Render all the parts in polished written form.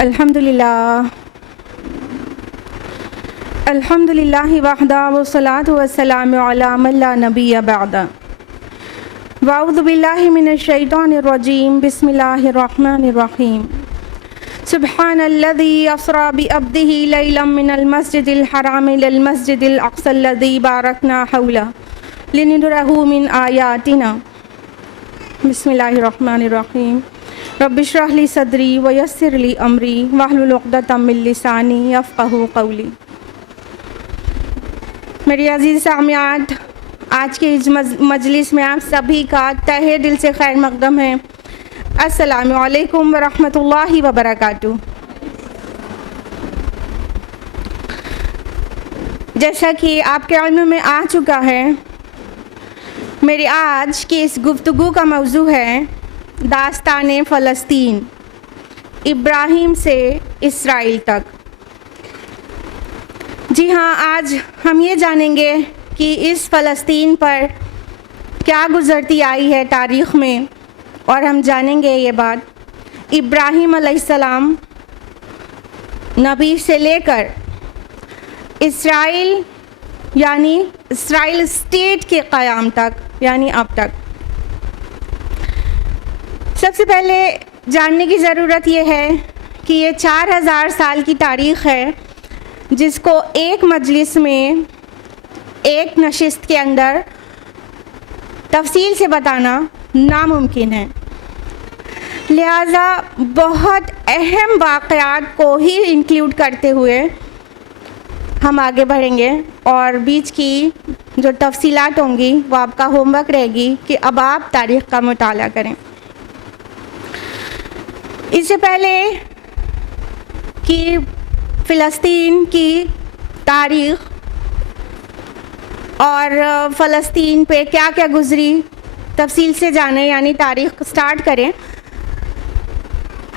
अल्हम्दुलिल्लाह वहदा वस्सलातु वस्सलामु अला मन ला नबिय्य बअदा वअऊज़ु बिल्लाहि मिनश शैतानिर रजीम बिस्मिल्लाहिर रहमानिर रहीम सुब्हानल्लज़ी अस्रा बिअब्दिही लैलन मिनल मस्जिदिल हराम इलल मस्जिदिल अक़्सल्लज़ी बारकना हौला लिनुरहु मिन आयातिना बिस्मिल्लाहिर रहमानिर रहीम रब्बि इश्रह ली सदरी व यस्सिर ली अमरी वहलुल उक़दतम मिन लिसानी यफ़क़हू क़ौली। मेरी अज़ीज़ सामियात, आज के इस मजलिस में आप सभी का तहे दिल से खैर मक़दम है। अस्सलामु अलैकुम व रहमतुल्लाहि व बरकातुहू। जैसा कि आपके इल्म में आ चुका है, मेरी आज की इस गुफ्तगू का मौजू है दास्तान फ़लस्तीन, इब्राहीम से इसराइल तक। जी हाँ, आज हम ये जानेंगे कि इस फ़लस्तीन पर क्या गुज़रती आई है तारीख़ में, और हम जानेंगे ये बात इब्राहीम अलैहिस्सलाम नबी से लेकर इसराइल यानी इसराइल स्टेट के क़याम तक, यानी अब तक। सबसे पहले जानने की ज़रूरत ये है कि ये 4000 साल की तारीख़ है, जिसको एक मजलिस में, एक नशिस्त के अंदर तफसील से बताना नामुमकिन है। लिहाजा बहुत अहम वाक़यात को ही इंक्लूड करते हुए हम आगे बढ़ेंगे, और बीच की जो तफसीलात होंगी वो आपका होमवर्क रहेगी कि अब आप तारीख़ का मुताला करें। इससे पहले कि फ़लस्तीन की तारीख़ और फ़लस्तीन पे क्या क्या गुज़री तफसील से जाने, यानी तारीख़ स्टार्ट करें,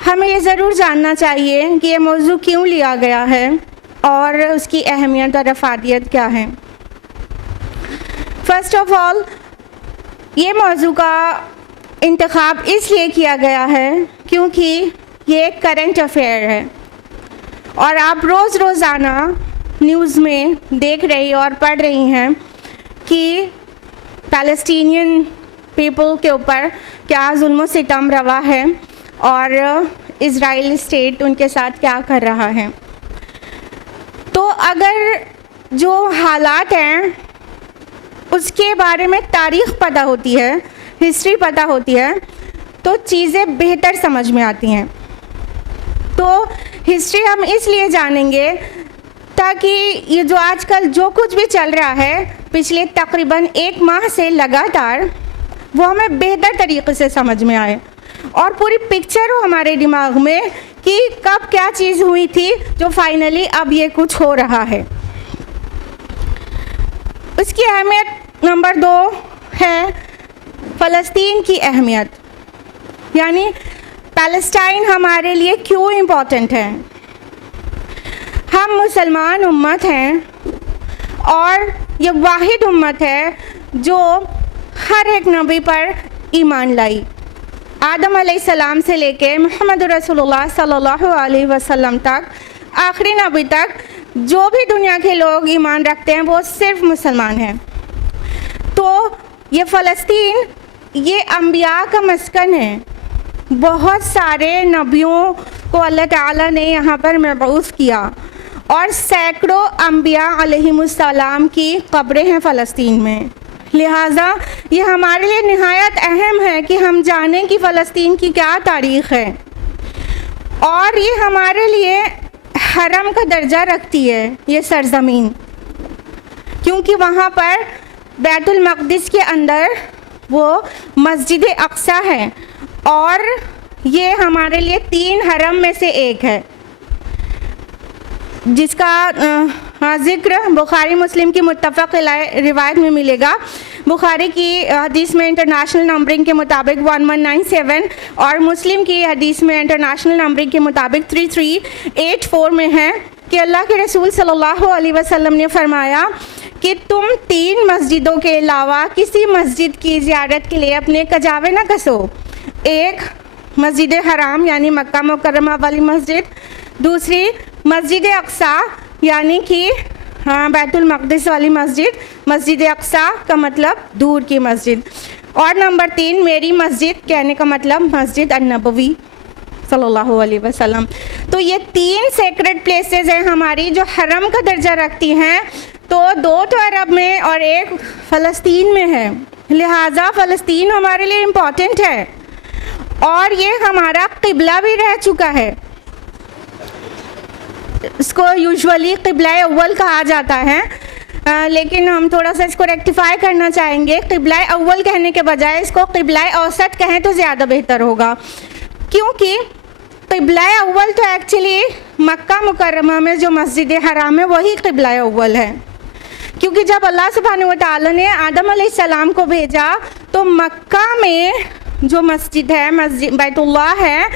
हमें ये ज़रूर जानना चाहिए कि ये मौजू क्यों लिया गया है और उसकी अहमियत और अफादियत क्या है। फ़र्स्ट ऑफ़ ऑल, ये मौजू का इंतखाब इसलिए किया गया है क्योंकि ये एक करंट अफेयर है, और आप रोज़ाना न्यूज़ में देख रही और पढ़ रही हैं कि पैलेस्टीनियन पीपल के ऊपर क्या जुल्म सितम रवा है और इज़राइल स्टेट उनके साथ क्या कर रहा है। तो अगर जो हालात हैं उसके बारे में तारीख़ पता होती है, हिस्ट्री पता होती है, तो चीज़ें बेहतर समझ में आती हैं। तो हिस्ट्री हम इसलिए जानेंगे ताकि ये जो आजकल जो कुछ भी चल रहा है पिछले तकरीबन 1 माह से लगातार, वो हमें बेहतर तरीक़े से समझ में आए और पूरी पिक्चर हो हमारे दिमाग में कि कब क्या चीज़ हुई थी जो फाइनली अब ये कुछ हो रहा है। उसकी अहमियत नंबर 2 है फ़लस्तीन की अहमियत, यानी पैलेस्टाइन हमारे लिए क्यों इम्पोर्टेंट है। हम मुसलमान उम्मत हैं और ये वाहिद उम्मत है जो हर एक नबी पर ईमान लाई। आदम अलैहिस्सलाम से लेके मोहम्मद रसूलुल्लाह सल्लल्लाहु अलैहि वसल्लम तक, आखिरी नबी तक जो भी दुनिया के लोग ईमान रखते हैं वो सिर्फ मुसलमान हैं। तो ये फ़लस्तीन ये अंबिया का मस्कन है। बहुत सारे नबियों को अल्लाह ताला ने यहाँ पर मबऊस किया, और सैकड़ों अंबिया अलैहिमुस्सलाम की कब्रें हैं फ़लस्तीन में। लिहाजा ये हमारे लिए निहायत अहम है कि हम जानें कि फ़लस्तीन की क्या तारीख़ है, और ये हमारे लिए हरम का दर्जा रखती है ये सरज़मीन, क्योंकि वहाँ पर बैतुल मक़दिस के अंदर वो मस्जिद अक़सा है, और ये हमारे लिए 3 हरम में से एक है, जिसका ज़िक्र बुखारी मुस्लिम की मुत्तफ़क़ रिवायत में मिलेगा। बुखारी की हदीस में इंटरनेशनल नंबरिंग के मुताबिक 1197, और मुस्लिम की हदीस में इंटरनेशनल नंबरिंग के मुताबिक 3384 में है कि अल्लाह के रसूल सल्लल्लाहु अलैहि वसल्लम ने फरमाया कि तुम 3 मस्जिदों के अलावा किसी मस्जिद की ज़ियारत के लिए अपने कजावे न कसो। एक मस्जिद हराम यानी मक्का मुकर्रमा वाली मस्जिद, दूसरी मस्जिद अक्सा यानी कि बैतुल मक़दिस वाली मस्जिद, मस्जिद अक्सा का मतलब दूर की मस्जिद, और नंबर 3 मेरी मस्जिद कहने का मतलब मस्जिद अन्नबवी सल्लल्लाहु अलैहि वसल्लम। तो ये 3 सेक्रेड प्लेसेस हैं हमारी जो हरम का दर्जा रखती हैं, तो 2 तो अरब में और 1 फ़लस्तीन में है, लिहाजा फ़लस्तीन हमारे लिए इम्पॉर्टेंट है और ये हमारा क़िबला भी रह चुका है। इसको यूजुअली क़िबला अव्वल कहा जाता है, लेकिन हम थोड़ा सा इसको रेक्टिफाई करना चाहेंगे। क़िबला अव्वल कहने के बजाय इसको क़िबला औसत कहें तो ज़्यादा बेहतर होगा, क्योंकि क़िबला अव्वल तो एक्चुअली मक्का मुकर्रमा में जो मस्जिद हराम है वही क़िबला अव्वल है, क्योंकि जब अल्लाह सुब्हानहू व तआला ने आदम अलैहिस्सलाम को भेजा तो मक्का में जो मस्जिद है, मस्जिद बैतुल्लाह है,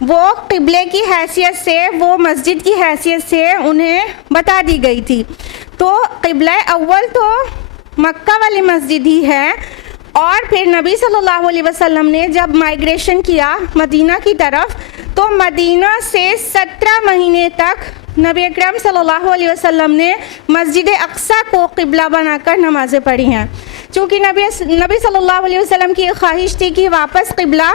वो क़िबले की हैसियत से, वो मस्जिद की हैसियत से उन्हें बता दी गई थी। तो क़िबला अव्वल तो मक्का वाली मस्जिद ही है, और फिर नबी सल्लल्लाहु अलैहि वसल्लम ने जब माइग्रेशन किया मदीना की तरफ, तो मदीना से 17 महीने तक नबी अकरम सल्लल्लाहु अलैहि वसल्लम ने मस्जिद अक्सा को क़िबला बनाकर नमाज़ें पढ़ी हैं। चूँकि नबी सल्लल्लाहु अलैहि वसल्लम की ख्वाहिश थी कि वापस क़िबला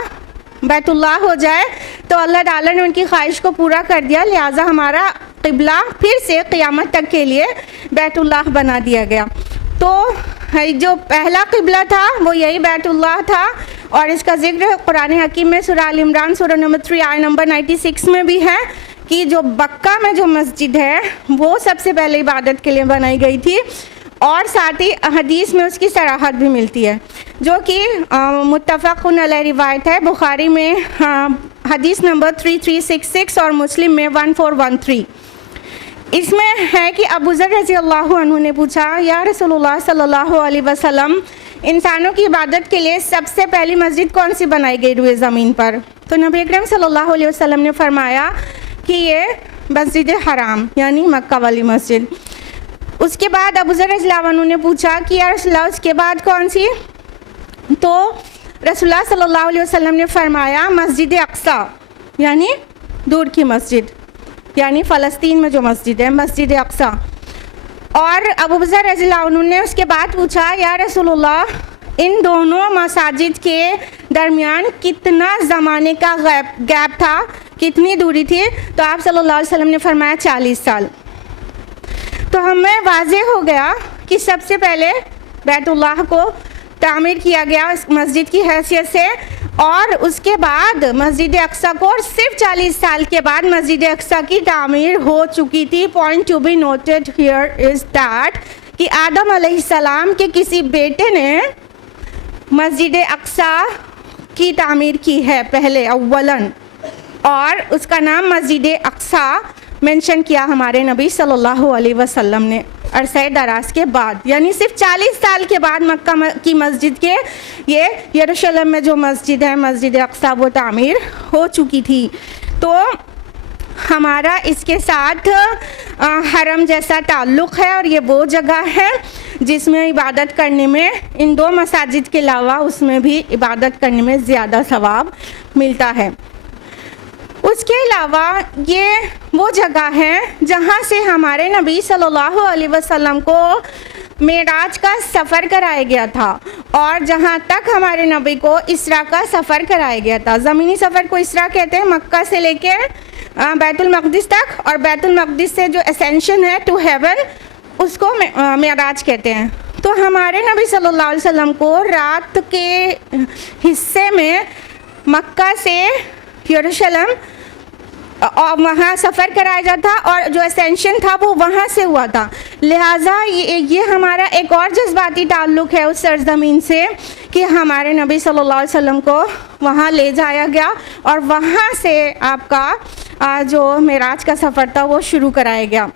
बैतुल्लाह हो जाए, तो अल्लाह ताला ने उनकी ख्वाहिश को पूरा कर दिया, लिहाजा हमारा क़िबला फिर से क़ियामत तक के लिए बैतुल्लाह बना दिया गया। तो जो पहला क़िबला था वो यही बैतुल्लाह था, और इसका ज़िक्र कुरान हकीम में सूरह अल इमरान सूरह नंबर 3 आयत नंबर 96 में भी है कि जो मक्का में जो मस्जिद है वो सबसे पहले इबादत के लिए बनाई गई थी, और साथ ही हदीस में उसकी सराहत भी मिलती है जो कि मुत्तफ़क़ुन अलैह रिवायत है। बुखारी में हदीस नंबर 3366 और मुस्लिम में 1413। इसमें है कि अबू ज़र रज़ी अल्लाहु अन्हु ने पूछा, या रसूलुल्लाह सल्लल्लाहु अलैहि वसल्लम, इंसानों की इबादत के लिए सबसे पहली मस्जिद कौन सी बनाई गई रुए ज़मीन पर? तो नबी अकरम सल्लल्लाहु अलैहि वसल्लम ने फरमाया कि ये मस्जिद हराम यानी मक्का वाली मस्जिद। उसके बाद अबू ज़र रज़ियल्लाहु अन्हु ने पूछा कि या रसूलल्लाह उसके बाद कौन सी? तो रसूलुल्लाह सल्लल्लाहु अलैहि वसल्लम ने फरमाया मस्जिद अक्सा यानी दूर की मस्जिद, यानी फ़लस्तीन में जो मस्जिद है मस्जिद अक्सा। और अबू ज़र रज़ियल्लाहु अन्हु ने उसके बाद पूछा, या रसूलुल्लाह इन दोनों मसाजिद के दरमियान कितना ज़माने का गैप था, कितनी दूरी थी? तो आप सल्लल्लाहु अलैहि वसल्लम ने फरमाया 40 साल। तो हमें वाज़े हो गया कि सबसे पहले बैतुल्लाह को तामीर किया गया इस मस्जिद की हैसियत से, और उसके बाद मस्जिद अक्सा को, और सिर्फ 40 साल के बाद मस्जिद अक्सा की तामीर हो चुकी थी। Point to be noted here is that कि आदम अलैहिस्सलाम के किसी बेटे ने मस्जिद अक्सा की तामीर की है पहले अव्वलन, और उसका नाम मस्जिद अक्सा मेंशन किया हमारे नबी सल्लल्लाहु अलैहि वसल्लम ने अरसे दराज के बाद, यानी सिर्फ 40 साल के बाद मक्का की मस्जिद के ये यरूशलेम में जो मस्जिद है मस्जिद अक्सा वो तामीर हो चुकी थी। तो हमारा इसके साथ हरम जैसा ताल्लुक़ है, और ये वो जगह है जिसमें इबादत करने में इन 2 मसाजिद के अलावा उसमें भी इबादत करने में ज़्यादा सवाब मिलता है। उसके अलावा ये वो जगह है जहाँ से हमारे नबी सल्लल्लाहु अलैहि वसल्लम को मेराज का सफ़र कराया गया था, और जहाँ तक हमारे नबी को इसरा का सफ़र कराया गया था। ज़मीनी सफ़र को इसरा कहते हैं, मक्का से लेके बैतुल मक़दिस तक, और बैतुल मक़दिस से जो असेंशन है टू हेवन उसको मेराज कहते हैं। तो हमारे नबी सल्लल्लाहु अलैहि वसल्लम को रात के हिस्से में मक्का से यरूशलेम और वहाँ सफ़र कराया जाता, और जो असेंशन था वो वहाँ से हुआ था। लिहाजा ये हमारा एक और जज्बाती ताल्लुक़ है उस सरज़मीन से कि हमारे नबी सल्लल्लाहु अलैहि वसल्लम को वहाँ ले जाया गया, और वहाँ से आपका जो मेराज का सफ़र था वो शुरू कराया गया।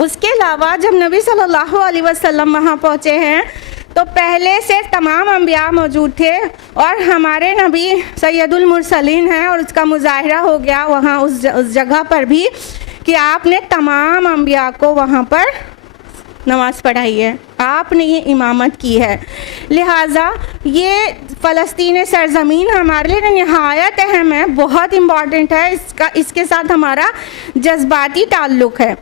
उसके अलावा जब नबी सल्लल्लाहु अलैहि वसल्लम वहाँ पहुँचे हैं तो पहले से तमाम अंबिया मौजूद थे, और हमारे नबी सैयदुल मुरसलीन हैं, और उसका मुज़ाहिरा हो गया वहाँ उस जगह पर भी कि आपने तमाम अंबिया को वहाँ पर नमाज़ पढ़ाई है, आपने ये इमामत की है। लिहाजा ये फ़लस्तीन सरज़मीन हमारे लिए निहायत अहम है, बहुत इम्पॉर्टेंट है, इसके साथ हमारा जज्बाती ताल्लुक़ है।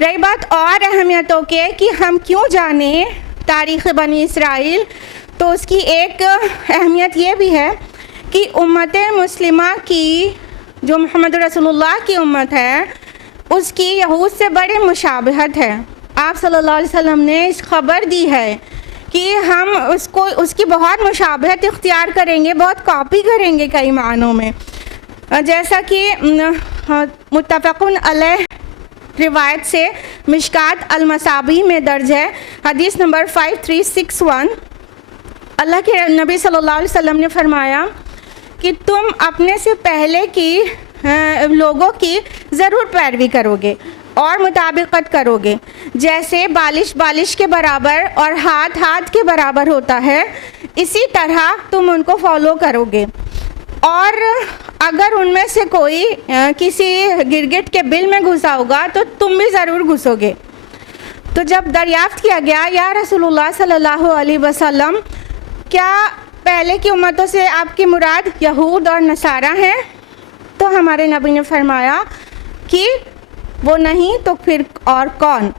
रही बात और अहमियतों के कि हम क्यों जाने तारीख़ बनी इसराइल, तो उसकी एक अहमियत ये भी है कि उम्मत मुस्लिमा की, जो मोहम्मद रसूलुल्लाह की उम्मत है, उसकी यहूद से बड़ी मुशाबहत है। आप सल्लल्लाहु अलैहि वसल्लम ने इस खबर दी है कि हम उसकी बहुत मुशाबहत इख्तियार करेंगे, बहुत कॉपी करेंगे कई मानों में। जैसा कि मुत्तफ़क़ुन अलैह रिवायत से मिशकात अल-मसाबी में दर्ज है, हदीस नंबर 5361, अल्लाह के नबी सल्लल्लाहु अलैहि वसल्लम ने फरमाया कि तुम अपने से पहले की लोगों की ज़रूर पैरवी करोगे और मुताबिकत करोगे। जैसे बालिश बालिश के बराबर और हाथ हाथ के बराबर होता है, इसी तरह तुम उनको फॉलो करोगे। और अगर उनमें से कोई किसी गिरगिट के बिल में घुसा होगा तो तुम भी ज़रूर घुसोगे। तो जब दरियाफ्त किया गया, या रसूलुल्लाह सल्लल्लाहु अलैहि वसल्लम, क्या पहले की उम्मतों से आपकी मुराद यहूद और नसारा हैं? तो हमारे नबी ने फरमाया कि वो नहीं तो फिर और कौन।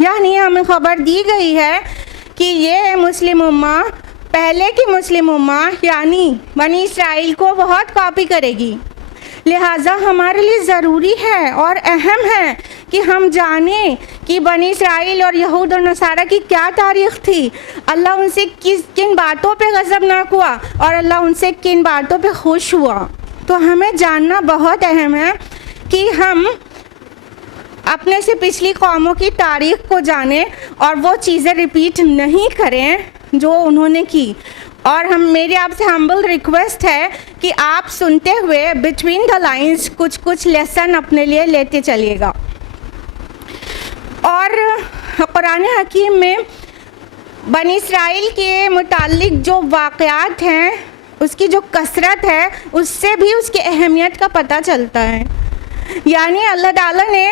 यानी हमें ख़बर दी गई है कि ये मुस्लिम उम्मा, पहले की मुस्लिम उम्मा यानी बनी इसराइल को बहुत कॉपी करेगी। लिहाजा हमारे लिए ज़रूरी है और अहम है कि हम जानें कि बनी इसराइल और यहूद और नसारा की क्या तारीख़ थी, अल्लाह उनसे किन बातों पे गज़बनाक हुआ और अल्लाह उनसे किन बातों पे खुश हुआ। तो हमें जानना बहुत अहम है कि हम अपने से पिछली कौमों की तारीख़ को जानें और वो चीज़ें रिपीट नहीं करें जो उन्होंने की। और मेरी आपसे हम्बल रिक्वेस्ट है कि आप सुनते हुए बिटवीन द लाइंस कुछ कुछ लेसन अपने लिए लेते चलिएगा। और कुरान हकीम में बनी इसराइल के मुताल्लिक जो वाक़यात हैं, उसकी जो कसरत है, उससे भी उसकी अहमियत का पता चलता है। यानी अल्लाह ताला ने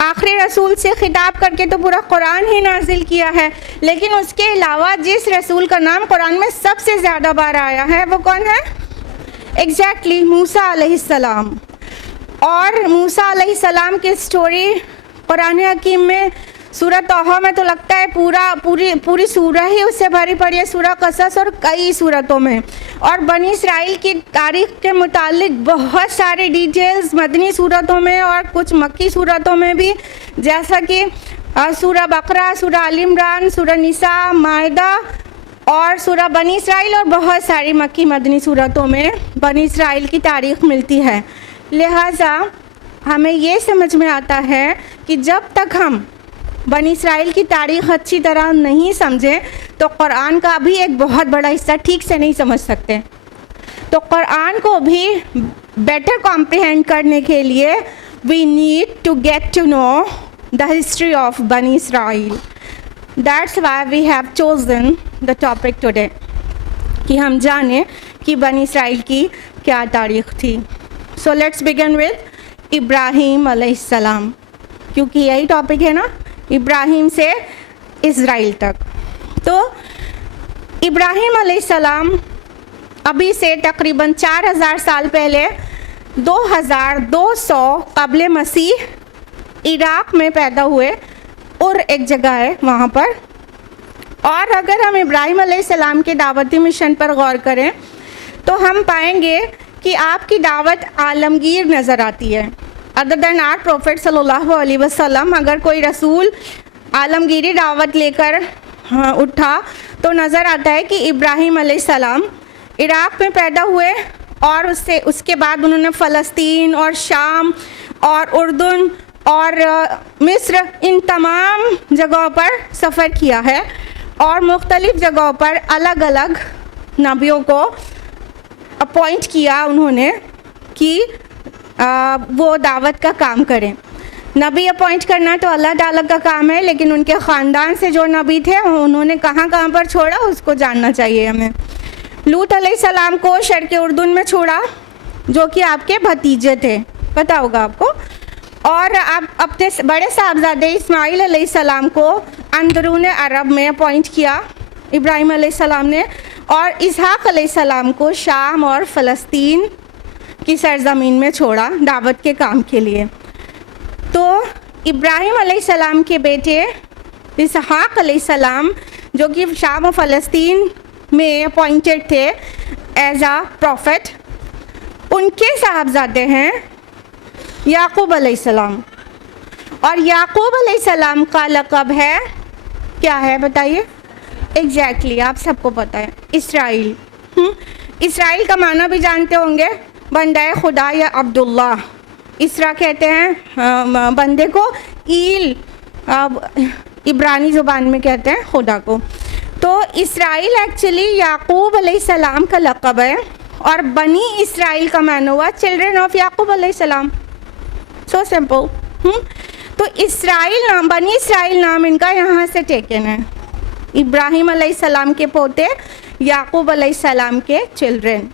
आखिरी रसूल से खिताब करके तो पूरा कुरान ही नाजिल किया है, लेकिन उसके अलावा जिस रसूल का नाम कुरान में सबसे ज़्यादा बार आया है वो कौन है? एग्जैक्टली मूसा अलैहिस्सलाम। और मूसा अलैहिस्सलाम की स्टोरी कुरान हकीम में सूरह तौहा में तो लगता है पूरी सूरह ही उससे भरी पड़ी है, सूरह कसस और कई सूरतों में। और बनी इसराइल की तारीख़ के मुतालिक बहुत सारी डिटेल्स मदनी सूरतों में और कुछ मक्की सूरतों में भी, जैसा कि सूरह बकरा, सूरह आल इमरान, सूरह निसा, माइदा और सूरह बनी इसराइल और बहुत सारी मक्की मदनी सूरतों में बनी इसराइल की तारीख़ मिलती है। लिहाजा हमें ये समझ में आता है कि जब तक हम बनी इसराइल की तारीख़ अच्छी तरह नहीं समझें तो कुरान का भी एक बहुत बड़ा हिस्सा ठीक से नहीं समझ सकते। तो कुरान को भी बेटर कॉम्प्रिहेंड करने के लिए we need to get to know the history of बनी Israel. That's why we have chosen the topic today, कि हम जानें कि बनी इसराइल की क्या तारीख़ थी। So let's begin with Ibrahim अलैहिस्सलाम, क्योंकि यही टॉपिक है ना, इब्राहीम से इज़राइल तक। तो इब्राहीम अलैहिस्सलाम अभी से तकरीबन 4000 साल पहले 2200 क़ब्ल मसीह इराक़ में पैदा हुए, और एक जगह है वहाँ पर। और अगर हम इब्राहीम अलैहिस्सलाम के दावती मिशन पर गौर करें तो हम पाएंगे कि आपकी दावत आलमगीर नज़र आती है। अदर दैन आर प्रोफेट सल्लल्लाहु अलैहि वसल्लम, अगर कोई रसूल आलमगीरी दावत लेकर उठा तो नज़र आता है कि इब्राहीम अलैहिस्सलाम इराक़ में पैदा हुए और उसके बाद उन्होंने फ़लस्तीन और शाम और उर्दुन और मिस्र, इन तमाम जगहों पर सफ़र किया है और मुख्तलिफ़ जगहों पर अलग अलग नबियों को अपॉइंट किया उन्होंने कि वो दावत का काम करें। नबी अपॉइंट करना तो अल्लाह ताला का काम है, लेकिन उनके ख़ानदान से जो नबी थे उन्होंने कहाँ कहाँ पर छोड़ा उसको जानना चाहिए हमें। लूत अलैहिस्सलाम को शर्क़ उर्दुन में छोड़ा, जो कि आपके भतीजे थे, पता होगा आपको। और आप अपने बड़े साहबजादे इस्माइल अलैहिस्सलाम को अंदरून अरब में अपॉइंट किया, इब्राहिम अलैहिस्सलाम ने, और इसहाक अलैहिस्सलाम को शाम और फ़लस्तीन की सरज़मीन में छोड़ा दावत के काम के लिए। तो इब्राहिम अलैहिस्सलाम के बेटे इसहाक अलैहिस्सलाम, जो कि शाम और फ़लस्तीन में अपॉइंटेड थे एज अ प्रॉफिट, उनके साहबजादे हैं याकूब अलैहिस्सलाम। और याकूब अलैहिस्सलाम का लक़ब है, क्या है बताइए? एग्जैक्टली आप सबको पता है, इसराइल। इसराइल का माना भी जानते होंगे, बंदा खुदा या अब्दुल्ला। इसरा कहते हैं बंदे को, ईल इब्रानी ज़ुबान में कहते हैं खुदा को। तो इसराइल एक्चुअली याकूब अलैहिस्सलाम का लक़ब है, और बनी इसराइल का माना हुआ चिल्ड्रन ऑफ याकूब अलैहिस्सलाम। So simple. तो इसराइल नाम, बनी इसराइल नाम इनका यहाँ से टेकन है, इब्राहिम अलैहिस्सलाम के पोते, याकूब अलैहिस्सलाम के चिल्ड्रन।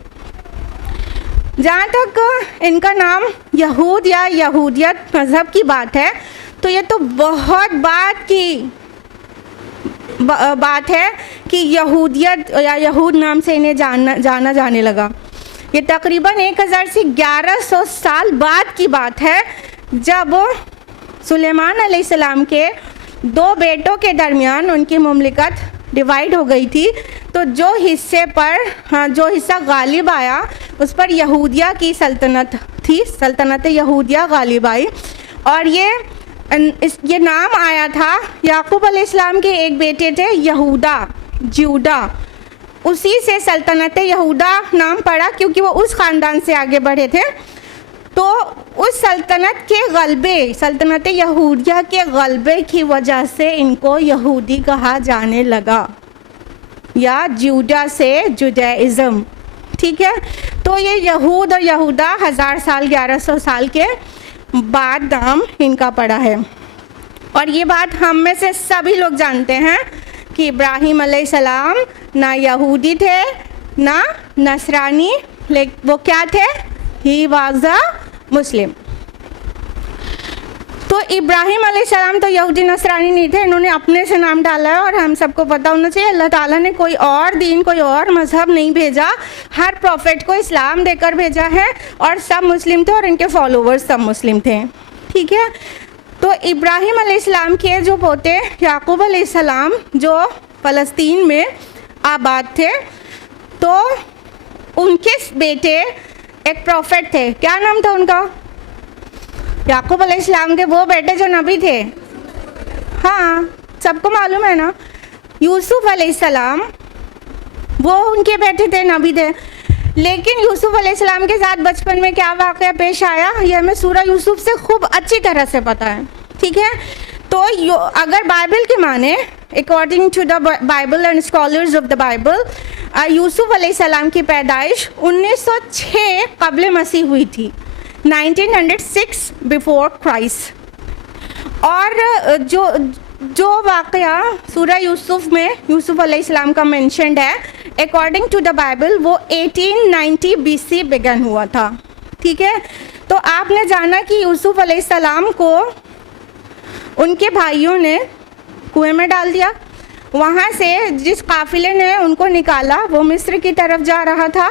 जहाँ तक इनका नाम यहूद या यहूदियत मज़हब की बात है, तो ये तो बहुत बात है कि यहूदियत या यहूद नाम से इन्हें जाना जाने लगा। ये तकरीबन 1000 से 1100 साल बाद की बात है, जब सुलेमान अलैहिस्सलाम के 2 बेटों के दरमियान उनकी मुमलिकत डिवाइड हो गई थी। तो जो हिस्सा गालिब आया उस पर यहूदिया की सल्तनत थी, सल्तनत यहूदिया गालिब आई, और ये नाम आया था, याकूब अलैहिस्सलाम के एक बेटे थे यहूदा, जूदा, उसी से सल्तनत यहूदा नाम पड़ा, क्योंकि वो उस ख़ानदान से आगे बढ़े थे। तो उस सल्तनत के गलबे, सल्तनत यहूदिया के गलबे की वजह से इनको यहूदी कहा जाने लगा, या जूदा से जुडाइज़म। ठीक है, तो ये यहूद और यहूदा 1000 साल 1100 साल के बाद नाम इनका पड़ा है। और ये बात हम में से सभी लोग जानते हैं कि इब्राहिम अलैहिस्सलाम ना यहूदी थे ना नसरानी, लेकिन वो क्या थे? ही वाज अ मुस्लिम। तो इब्राहिम अलैहिस्सलाम तो यहूदी नसरानी नहीं थे, इन्होंने अपने से नाम डाला है। और हम सबको पता होना चाहिए, अल्लाह ताला ने कोई और दीन, कोई और मज़हब नहीं भेजा, हर प्रॉफिट को इस्लाम देकर भेजा है, और सब मुस्लिम थे और इनके फॉलोवर्स सब मुस्लिम थे। ठीक है, तो इब्राहिम अलैहिस्सलाम के जो पोते याकूब अलैहिस्सलाम, जो फ़लस्तीन में आबाद थे, तो उनके बेटे एक प्रॉफिट थे। क्या नाम था उनका? याकूब अलैहिस्सलाम के वो बेटे जो नबी थे, हाँ सबको मालूम है ना, यूसुफ अलैहिस्सलाम, वो उनके बेटे थे, नबी थे। लेकिन यूसुफ अलैहिस्सलाम के साथ बचपन में क्या वाक़या पेश आया, ये हमें सूरह यूसुफ से खूब अच्छी तरह से पता है। ठीक है, तो अगर बाइबल के माने, according to the Bible and scholars of the Bible, यूसुफ अलैहिस्सलाम की पैदाइश 1906 क़ब्ल मसीह हुई थी, 1906 बिफोर क्राइस्ट। और जो वाक़या सूरह यूसुफ में यूसुफ अलैहिस्सलाम का मेंशन्ड है, अकॉर्डिंग टू द बाइबल वो 1890 BC बिगन हुआ था। ठीक है, तो आपने जाना कि यूसुफ अलैहिस्सलाम को उनके भाइयों ने कुएं में डाल दिया। वहाँ से जिस काफ़िले ने उनको निकाला वो मिस्र की तरफ जा रहा था,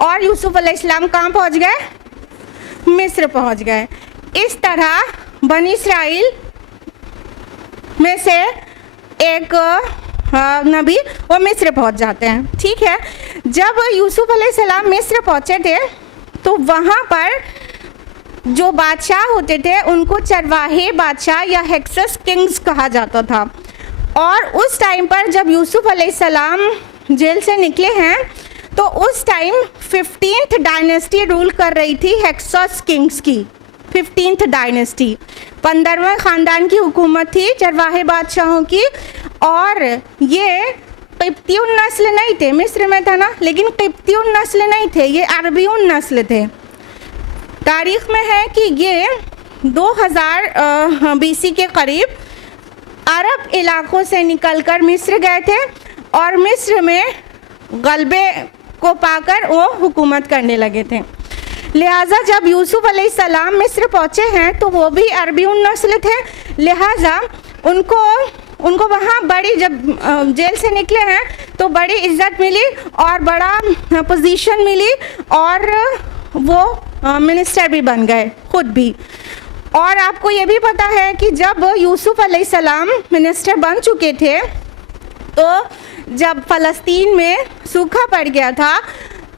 और यूसुफ अलैहिस्सलाम कहाँ पहुँच गए? मिस्र पहुँच गए। इस तरह बनी इसराइल में से एक नबी वो मिस्र पहुँच जाते हैं। ठीक है, जब यूसुफ अलैहिस्सलाम मिस्र पहुँचे थे, तो वहाँ पर जो बादशाह होते थे उनको चरवाहे बादशाह या हेक्सस किंग्स कहा जाता था। और उस टाइम पर जब यूसुफ अलैहिस्सलाम जेल से निकले हैं, तो उस टाइम 15th डायनेस्टी रूल कर रही थी हेक्सस किंग्स की। 15th डायनेस्टी, 15वें ख़ानदान की हुकूमत थी चरवाहे बादशाहों की। और ये क़िब्तियुन नस्ल नहीं थे, मिस्र में था ना, लेकिन क़िब्तियुन नस्ल नहीं थे, ये अरबियुन नस्ल थे। तारीख़ में है कि ये 2000 BC के करीब अरब इलाक़ों से निकलकर मिस्र गए थे, और मिस्र में गलबे को पाकर वो हुकूमत करने लगे थे। लिहाजा जब यूसुफ अलैहिस्सलाम मिस्र पहुँचे हैं, तो वो भी अरबियुन नस्ल थे, लिहाजा उनको उनको वहाँ बड़ी, जब जेल से निकले हैं तो बड़ी इज्जत मिली और बड़ा पोजीशन मिली और वो मिनिस्टर भी बन गए खुद भी। और आपको ये भी पता है कि जब यूसुफ अलैहिस्सलाम मिनिस्टर बन चुके थे तो जब फ़लस्तीन में सूखा पड़ गया था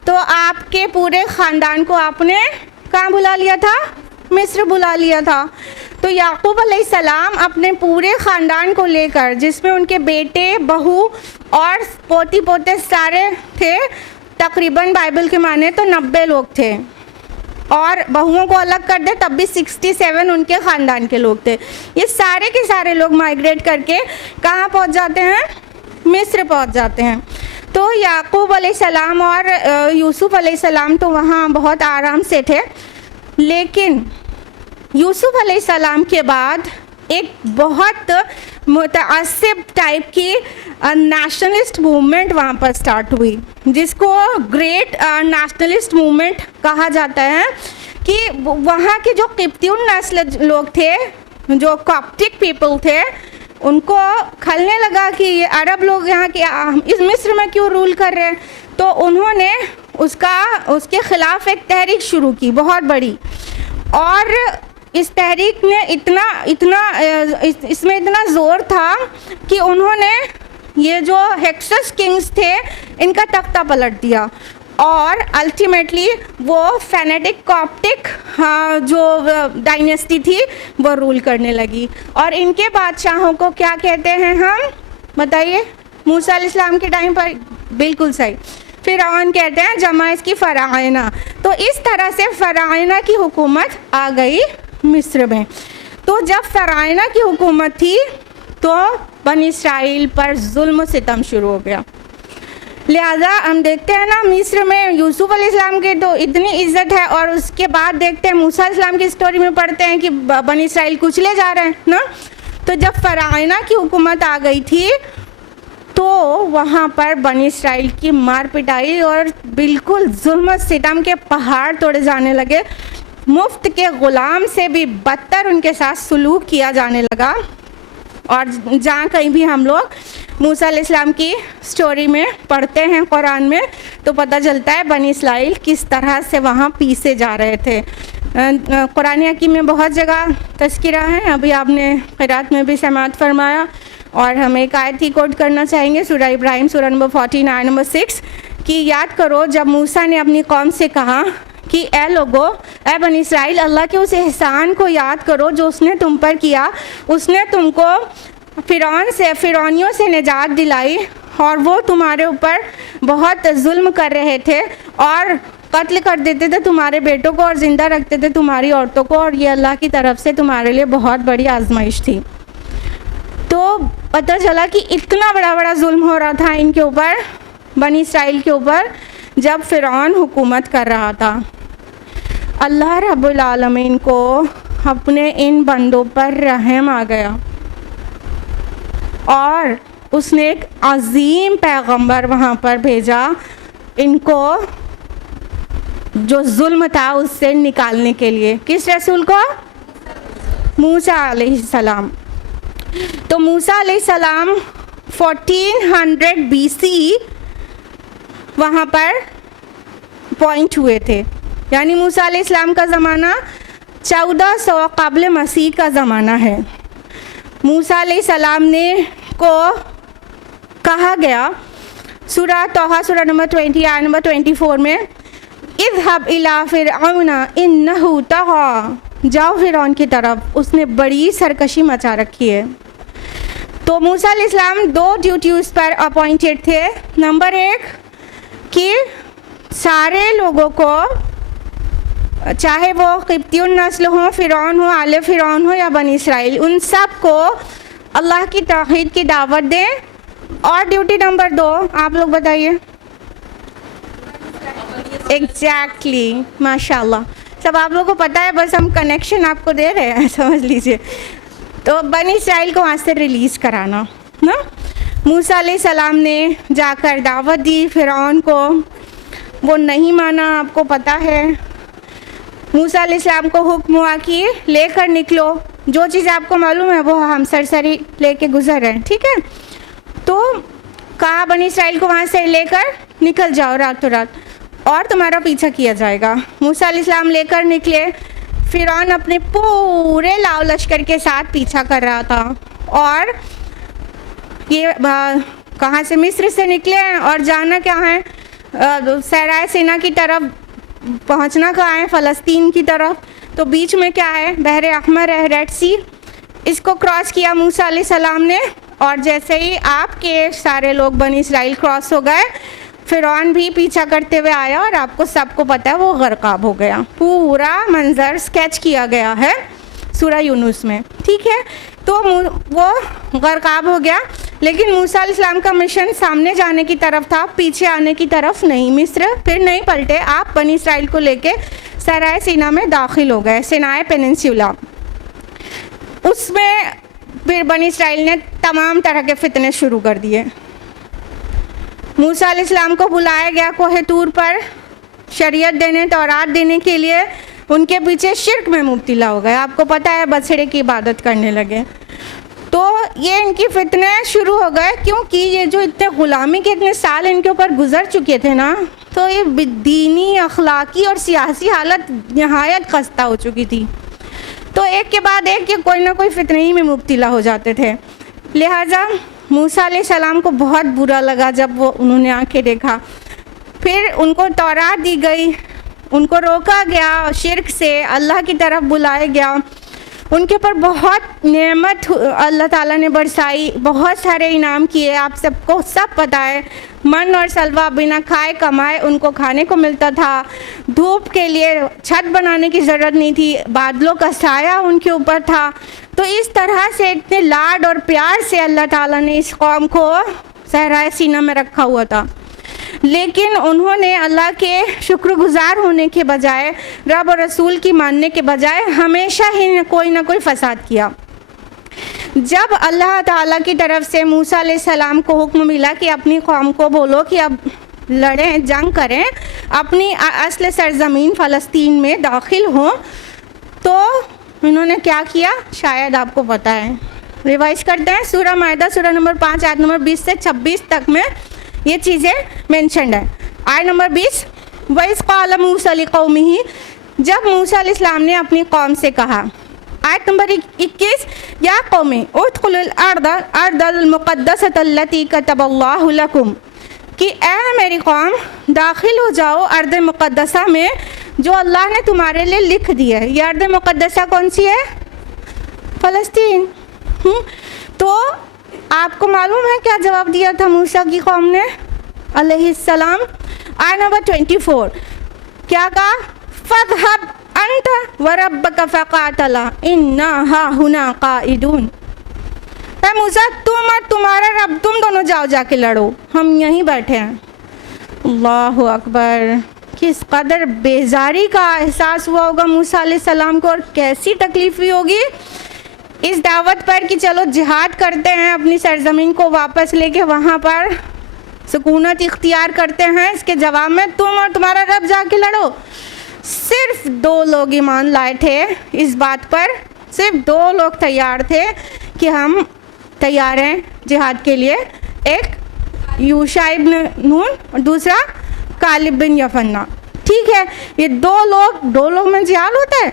तो आपके पूरे ख़ानदान को आपने कहाँ बुला लिया था? मिस्र बुला लिया था। तो याकूब अलैहिस्सलाम अपने पूरे ख़ानदान को लेकर, जिसमें उनके बेटे, बहू और पोती पोते सारे थे, तकरीबन बाइबल के माने तो 90 लोग थे, और बहुओं को अलग कर दे तब भी 67 उनके ख़ानदान के लोग थे। ये सारे के सारे लोग माइग्रेट करके कहाँ पहुँच जाते हैं? मिस्र पहुँच जाते हैं। तो याकूब अलैहिस्सलाम और यूसुफ अलैहिस्सलाम तो वहाँ बहुत आराम से थे, लेकिन यूसुफ अलैहिस्सलाम के बाद एक बहुत मुतअस्सिब टाइप की नेशनलिस्ट मूवमेंट वहाँ पर स्टार्ट हुई, जिसको ग्रेट नेशनलिस्ट मूवमेंट कहा जाता है। कि वहाँ के जो किप्तियुन नस्ल लोग थे, जो कॉप्टिक पीपल थे, उनको खलने लगा कि ये अरब लोग यहाँ के इस मिस्र में क्यों रूल कर रहे हैं। तो उन्होंने उसके ख़िलाफ़ एक तहरीक शुरू की बहुत बड़ी, और इस तहरीक ने इसमें इतना ज़ोर था कि उन्होंने ये जो हेक्सस किंग्स थे इनका तख्ता पलट दिया, और अल्टीमेटली वो फेनेटिक कॉप्टिक जो डायनेस्टी थी वो रूल करने लगी। और इनके बादशाहों को क्या कहते हैं हम? बताइए। मूसा अलैहिस्सलाम के टाइम पर बिल्कुल सही, फ़िरौन कहते हैं, जमा इसकी फ़राइना। तो इस तरह से फ़राइना की हुकूमत आ गई मिस्र में। तो जब फ़राइना की हुकूमत थी तो बनी इस्राइल पर जुल्म सितम शुरू हो गया। लिहाजा हम देखते हैं ना, मिस्र में यूसुफ अलैहिस्सलाम की तो इतनी इज्जत है, और उसके बाद देखते हैं मूसा अलैहिस्सलाम की स्टोरी में पढ़ते हैं कि बनी इस्राइल कुचले जा रहे हैं ना। तो जब फ़राइना की हुकूमत आ गई थी तो वहाँ पर बनी इस्राइल की मार पिटाई और बिल्कुल जुल्म सितम के पहाड़ तोड़े जाने लगे। मुफ्त के ग़ुलाम से भी बदतर उनके साथ सलूक किया जाने लगा। और जहाँ कहीं भी हम लोग मूसा अलैहिस्सलाम की स्टोरी में पढ़ते हैं कुरान में, तो पता चलता है बनी इस्राइल किस तरह से वहाँ पीसे जा रहे थे। कुरान हकीम में बहुत जगह तज़किरा है, अभी आपने क़िरात में भी समाअत फरमाया, और हम एक आयत ही कोट करना चाहेंगे, सूरह इब्राहिम सूरह नंबर 49 नंबर 6 कि याद करो जब मूसा ने अपनी कौम से कहा कि ए लोगो, ए बनी इस्राइल, अल्लाह के उस एहसान को याद करो जो उसने तुम पर किया। उसने तुमको फ़िरौनियों से निजात दिलाई, और वो तुम्हारे ऊपर बहुत जुल्म कर रहे थे और कत्ल कर देते थे तुम्हारे बेटों को और ज़िंदा रखते थे तुम्हारी औरतों को, और ये अल्लाह की तरफ से तुम्हारे लिए बहुत बड़ी आजमाइश थी। तो पता चला कि इतना बड़ा जुल्म हो रहा था इनके ऊपर, बनी इस्राइल के ऊपर, जब फ़िरौन हुकूमत कर रहा था। अल्लाह रब्बुल आलमीन को अपने इन बंदों पर रहम आ गया, और उसने एक अजीम पैगंबर वहाँ पर भेजा इनको जो जुल्म था उससे निकालने के लिए। किस रसूल को? मूसा अलैहिस्सलाम। तो मूसा अलैहिस्सलाम 1400 BC वहाँ पर पॉइंट हुए थे, यानी मूसा अलैहिस्सलाम का ज़माना 1400 क़ब्ल मसीह का ज़माना है। मूसा अलैहिस्सलाम ने को कहा गया सूरह तौहा सूरह नंबर 20 आयत नंबर 24 में, इज़हब इला फ़िरऔन इन्नहु तग़ा, जाओ फ़िरौन की तरफ, उसने बड़ी सरकशी मचा रखी है। तो मूसा अलैहिस्सलाम 2 ड्यूटीज़ पर अपॉइंटेड थे। नंबर 1 कि सारे लोगों को, चाहे वो किप्तियुन नस्ल हो, फ़िरौन हो, आले फ़िरौन हो या बनी इस्राइल, उन सब को अल्लाह की तौहीद की दावत दें। और ड्यूटी नंबर 2 आप लोग बताइए। एग्जैक्टली, माशाल्लाह, सब आप लोगों को पता है, बस हम कनेक्शन आपको दे रहे हैं, समझ लीजिए। तो बनी इस्राइल को वहाँ से रिलीज़ कराना ना। मूसा अलैहिस्सलाम ने जाकर दावत दी फ़िरौन को, वो नहीं माना, आपको पता है। मूसा अलैहिस्सलाम को हुक्म हुआ कि लेकर निकलो, जो चीज़ आपको मालूम है वो हम सरसरी लेके गुजर रहे हैं, ठीक है। तो कहा बनी इसराइल को वहाँ से लेकर निकल जाओ रातों रात और तुम्हारा पीछा किया जाएगा। मूसा अलैहिस्सलाम लेकर निकले, फिरौन अपने पूरे लाव लश्कर के साथ पीछा कर रहा था और ये कहाँ से, मिस्र से निकले हैं और जाना क्या है, सहराए सीना की तरफ पहुँचना कहाँ है, फ़लस्तीन की तरफ। तो बीच में क्या है, बहरे अहमर है, रेड सी, इसको क्रॉस किया मूसा अलैहिस्सलाम ने। और जैसे ही आपके सारे लोग बनी इसराइल क्रॉस हो गए, फिरौन भी पीछा करते हुए आया और आपको सबको पता है वो गर्काब हो गया। पूरा मंजर स्केच किया गया है सूरह यूनुस में, ठीक है। तो वो गर्काब हो गया, लेकिन मूसा अलैहिस्सलाम का मिशन सामने जाने की तरफ था, पीछे आने की तरफ नहीं। मिस्र फिर नहीं पलटे, आप बनी इसराइल को लेके सहराए सीना में दाखिल हो गए, सिनाई पेनिनसुला। उसमें फिर बनी इसराइल ने तमाम तरह के फितने शुरू कर दिए। मूसा अलैहिस्सलाम को बुलाया गया कोहे तूर पर शरीयत देने, तौरात देने के लिए। उनके पीछे शिर्क में मुब्तला हो गए, आपको पता है बछड़े की इबादत करने लगे। तो ये इनकी फितने शुरू हो गए, क्योंकि ये जो इतने ग़ुलामी के इतने साल इनके ऊपर गुजर चुके थे ना, तो ये दीनी, अखलाकी और सियासी हालत नहायत खस्ता हो चुकी थी। तो एक के बाद एक ये कोई ना कोई फितने ही में मुब्तला हो जाते थे। लिहाजा मूसा अलैहिस्सलाम को बहुत बुरा लगा जब वो उन्होंने आके देखा। फिर उनको तौरात दी गई, उनको रोका गया शिर्क से, अल्लाह की तरफ बुलाया गया। उनके ऊपर बहुत नेमत अल्लाह ताला ने बरसाई, बहुत सारे इनाम किए, आप सबको सब पता है। मन और सलवा बिना खाए कमाए उनको खाने को मिलता था, धूप के लिए छत बनाने की ज़रूरत नहीं थी, बादलों का साया उनके ऊपर था। तो इस तरह से इतने लाड और प्यार से अल्लाह ताला ने इस कौम को सहराए सीना में रखा हुआ था। लेकिन उन्होंने अल्लाह के शुक्रगुजार होने के बजाय, रब और रसूल की मानने के बजाय हमेशा ही कोई ना कोई फसाद किया। जब अल्लाह ताला की तरफ से मूसा अलैहिस्सलाम को हुक्म मिला कि अपनी कौम को बोलो कि अब लड़ें, जंग करें, अपनी असल सरजमीन फ़लस्तीन में दाखिल हों, तो इन्होंने क्या किया शायद आपको पता है। रिवाइज करते हैं, सूरह माइदा सूरह नंबर 5 आयत नंबर 20 से 26 तक में ये चीज़ें मेंशन्ड है। आयत नंबर 20, वइज़ क़ाल मूसा लिक़ौमिही, जब मूसा अलैहिस्सलाम ने अपनी कौम से कहा। आयत नंबर 21, या कौमी उदखुलुल अर्दल मुक़द्दसतल्लती कतबल्लाहु लकुम, कि ए मेरी कौम दाखिल हो जाओ अर्द मुक़द्दसा में जो अल्लाह ने तुम्हारे लिए लिख दी है। ये अर्द मुक़द्दसा कौन सी है? फ़लस्तीन। तो आपको मालूम है क्या जवाब दिया था मूसा की कौम ने अलैहिस्सलाम? आयत नंबर 24, क्या कहा? फ़ज़हब अंत व रब्बक फ़क़ातिला इन्ना हाहुना क़ाइदून। मूसा तुम और तुम्हारा रब, तुम दोनों जाओ जाके लड़ो, हम यहीं बैठे हैं। अल्लाहु अकबर। किस कदर बेजारी का एहसास हुआ होगा मूसा अलैहिस्सलाम को, और कैसी तकलीफ़ हुई होगी इस दावत पर कि चलो जिहाद करते हैं, अपनी सरजमीन को वापस लेके वहाँ पर सुकूनत इख्तियार करते हैं। इसके जवाब में तुम और तुम्हारा रब जाके लड़ो। सिर्फ 2 लोग ईमान लाए थे इस बात पर, सिर्फ 2 लोग तैयार थे कि हम तैयार हैं जिहाद के लिए। एक यूशा इब्न नून और दूसरा कालिब बिन यफन्ना। ठीक है, ये 2 लोग में जिहाद होता है।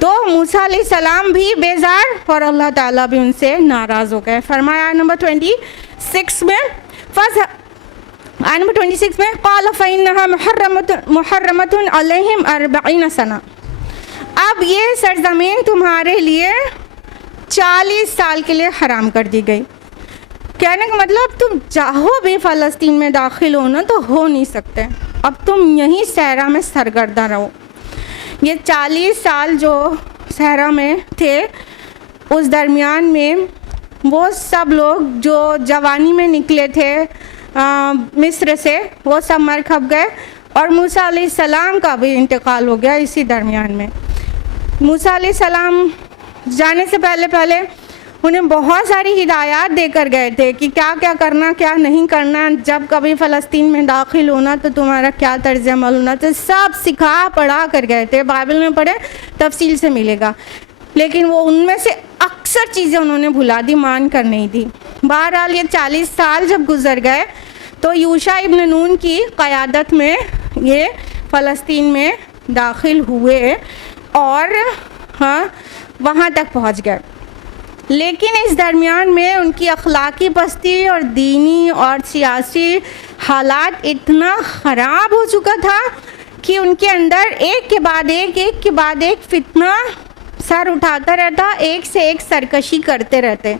तो मूसा अलैहिस्सलाम भी बेजार और अल्लाह ताला भी उनसे नाराज़ हो गए। फरमाया नंबर 26 में, आयत नंबर 26 में, क़ाल फ़इन्नहा मुहर्रमतुन अलैहिम 40 सना। अब ये सरज़मीन तुम्हारे लिए 40 साल के लिए हराम कर दी गई। कहने का मतलब तुम चाहो भी फ़लस्तीन में दाखिल होना तो हो नहीं सकते, अब तुम यहीं सहरा में सरगर्दा रहो। ये 40 साल जो सहरा में थे, उस दरमियान में वो सब लोग जो जवानी में निकले थे मिस्र से, वो सब मर खप गए और मूसा अलैहिस्सलाम का भी इंतकाल हो गया इसी दरमियान में। मूसा अलैहिस्सलाम जाने से पहले उन्हें बहुत सारी हिदायत देकर गए थे कि क्या क्या करना, क्या नहीं करना, जब कभी फ़लस्तीन में दाखिल होना तो तुम्हारा क्या तर्ज अमल होना चाहिए, सब सिखा पढ़ा कर गए थे। बाइबल में पढ़े, तफसील से मिलेगा। लेकिन वो उनमें से अक्सर चीज़ें उन्होंने भुला दी, मान कर नहीं दी। बहरहाल ये 40 साल जब गुजर गए तो यूशा इब्न नून की क़यादत में ये फ़लस्तीन में दाखिल हुए और हाँ वहाँ तक पहुँच गए। लेकिन इस दरमियान में उनकी अखलाकी पस्ती और दीनी और सियासी हालात इतना ख़राब हो चुका था कि उनके अंदर एक के बाद एक फितना सर उठाता रहता, एक से एक सरकशी करते रहते।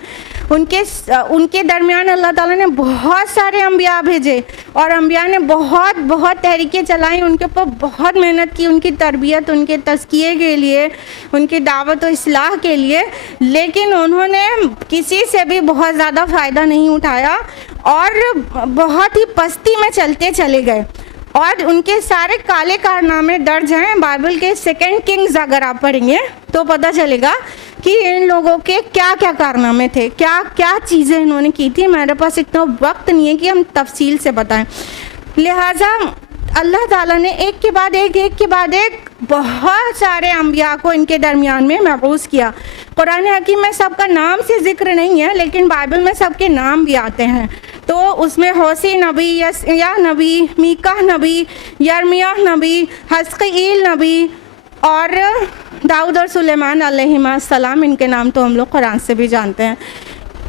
उनके दरमियान अल्लाह ताला ने बहुत सारे अम्बिया भेजे और अम्बिया ने बहुत तहरीकें चलाई, उनके ऊपर बहुत मेहनत की, उनकी तरबियत, उनके तज़किये के लिए, उनकी दावत और इस्लाह के लिए। लेकिन उन्होंने किसी से भी बहुत ज़्यादा फ़ायदा नहीं उठाया और बहुत ही पस्ती में चलते चले गए। और उनके सारे काले कारनामे दर्ज हैं बाइबल के 2 किंग्स। अगर आप पढ़ेंगे तो पता चलेगा कि इन लोगों के क्या क्या कारनामे थे, क्या क्या चीज़ें इन्होंने की थी। मेरे पास इतना वक्त नहीं है कि हम तफसील से बताएं। लिहाजा अल्लाह ताला ने एक के बाद एक बहुत सारे अम्बिया को इनके दरमियान में मबूस किया। कुरान हकीम में सबका नाम से ज़िक्र नहीं है, लेकिन बाइबल में सबके नाम भी आते हैं। तो उसमें होसी नबी, यस्या नबी, मीका नबी, यर्मिया नबी, हस्कील नबी और दाऊद और सुलेमान अलैहिस्सलाम, इनके नाम तो हम लोग कुरान से भी जानते हैं।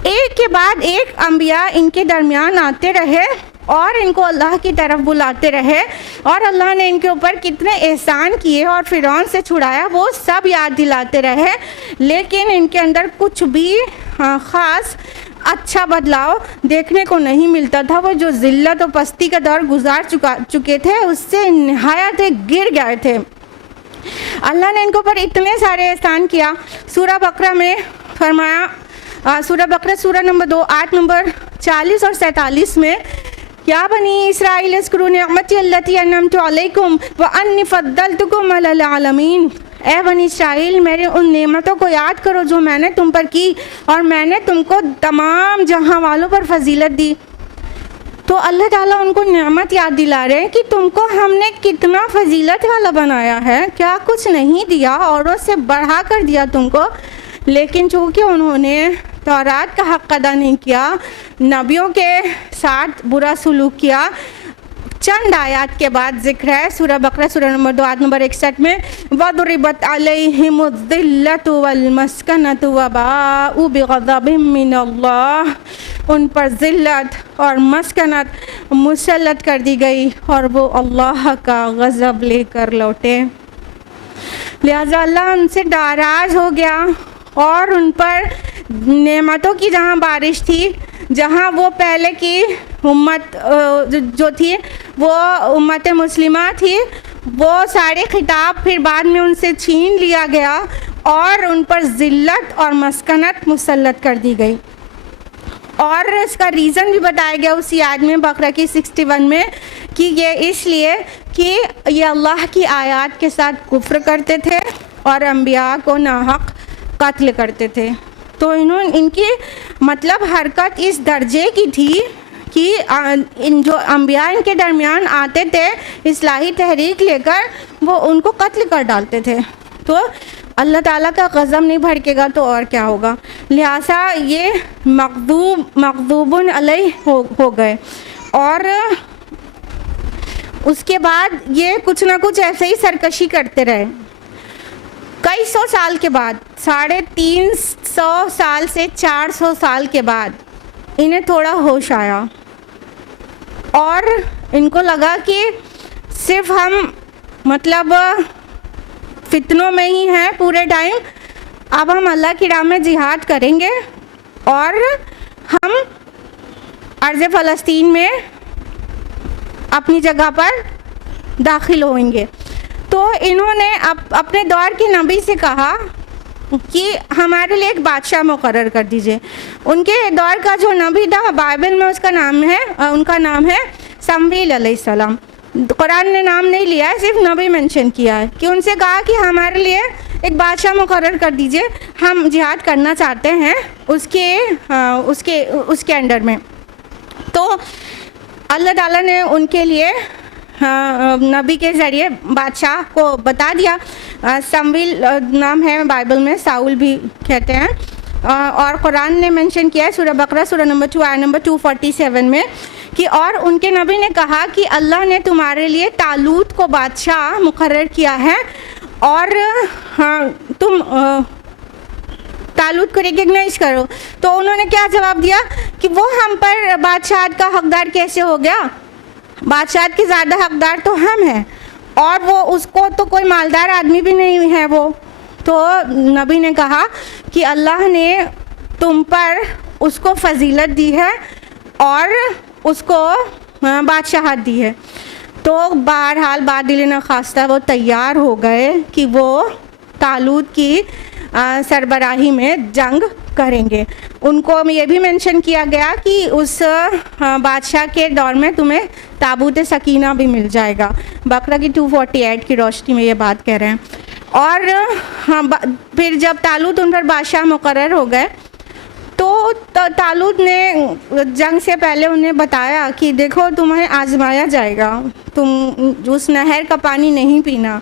एक के बाद एक अम्बिया इनके दरमियान आते रहे और इनको अल्लाह की तरफ बुलाते रहे और अल्लाह ने इनके ऊपर कितने एहसान किए और फ़िरौन से छुड़ाया वो सब याद दिलाते रहे। लेकिन इनके अंदर कुछ भी ख़ास अच्छा बदलाव देखने को नहीं मिलता था। वो जो ज़िल्लत और पस्ती का दौर गुजार चुके थे उससे निहायत गिर गए थे। अल्लाह ने इनके ऊपर इतने सारे एहसान किया। सूरह बकरा में फरमाया, सूरह बकरा सूरह नंबर 2 आयत नंबर 40 और 47 में, या बनी इसराइल इज़्कुरू निअमती अल्लती अनअमतु अलैकुम व अन्नी फ़द्दलतुकुम अलल आलमीन। ए बनी इसराइल, मेरे उन नेमतों को याद करो जो मैंने तुम पर की और मैंने तुमको तमाम जहां वालों पर फजीलत दी। तो अल्लाह ताला उनको नेमत याद दिला रहे हैं कि तुमको हमने कितना फजीलत वाला बनाया है, क्या कुछ नहीं दिया, औरों से बढ़ा कर दिया तुमको। लेकिन चूँकि उन्होंने तौरात का हक़ अदा नहीं किया, नबियों के साथ बुरा सलूक किया। चंद आयत के बाद जिक्र है सूरह बकरा सूरह नंबर 2 आयत नंबर 61 में, वदरिबत अलैहिमुज़्ज़िल्लतु वल मस्कनतु व बाउ बिग़ज़बिम मिनल्लाह। उन पर ज़िल्लत और मस्कनत मुसल्लत कर दी गई और वो अल्लाह का गज़ब लेकर लौटे। लिहाजा अल्लाह उनसे नाराज़ हो गया और उन पर नेमतों की जहाँ बारिश थी, जहाँ वो पहले की उम्मत जो थी वो उम्मत मुस्लिमा थी, वो सारे खिताब फिर बाद में उनसे छीन लिया गया और उन पर ज़िल्लत और मस्कनत मुसल्लत कर दी गई। और इसका रीज़न भी बताया गया उसी आयत में बकरा की 61 में कि ये इसलिए कि ये अल्लाह की आयत के साथ कुफ्र करते थे और अम्बिया को नाहक कत्ल करते थे। तो इनकी मतलब हरकत इस दर्जे की थी कि इन जो अम्बिया इनके दरमियान आते थे इस्लाही तहरीक लेकर, वो उनको कत्ल कर डालते थे। तो अल्लाह ताला का गज़ब नहीं भड़केगा तो और क्या होगा। लिहाजा ये मग़ज़ूबुन अलैह हो गए और उसके बाद ये कुछ ना कुछ ऐसे ही सरकशी करते रहे। कई सौ साल के बाद, 350 साल से 400 साल के बाद इन्हें थोड़ा होश आया और इनको लगा कि सिर्फ हम मतलब फितनों में ही हैं पूरे टाइम, अब हम अल्लाह की राह में जिहाद करेंगे और हम अर्ज़ फ़लस्तीन में अपनी जगह पर दाखिल होंगे। तो इन्होंने अपने दौर के नबी से कहा कि हमारे लिए एक बादशाह मुकर्रर कर दीजिए। उनके दौर का जो नबी था बाइबल में उनका नाम है समूएल अलैहिस्सलाम। कुरान ने नाम नहीं लिया है, सिर्फ नबी मेंशन किया है कि उनसे कहा कि हमारे लिए एक बादशाह मुकर्रर कर दीजिए, हम जिहाद करना चाहते हैं उसके अंडर में। तो अल्लाह ताला ने उनके लिए नबी के ज़रिए बादशाह को बता दिया। समविल नाम है बाइबल में, साउल भी कहते हैं। और कुरान ने मेंशन किया है सूरह बकरा सूरह नंबर 2 आयत नंबर 247 में कि और उनके नबी ने कहा कि अल्लाह ने तुम्हारे लिए तालूत को बादशाह मुकर्रर किया है और तुम तालूत को रिकग्नाइज करो। तो उन्होंने क्या जवाब दिया कि वो हम पर बादशाह का हकदार कैसे हो गया, बादशाह के ज़्यादा हकदार तो हम हैं और वो उसको तो कोई मालदार आदमी भी नहीं है वो। तो नबी ने कहा कि अल्लाह ने तुम पर उसको फजीलत दी है और उसको बादशाहत दी है। तो बहरहाल बादिल न खास्ता वो तैयार हो गए कि वो तालूत की सरबराही में जंग करेंगे। उनको ये भी मेंशन किया गया कि उस बादशाह के दौर में तुम्हें ताबूत सकीना भी मिल जाएगा। बकरा की 248 की रोशनी में ये बात कह रहे हैं। और फिर जब तालूत उन पर बादशाह मुकर्रर हो गए तो तालूत ने जंग से पहले उन्हें बताया कि देखो तुम्हें आजमाया जाएगा, तुम उस नहर का पानी नहीं पीना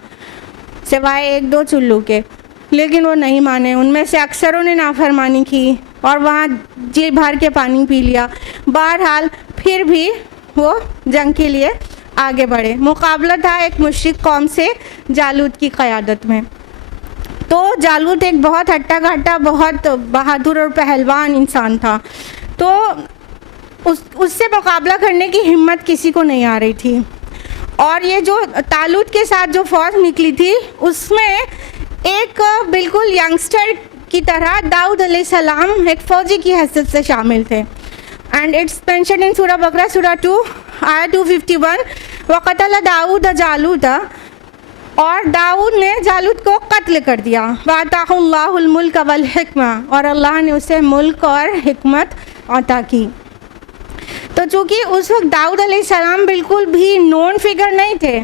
सिवाय 1-2 चुल्लू के। लेकिन वो नहीं माने, उनमें से अक्सरों ने नाफरमानी की और वहाँ जी भर के पानी पी लिया। बहरहाल फिर भी वो जंग के लिए आगे बढ़े। मुकाबला था एक मुश्रिक कौम से जालूत की क़यादत में। तो जालूत एक बहुत हट्टा कट्टा, बहुत बहादुर और पहलवान इंसान था। तो उससे मुकाबला करने की हिम्मत किसी को नहीं आ रही थी। और ये जो तालूत के साथ जो फ़ौज निकली थी उसमें एक बिल्कुल यंगस्टर की तरह दाऊद अलैहिस्सलाम एक फ़ौजी की हैसियत से शामिल थे। एंड इट्स मेंशन इन सूरह बकरा सूरह 2 आयत 251 वक़तल दाऊद जालूत, और दाऊद ने जालूत को कत्ल कर दिया। वाताहुल्लाहुल मुल्क वल हिकमा, और अल्लाह ने उसे मुल्क और हिकमत अता की। तो चूँकि उस वक्त दाऊद अलैहिस्सलाम बिल्कुल भी नोन फिगर नहीं थे,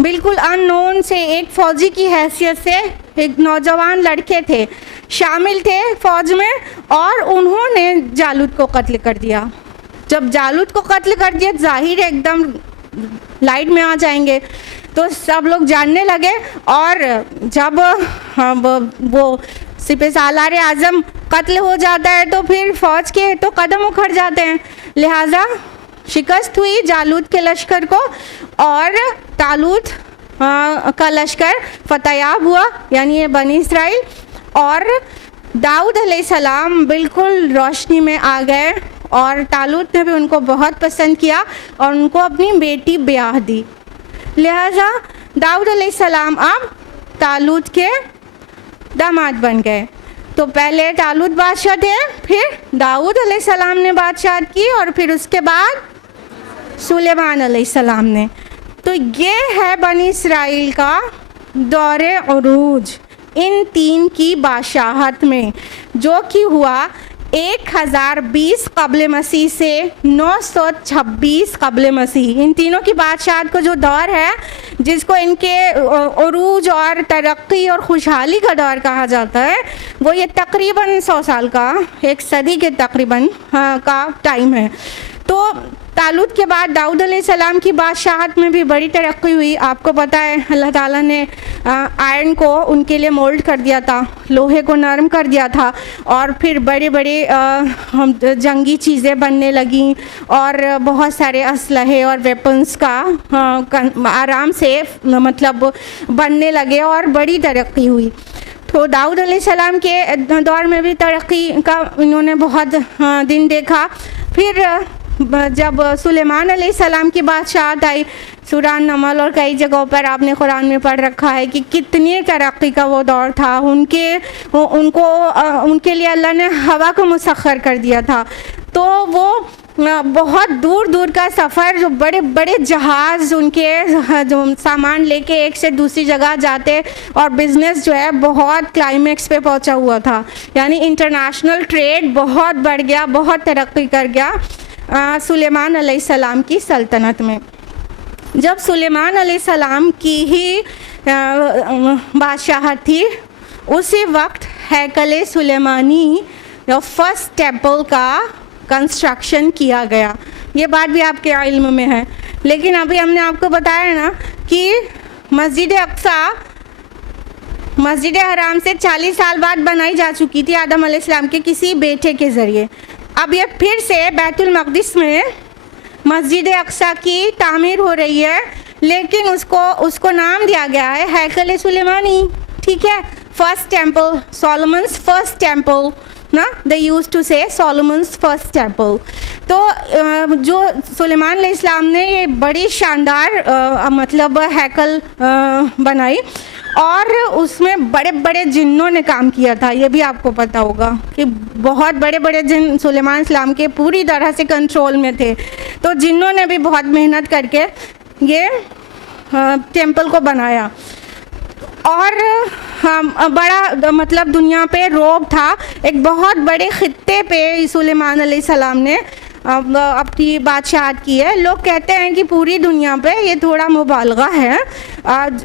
बिल्कुल अननोन से एक फ़ौजी की हैसियत से एक नौजवान लड़के थे, शामिल थे फ़ौज में, और उन्होंने जालूत को कत्ल कर दिया। जब जालूत को कत्ल कर दिया ज़ाहिर एकदम लाइट में आ जाएंगे, तो सब लोग जानने लगे। और जब वो सिपहसालार आज़म कत्ल हो जाता है तो फिर फ़ौज के तो कदम उखड़ जाते हैं। लिहाजा शिकस्त हुई जालूत के लश्कर को और तालूत का लश्कर फतेयाब हुआ, यानी ये बनी इसराइल। और दाऊद अलैहिस्सलाम बिल्कुल रोशनी में आ गए और तालूत ने भी उनको बहुत पसंद किया और उनको अपनी बेटी ब्याह दी। लिहाजा दाऊद अलैहिस्सलाम अब तालूत के दामाद बन गए। तो पहले तालूत बादशाह थे, फिर दाऊद अलैहिस्सलाम ने बादशाहत की और फिर उसके बाद सुलेमान अलैहिस्सलाम ने। तो ये है बनी इसराइल का दौरे उरूज इन 3 की बादशाहत में, जो कि हुआ 1020 कब्ल मसीह से 926 कब्ल मसीह। इन तीनों की बादशाहत को जो दौर है, जिसको इनके उरूज और तरक्की और खुशहाली का दौर कहा जाता है, वो ये तकरीबन 100 साल का, 1 सदी के तकरीबन का टाइम है। तो तालूत के बाद दाऊद अलैहिस्सलाम की बादशाहत में भी बड़ी तरक्की हुई। आपको पता है अल्लाह ताला ने आयरन को उनके लिए मोल्ड कर दिया था, लोहे को नरम कर दिया था, और फिर बड़े बड़े जंगी चीज़ें बनने लगीं और बहुत सारे असलहे और वेपन्स का आराम से मतलब बनने लगे और बड़ी तरक्की हुई। तो दाऊद अलैहिस्सलाम के दौर में भी तरक्की का इन्होंने बहुत दिन देखा। फिर जब सुलेमान अलैहिस्सलाम की बादशाहत आई, सूरह नमल और कई जगहों पर आपने कुरान में पढ़ रखा है कि कितनी तरक्की का वो दौर था। उनके लिए अल्लाह ने हवा को मुसख्खर कर दिया था। तो वो बहुत दूर दूर का सफ़र, जो बड़े बड़े जहाज़ उनके जो सामान लेके एक से दूसरी जगह जाते, और बिज़नेस जो है बहुत क्लाइमेक्स पे पहुंचा हुआ था, यानी इंटरनेशनल ट्रेड बहुत बढ़ गया, बहुत तरक्की कर गया सुलेमान अलैहिस्सलाम की सल्तनत में। जब सुलेमान अलैहिस्सलाम की ही बादशाहत थी, उसी वक्त हैकल सुलेमानी या फर्स्ट टेम्पल का कंस्ट्रक्शन किया गया। ये बात भी आपके इल्म में है। लेकिन अभी हमने आपको बताया ना कि मस्जिद अक्सा मस्जिद हराम से 40 साल बाद बनाई जा चुकी थी आदम अलैहिस्सलाम के किसी बेटे के ज़रिए। अब ये फिर से बैतुल मक़दिस में मस्जिद अक्सा की तामीर हो रही है, लेकिन उसको नाम दिया गया है हैकल सुलेमानी। ठीक है, first temple, Solomon's first temple ना, they used to say Solomon's first temple. तो जो सुलेमान अलैहिस्सलाम ने ये बड़ी शानदार मतलब हैकल बनाई और उसमें बड़े बड़े जिन्नों ने काम किया था। ये भी आपको पता होगा कि बहुत बड़े बड़े जिन सुलेमान अलैहिस्सलाम के पूरी तरह से कंट्रोल में थे। तो जिन्नों ने भी बहुत मेहनत करके ये टेम्पल को बनाया। और बड़ा मतलब दुनिया पे रोब था, एक बहुत बड़े खित्ते पे सुलेमान अलैहिस्सलाम ने अपनी बादशाहत की है। लोग कहते हैं कि पूरी दुनिया पे, ये थोड़ा मुबालगा है,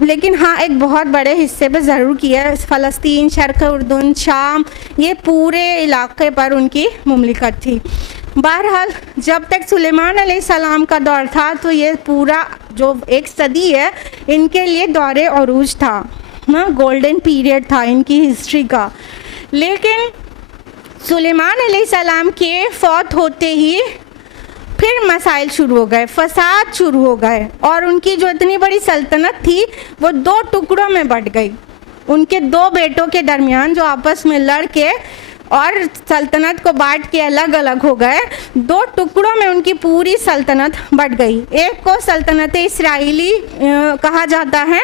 लेकिन हाँ एक बहुत बड़े हिस्से पे ज़रूर किया है। फ़लस्तीन, शर्क़ उर्दून, शाम, ये पूरे इलाके पर उनकी मुमलिकत थी। बहरहाल जब तक सुलेमान अलैहिस्सलाम का दौर था तो ये पूरा जो एक सदी है इनके लिए दौरे अरूज था ना, गोल्डन पीरियड था इनकी हिस्ट्री का। लेकिन सुलेमान अलैहिस्सलाम के फौत होते ही फिर मसाइल शुरू हो गए, फसाद शुरू हो गए और उनकी जो इतनी बड़ी सल्तनत थी वो 2 टुकड़ों में बट गई। उनके 2 बेटों के दरमियान जो आपस में लड़ के और सल्तनत को बांट के अलग अलग हो गए, 2 टुकड़ों में उनकी पूरी सल्तनत बट गई। एक को सल्तनत इसराइली कहा जाता है,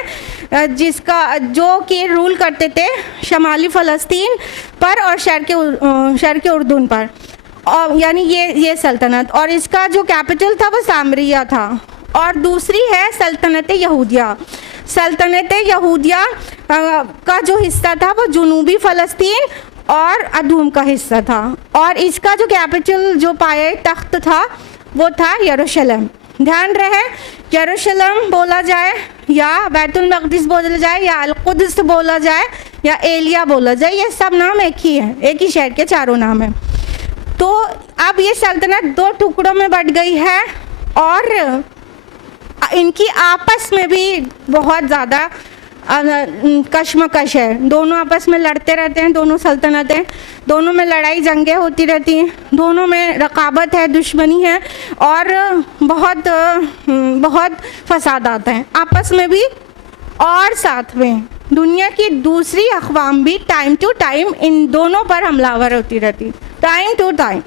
जो कि रूल करते थे शमाली फ़लस्तीन पर और शर्क़ उर्दून पर, और यानी ये सल्तनत, और इसका जो कैपिटल था वो सामरिया था। और दूसरी है सल्तनत यहूदिया। सल्तनत यहूदिया का जो हिस्सा था वो जुनूबी फ़लस्तीन और अदूम का हिस्सा था, और इसका जो कैपिटल जो पाए तख्त था वो था यरूशलेम। ध्यान रहे, यरूशलेम बोला जाए या बैतुल मक़दिस बोला जाए या अल-कुद्स बोला जाए या एलिया बोला जाए, ये सब नाम एक ही है, एक ही शहर के चारों नाम हैं। तो अब ये सल्तनत 2 टुकड़ों में बट गई है और इनकी आपस में भी बहुत ज़्यादा कशमकश है। दोनों आपस में लड़ते रहते हैं, दोनों सल्तनतें, दोनों में लड़ाई जंगें होती रहती हैं, दोनों में रकाबत है, दुश्मनी है और बहुत फसादात हैं आपस में भी। और साथ में दुनिया की दूसरी अक़वाम भी टाइम टू टाइम इन दोनों पर हमलावर होती रहती, टाइम टू टाइम।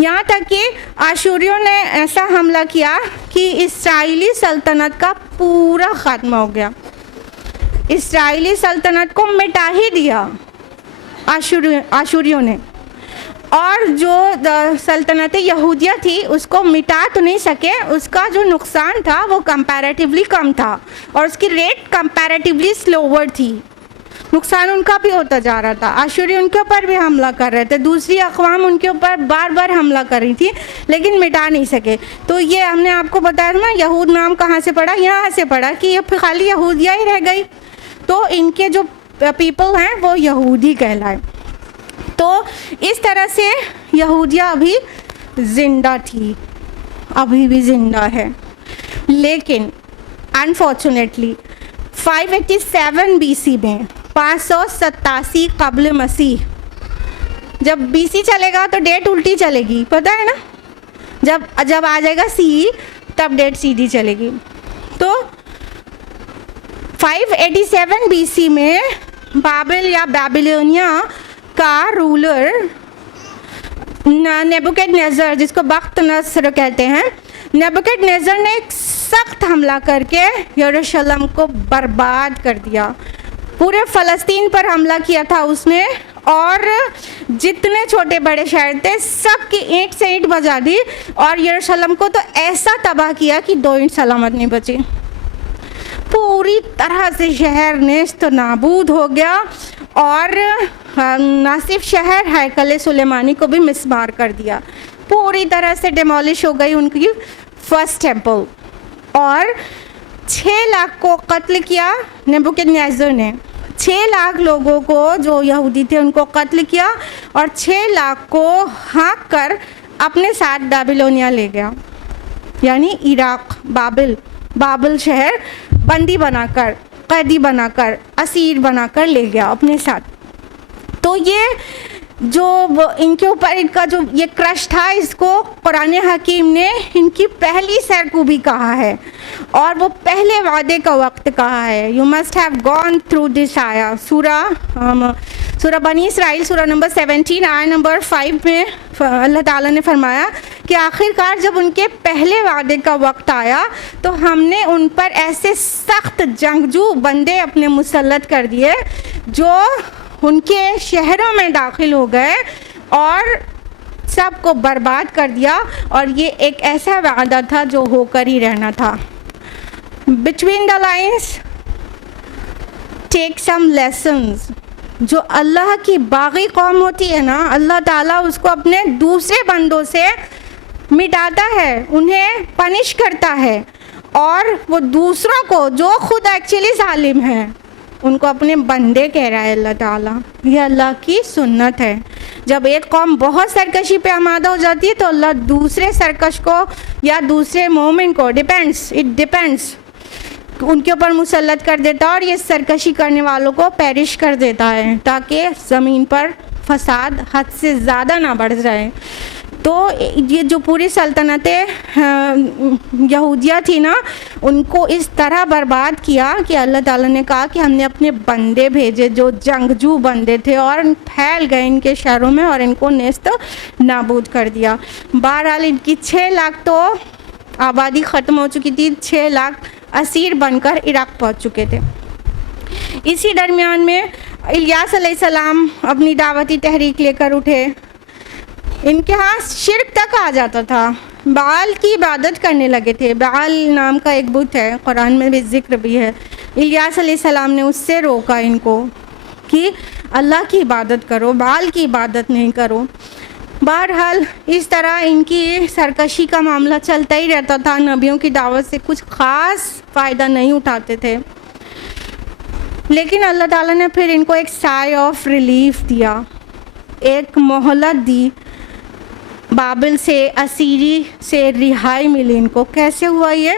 यहाँ तक कि आशूरियों ने ऐसा हमला किया कि इस्राएली सल्तनत का पूरा ख़त्म हो गया, इस्राएली सल्तनत को मिटा ही दिया आशूरियों ने। और जो सल्तनत यहूदिया थी उसको मिटा तो नहीं सके, उसका जो नुकसान था वो कंपैरेटिवली कम था और उसकी रेट कंपैरेटिवली स्लोवर थी। नुकसान उनका भी होता जा रहा था, आशूरी उनके ऊपर भी हमला कर रहे थे, दूसरी अक़वाम उनके ऊपर बार बार हमला कर रही थी लेकिन मिटा नहीं सके। तो ये हमने आपको बताया ना, यहूद नाम कहाँ से पड़ा, यहाँ से पड़ा कि ये खाली यहूदिया ही रह गई, तो इनके जो पीपल हैं वो यहूदी कहलाए। तो इस तरह से यहूदिया अभी ज़िंदा थी, अभी भी ज़िंदा है। लेकिन अनफॉर्चुनेटली 587 BC में 587 कब्ल मसीह, जब BC चलेगा तो डेट उल्टी चलेगी, पता है ना, जब आ जाएगा CE तब डेट सीधी चलेगी। तो 587 BC में बाबिल या बेबीलोनिया का रूलर नेबुकदनेस्सर, जिसको बख्त नस्र कहते हैं, नेबुकदनेस्सर ने एक सख्त हमला करके यरूशलेम को बर्बाद कर दिया। पूरे फ़लस्तीन पर हमला किया था उसने और जितने छोटे बड़े शहर थे सब की ईंट से ईंट बजा दी और यरूशलेम को तो ऐसा तबाह किया कि 2 ईंट सलामत नहीं बची। पूरी तरह से शहर नेस्त नाबूद हो गया और न सिर्फ शहर, हैकल सुलेमानी को भी मिसमार कर दिया, पूरी तरह से डिमोलिश हो गई उनकी फर्स्ट टेम्पल। और 6 लाख को कत्ल किया नेबुकदनेस्सर ने, 6 लाख लोगों को जो यहूदी थे उनको कत्ल किया और 6 लाख को हाँक कर अपने साथ बेबीलोनिया ले गया। यानी इराक, बाबिल शहर बंदी बनाकर, कैदी बनाकर, असीर बनाकर ले गया अपने साथ। तो ये जो इनके ऊपर इनका जो ये क्रश था, इसको कुरान हकीम ने इनकी पहली सरकूबी कहा है और वो पहले वादे का वक्त कहा है। You must have gone through this आया। सूरा बनी इसराइल सूरा नंबर 17 आया नंबर 5 में अल्लाह ताला ने फरमाया कि आखिरकार जब उनके पहले वादे का वक्त आया तो हमने उन पर ऐसे सख्त जंगजू बंदे अपने मुसल्लत कर दिए जो उनके शहरों में दाखिल हो गए और सबको बर्बाद कर दिया। और ये एक ऐसा वादा था जो होकर ही रहना था। Between the lines take some lessons. जो अल्लाह की बागी कौम होती है ना, अल्लाह ताला उसको अपने दूसरे बंदों से मिटाता है, उन्हें पनिश करता है और वो दूसरों को जो खुद एक्चुअली जालिम है उनको अपने बंदे कह रहा है अल्लाह ताला। ये अल्लाह की सुन्नत है। जब एक कौम बहुत सरकशी पे आमादा हो जाती है तो अल्लाह दूसरे सरकश को या दूसरे मोमिन को, इट डिपेंड्स, उनके ऊपर मुसल्लत कर देता है और ये सरकशी करने वालों को पेरिश कर देता है ताकि ज़मीन पर फसाद हद से ज़्यादा ना बढ़ जाए। तो ये जो पूरी सल्तनतें यहूदिया थी ना, उनको इस तरह बर्बाद किया कि अल्लाह ताला ने कहा कि हमने अपने बंदे भेजे जो जंगजू बंदे थे और फैल गए इनके शहरों में और इनको नेस्त नाबूद कर दिया। बहरहाल इनकी 6 लाख तो आबादी ख़त्म हो चुकी थी, 6 लाख असीर बनकर इराक़ पहुंच चुके थे। इसी दरमियान में इलियास अलैहिस्सलाम अपनी दावती तहरीक लेकर उठे। इनके यहाँ शिर्क तक आ जाता था, बाल की इबादत करने लगे थे। बाल नाम का एक बुत है, कुरान में भी जिक्र भी है। इलियास अलैहिस्सलाम ने उससे रोका इनको कि अल्लाह की इबादत करो, बाल की इबादत नहीं करो। बहरहाल इस तरह इनकी सरकशी का मामला चलता ही रहता था। नबियों की दावत से कुछ ख़ास फ़ायदा नहीं उठाते थे, लेकिन अल्लाह ताला ने फिर इनको एक साय ऑफ रिलीफ दिया, एक मोहलत दी। बाबिल से, असीरी से रिहाई मिली इनको। कैसे हुआ ये?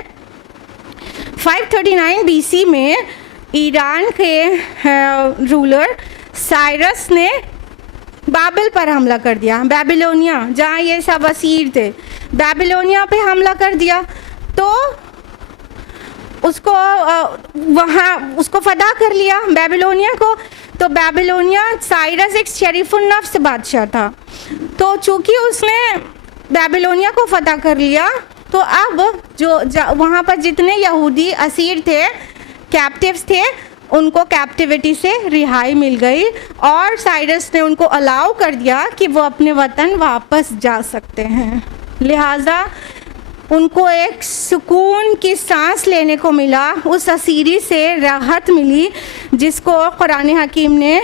539 BC में ईरान के रूलर साइरस ने बाबिल पर हमला कर दिया। बेबीलोनिया, जहाँ ये सब असीर थे, बेबीलोनिया पे हमला कर दिया। तो उसको वहाँ उसको फतह कर लिया बेबीलोनिया को। तो बेबीलोनिया, साइरस एक शरीफुन नफ्स बादशाह था। तो चूँकि उसने बेबीलोनिया को फतह कर लिया तो अब वहाँ पर जितने यहूदी असीर थे, कैप्टिव्स थे, उनको कैप्टिविटी से रिहाई मिल गई और साइरस ने उनको अलाउ कर दिया कि वो अपने वतन वापस जा सकते हैं। लिहाजा उनको एक सुकून की सांस लेने को मिला, उस असीरी से राहत मिली जिसको कुरान हकीम ने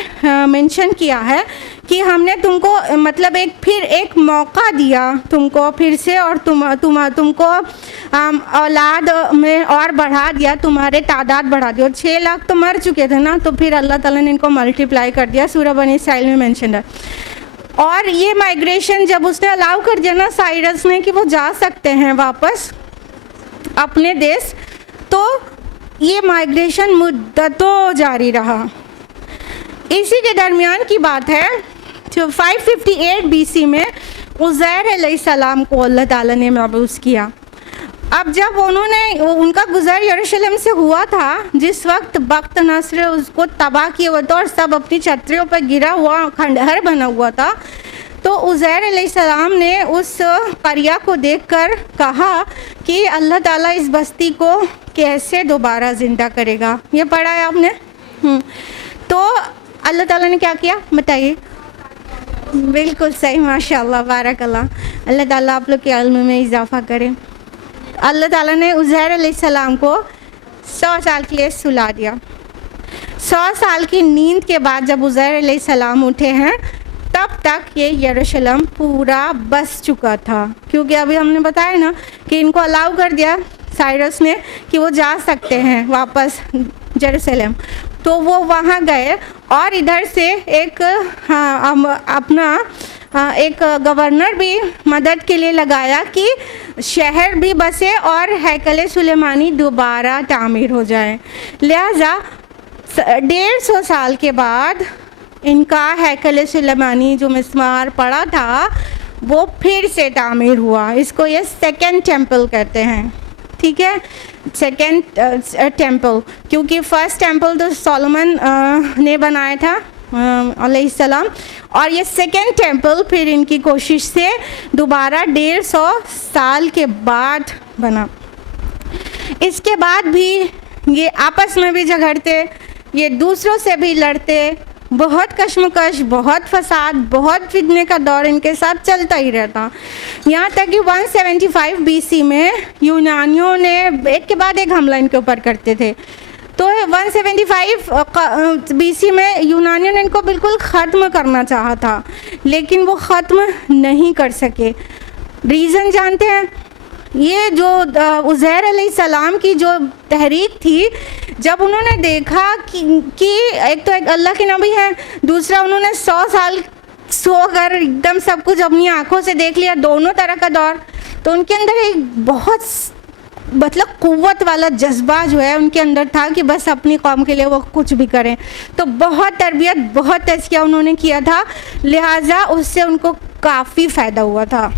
मेंशन किया है कि हमने तुमको मतलब फिर एक मौका दिया तुमको फिर से, और तुमको औलाद में और बढ़ा दिया, तुम्हारे तादाद बढ़ा दी। और 6 लाख तो मर चुके थे ना, तो फिर अल्लाह ताला ने इनको मल्टीप्लाई कर दिया। सूरह बनी इसराइल में मेंशन है। और ये माइग्रेशन जब उसने अलाउ कर दिया ना साइरस ने कि वो जा सकते हैं वापस अपने देश, तो ये माइग्रेशन मुद्दतों जारी रहा। इसी के दरमियान की बात है, तो 558 BC में उज़ैर अलैहिस्सलाम को अल्लाह ताला ने मबूस किया। अब जब उनका गुज़र यरूशलेम से हुआ था, जिस वक्त बख्त नस्र उसको तबाह किया हुआ था और सब अपनी छतरियों पर गिरा हुआ खंडहर बना हुआ था, तो उज़ैर अलैहिस्सलाम ने उस करिया को देखकर कहा कि अल्लाह ताला इस बस्ती को कैसे दोबारा ज़िंदा करेगा। ये पढ़ा है आपने? तो अल्लाह ताला ने क्या किया बताइए? बिल्कुल सही, माशाअल्लाह, बारकल्लाह। अल्लाह ताला आप लोग के इल्म में इजाफ़ा करे। अल्लाह ताला ने उज़ैर अलैहिस्सलाम को 100 साल के लिए सुला दिया। 100 साल की नींद के बाद जब उज़ैर अलैहिस्सलाम उठे हैं, तब तक ये यरूशलेम पूरा बस चुका था, क्योंकि अभी हमने बताया ना कि इनको अलाउ कर दिया साइरस ने कि वो जा सकते हैं वापस यरूशलेम। तो वो वहाँ गए और इधर से एक अपना एक गवर्नर भी मदद के लिए लगाया कि शहर भी बसे और हैकल सुलेमानी दोबारा तामीर हो जाए। लिहाजा 150 साल के बाद इनका हैकल सुलेमानी जो मिस्मार पड़ा था वो फिर से तामीर हुआ। इसको ये सेकंड टेंपल कहते हैं, ठीक है, सेकंड टेंपल, क्योंकि फर्स्ट टेंपल तो सोलोमन ने बनाया था अलैहिस्सलाम, और ये सेकंड टेंपल फिर इनकी कोशिश से दोबारा 150 साल के बाद बना। इसके बाद भी ये आपस में भी झगड़ते, ये दूसरों से भी लड़ते, बहुत कश्मकश, बहुत फसाद, बहुत फितने का दौर इनके साथ चलता ही रहता। यहाँ तक कि 175 BC में यूनानियों ने एक के बाद एक हमला इनके ऊपर करते थे। तो 175 BC में यूनानियों ने इनको बिल्कुल ख़त्म करना चाहा था, लेकिन वो ख़त्म नहीं कर सके। रीज़न जानते हैं? ये जो उज़ैर अलैहिस्सलाम की जो तहरीक थी, जब उन्होंने देखा कि एक तो एक अल्लाह के नबी हैं, दूसरा उन्होंने 100 साल सोकर एकदम सब कुछ अपनी आंखों से देख लिया, दोनों तरह का दौर, तो उनके अंदर एक बहुत मतलब क़ुव्वत वाला जज्बा जो है उनके अंदर था कि बस अपनी कौम के लिए वो कुछ भी करें। तो बहुत तरबियत, बहुत तज़किया उन्होंने किया था, लिहाजा उससे उनको काफ़ी फ़ायदा हुआ था।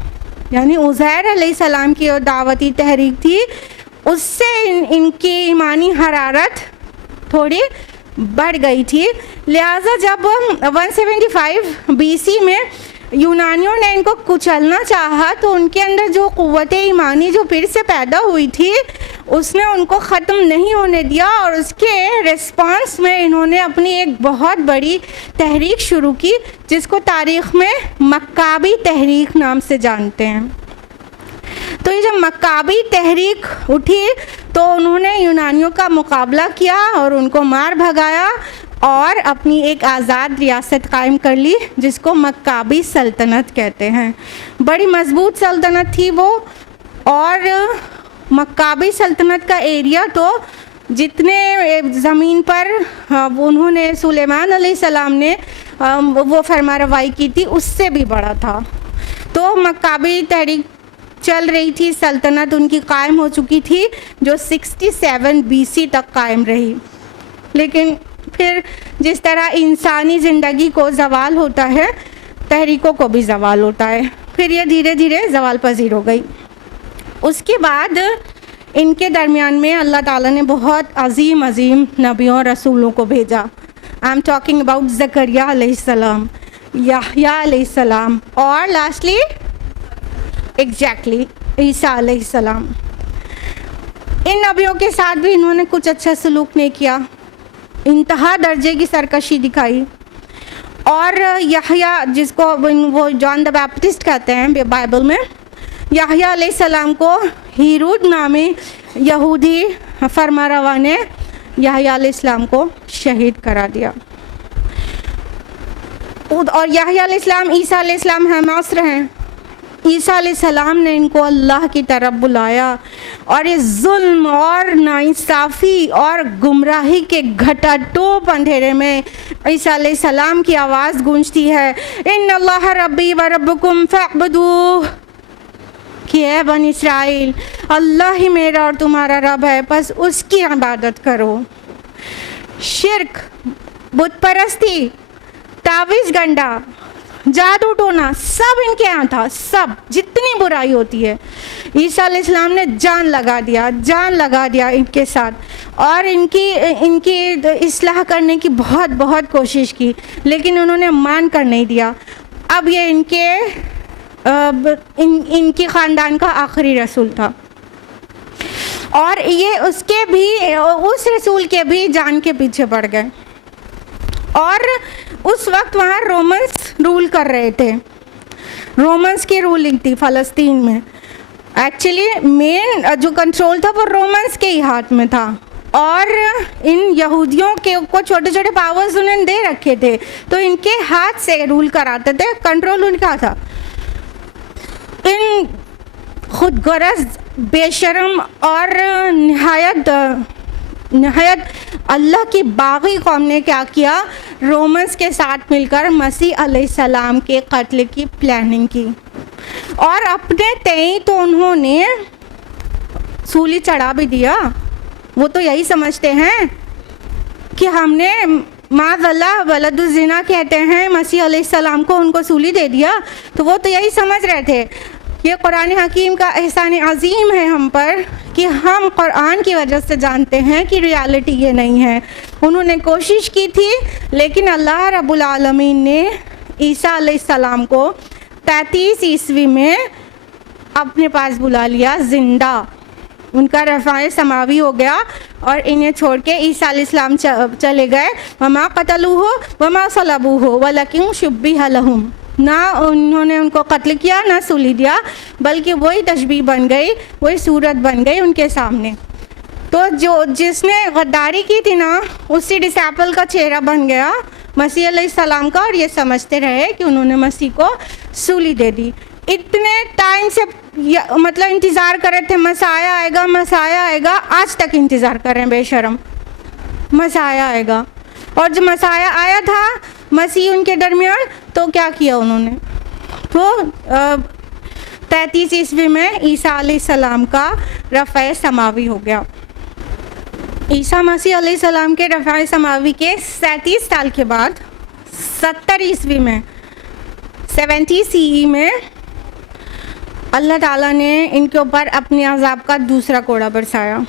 यानी उज़ैर अलैहिस्सलाम की जो दावती तहरीक थी उससे इनकी ईमानी हरारत थोड़ी बढ़ गई थी। लिहाजा जब 175 BC में यूनानियों ने इनको कुचलना चाहा तो उनके अंदर जो क़ुव्वत ईमानी जो फिर से पैदा हुई थी उसने उनको ख़त्म नहीं होने दिया, और उसके रिस्पांस में इन्होंने अपनी एक बहुत बड़ी तहरीक शुरू की जिसको तारीख़ में मक्काबी तहरीक नाम से जानते हैं। तो ये जब मक्काबी तहरीक उठी तो उन्होंने यूनानियों का मुकाबला किया और उनको मार भगाया और अपनी एक आज़ाद रियासत कायम कर ली जिसको मक्काबी सल्तनत कहते हैं। बड़ी मजबूत सल्तनत थी वो, और मक्काबी सल्तनत का एरिया तो जितने ज़मीन पर उन्होंने सुलेमान अलैहिस्सलाम ने वो फरमा रवाई की थी उससे भी बड़ा था। तो मक्काबी तहरीक चल रही थी, सल्तनत उनकी कायम हो चुकी थी जो 67 BC तक कायम रही। लेकिन फिर जिस तरह इंसानी ज़िंदगी को ज़वाल होता है, तहरीकों को भी ज़वाल होता है, फिर ये धीरे धीरे ज़वाल पजीर हो गई। उसके बाद इनके दरमियान में अल्लाह ताला ने बहुत अजीम अजीम नबियों और रसूलों को भेजा। I am talking about Zakaria अलैहिस्सलाम, याह्या अलैहिस्सलाम, और लास्टली एग्जैक्टली ईसा अलैहिस्सलाम। इन नबियों के साथ भी इन्होंने कुछ अच्छा सलूक नहीं किया, इंतहा दर्जे की सरकशी दिखाई। और याह्या, जिसको वो जॉन द बैप्टिस्ट कहते हैं बाइबल में, याह्या अलैहिस्सलाम को हीरोद नामी यहूदी फरमारवा ने याह्या अलैहिस्सलाम को शहीद करा दिया। और याह्या अलैहिस्सलाम, ईसा अलैहिस्सलाम हमासर हैं। ईसा अलैहिस्सलाम ने इनको अल्लाह की तरफ बुलाया, और ये जुल्म और नाइंसाफ़ी और गुमराही के घटाटोप अंधेरे में ईसा अलैहिस्सलाम की आवाज़ गूंजती है, इन्नल्लाह रब्बी व रब्बुकुम फअबुदूह, कि है बनी इसराइल, अल्लाह ही मेरा और तुम्हारा रब है, बस उसकी इबादत करो। शिर्क, बुत परस्ती, तावीज़ गंडा, जादू टोना, सब इनके यहाँ था। सब जितनी बुराई होती है ईसा अलैहिस्सलाम ने जान लगा दिया इनके साथ, और इनकी इस्लाह करने की बहुत कोशिश की, लेकिन उन्होंने मान कर नहीं दिया। अब ये इनके ख़ानदान का आखिरी रसूल था, और ये उसके भी, उस रसूल के भी जान के पीछे पड़ गए। और उस वक्त वहाँ रोमन्स रूल कर रहे थे, रोमन्स की रूलिंग थी फ़लस्तीन में। एक्चुअली मेन जो कंट्रोल था वो रोमन्स के ही हाथ में था, और इन यहूदियों के को छोटे छोटे पावर्स उन्होंने दे रखे थे, तो इनके हाथ से रूल कराते थे, कंट्रोल उनका था। इन खुदगर्ज़, बेशरम और नहायत अल्लाह की बागी कौम ने क्या किया, रोमन्स के साथ मिलकर मसीह अलैहिस्सलाम के कत्ल की प्लानिंग की और अपने तय तो उन्होंने सूली चढ़ा भी दिया। वो तो यही समझते हैं कि हमने माज़अल्लाह वलदुज़्ज़िना कहते हैं मसीह अलैहिस्सलाम को, उनको सूली दे दिया, तो वो तो यही समझ रहे थे। ये कुरान हकीम का एहसान अज़ीम है हम पर कि हम कुरान की वजह से जानते हैं कि रियलिटी ये नहीं है। उन्होंने कोशिश की थी, लेकिन अल्लाह रब्बुल आलमीन ने ईसा अलैहिस्सलाम को 33 ईस्वी में अपने पास बुला लिया ज़िंदा। उनका रफ़ाए समावी हो गया और इन्हें छोड़ के ईसा अलैहिस्सलाम चले गए। वमा क़तलूहु वमा सलबूहु वलकिन शुब्बिह लहुम। ना उन्होंने उनको कत्ल किया ना सूली दिया, बल्कि वही तशबीह बन गई, वही सूरत बन गई उनके सामने। तो जिसने गद्दारी की थी ना, उसी डिसाइपल का चेहरा बन गया मसीह अलैहिस्सलाम का, और ये समझते रहे कि उन्होंने मसीह को सूली दे दी। इतने टाइम से मतलब इंतज़ार कर रहे थे, मसाया आएगा मसाया आएगा, आज तक इंतज़ार कर रहे हैं बेशरम, मसाया आएगा। और जब मसाया आया था मसीह उनके दरमियान, तो क्या किया उन्होंने, तो 33 ईस्वी में ईसा अलैहिस्सलाम का रफ़ाए समावी हो गया। ईसा मसीह अलैहिस्सलाम के रफ़ाए समावी के 37 साल के बाद 70 ईस्वी में 70 CE में अल्लाह ताला ने इनके ऊपर अपने अज़ाब का दूसरा कोड़ा बरसाया।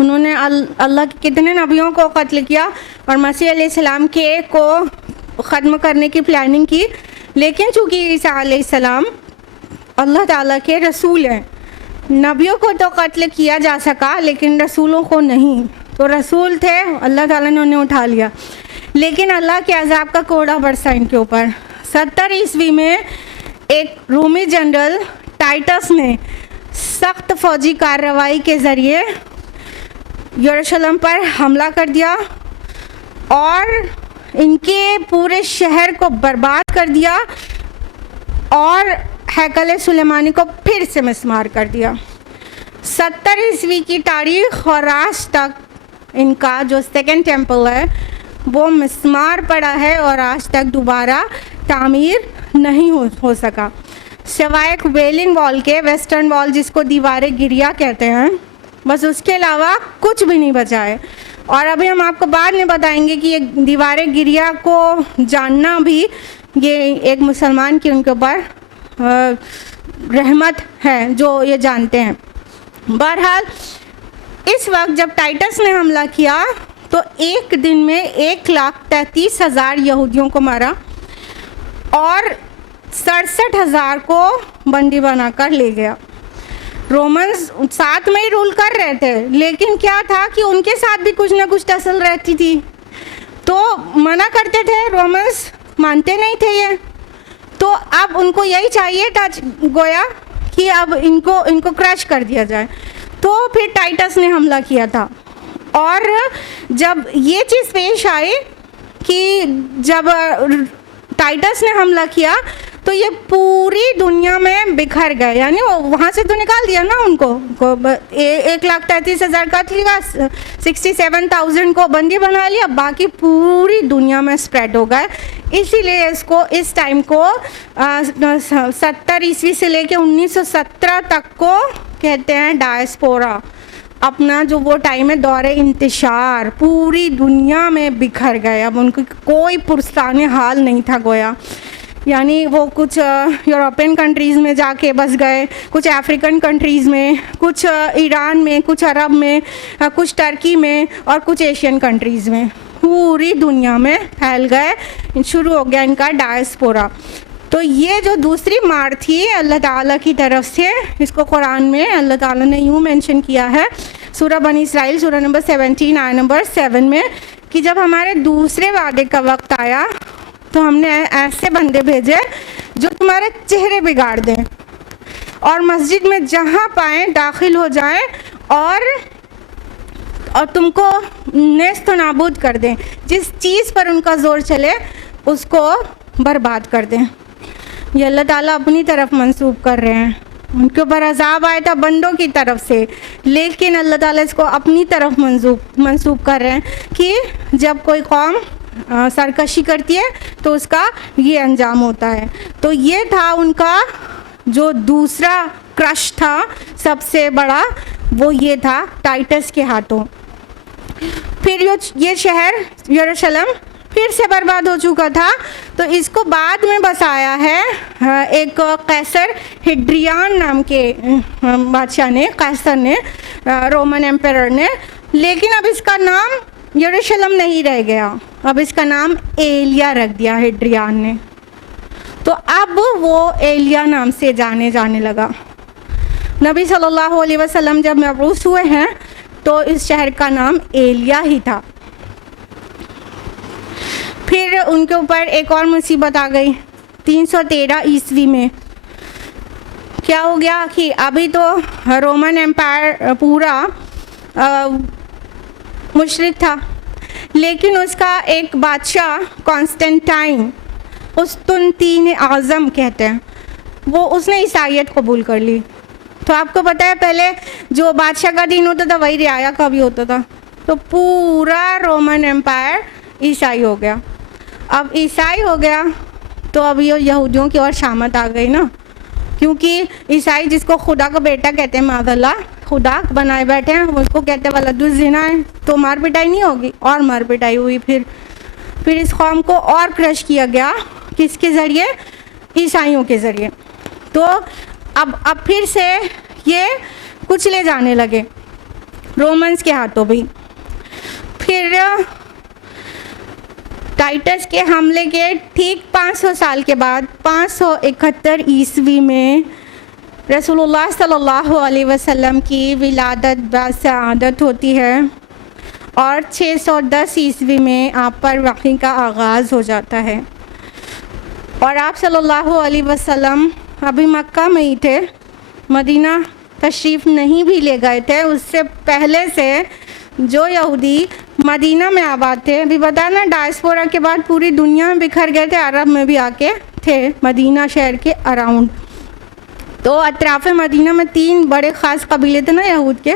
उन्होंने अल्लाह के कितने नबियों को कत्ल किया और मसीह अलैहिस्सलाम के को ख़त्म करने की प्लानिंग की, लेकिन चूँकि ईसा अलैहिस्सलाम अल्लाह ताला के रसूल हैं, नबियों को तो कत्ल किया जा सका लेकिन रसूलों को नहीं। तो रसूल थे, अल्लाह ताला ने उन्हें उठा लिया, लेकिन अल्लाह के अज़ाब का कोड़ा बरसा इनके ऊपर। 70 ईस्वी में एक रोमी जनरल टाइटस ने सख्त फ़ौजी कार्रवाई के ज़रिए यरूशलेम पर हमला कर दिया और इनके पूरे शहर को बर्बाद कर दिया और हैकल सुलेमानी को फिर से मिस्मार कर दिया। 70 ईस्वी की तारीख़ और आज तक इनका जो सेकंड टेम्पल है वो मिस्मार पड़ा है और आज तक दोबारा तामीर नहीं हो सका, सिवाय वेलिंग वॉल के, वेस्टर्न वॉल जिसको दीवार गिरिया कहते हैं, बस उसके अलावा कुछ भी नहीं बचा है। और अभी हम आपको बाद में बताएंगे कि ये दीवार गिरिया को जानना भी ये एक मुसलमान की उनके ऊपर रहमत है जो ये जानते हैं। बहरहाल इस वक्त जब टाइटस ने हमला किया तो एक दिन में 1,33,000 यहूदियों को मारा और 67,000 को बंदी बनाकर ले गया। रोमन्स साथ में ही रूल कर रहे थे, लेकिन क्या था कि उनके साथ भी कुछ ना कुछ टसल रहती थी, तो मना करते थे, रोमन्स मानते नहीं थे ये। तो अब उनको यही चाहिए था गोया कि अब इनको क्रश कर दिया जाए। तो फिर टाइटस ने हमला किया था और जब ये चीज़ पेश आई कि जब टाइटस ने हमला किया तो ये पूरी दुनिया में बिखर गए, यानी वहाँ से तो निकाल दिया ना उनको 1,33,000 का था, 67,000 को बंदी बना लिया, बाकी पूरी दुनिया में स्प्रेड हो गए। इसीलिए इसको इस टाइम को 70 ईस्वी से लेके 1917 तक को कहते हैं डायस्पोरा। अपना जो वो टाइम है दौरे इंतशार, पूरी दुनिया में बिखर गए। अब उनको कोई पुरस्ताने हाल नहीं था गोया, यानी वो कुछ यूरोपियन कंट्रीज़ में जाके बस गए, कुछ अफ्रीकन कंट्रीज़ में, कुछ ईरान में, कुछ अरब में, कुछ टर्की में और कुछ एशियन कंट्रीज़ में, पूरी दुनिया में फैल गए। शुरू हो गया इनका डायस्पोरा। तो ये जो दूसरी मार थी अल्लाह ताला की तरफ से, इसको कुरान में अल्लाह ताला ने यूँ मेंशन किया है सूरह बनी इसराइल सूरह नंबर 17 आयत नंबर 7 में कि जब हमारे दूसरे वादे का वक्त आया तो हमने ऐसे बंदे भेजे जो तुम्हारे चेहरे बिगाड़ दें और मस्जिद में जहाँ पाएँ दाखिल हो जाएं और तुमको नेस्त नाबूद कर दें, जिस चीज़ पर उनका ज़ोर चले उसको बर्बाद कर दें। ये अल्लाह ताला अपनी तरफ मंसूब कर रहे हैं। उनके ऊपर अजाब आया था बंदों की तरफ से, लेकिन अल्लाह ताला इसको अपनी तरफ मंसूब कर रहे हैं कि जब कोई कौम सरकशी करती है तो उसका ये अंजाम होता है। तो ये था उनका जो दूसरा क्रश था सबसे बड़ा, वो ये था टाइटस के हाथों। फिर ये शहर यरूशलेम फिर से बर्बाद हो चुका था, तो इसको बाद में बसाया है एक कैसर हिड्रियान नाम के बादशाह ने, कैसर ने, रोमन एम्परर ने। लेकिन अब इसका नाम यरूशलेम नहीं रह गया, अब इसका नाम एलिया रख दिया हिड्रियान ने। तो अब वो एलिया नाम से जाने लगा। नबी सल्लल्लाहु अलैहि वसल्लम जब मबऊस हुए हैं तो इस शहर का नाम एलिया ही था। फिर उनके ऊपर एक और मुसीबत आ गई 313 ईस्वी में। क्या हो गया कि अभी तो रोमन एम्पायर पूरा मुशरिक था, लेकिन उसका एक बादशाह कॉन्स्टेंटाइन, उस्तुनतीन आज़म कहते हैं, वो उसने ईसाईयत कबूल कर ली। तो आपको पता है पहले जो बादशाह का दिन होता था वही रियाया का भी होता था, तो पूरा रोमन एम्पायर ईसाई हो गया। अब ईसाई हो गया तो अब ये यहूदियों की और शामत आ गई ना, क्योंकि ईसाई जिसको खुदा का बेटा कहते हैं, मादल्ला खुदा बनाए बैठे हैं, उसको कहते हैं वलदुज़्ज़िना है, तो मार पिटाई नहीं होगी, और मार पिटाई हुई। फिर इस कौम को और क्रश किया गया, किसके ज़रिए? ईसाइयों के ज़रिए। तो अब फिर से ये कुचले जाने लगे रोमन्स के हाथों भी। फिर टाइटस के हमले के ठीक 500 साल के बाद 571 ईस्वी में रसूलुल्लाह सल्लल्लाहु अलैहि वसल्लम की विलादत बासआदत होती है और 610 ईस्वी में आप पर वही का आगाज़ हो जाता है। और आप सल्लल्लाहु अलैहि वसल्लम अभी मक्का में ही थे, मदीना तशरीफ़ नहीं भी ले गए थे। उससे पहले से जो यहूदी मदीना में आबाद थे, अभी बताना डायस्पोरा के बाद पूरी दुनिया में बिखर गए थे, अरब में भी आके थे मदीना शहर के अराउंड। तो अतराफ़ मदीना में 3 बड़े ख़ास कबीले थे ना यहूद के।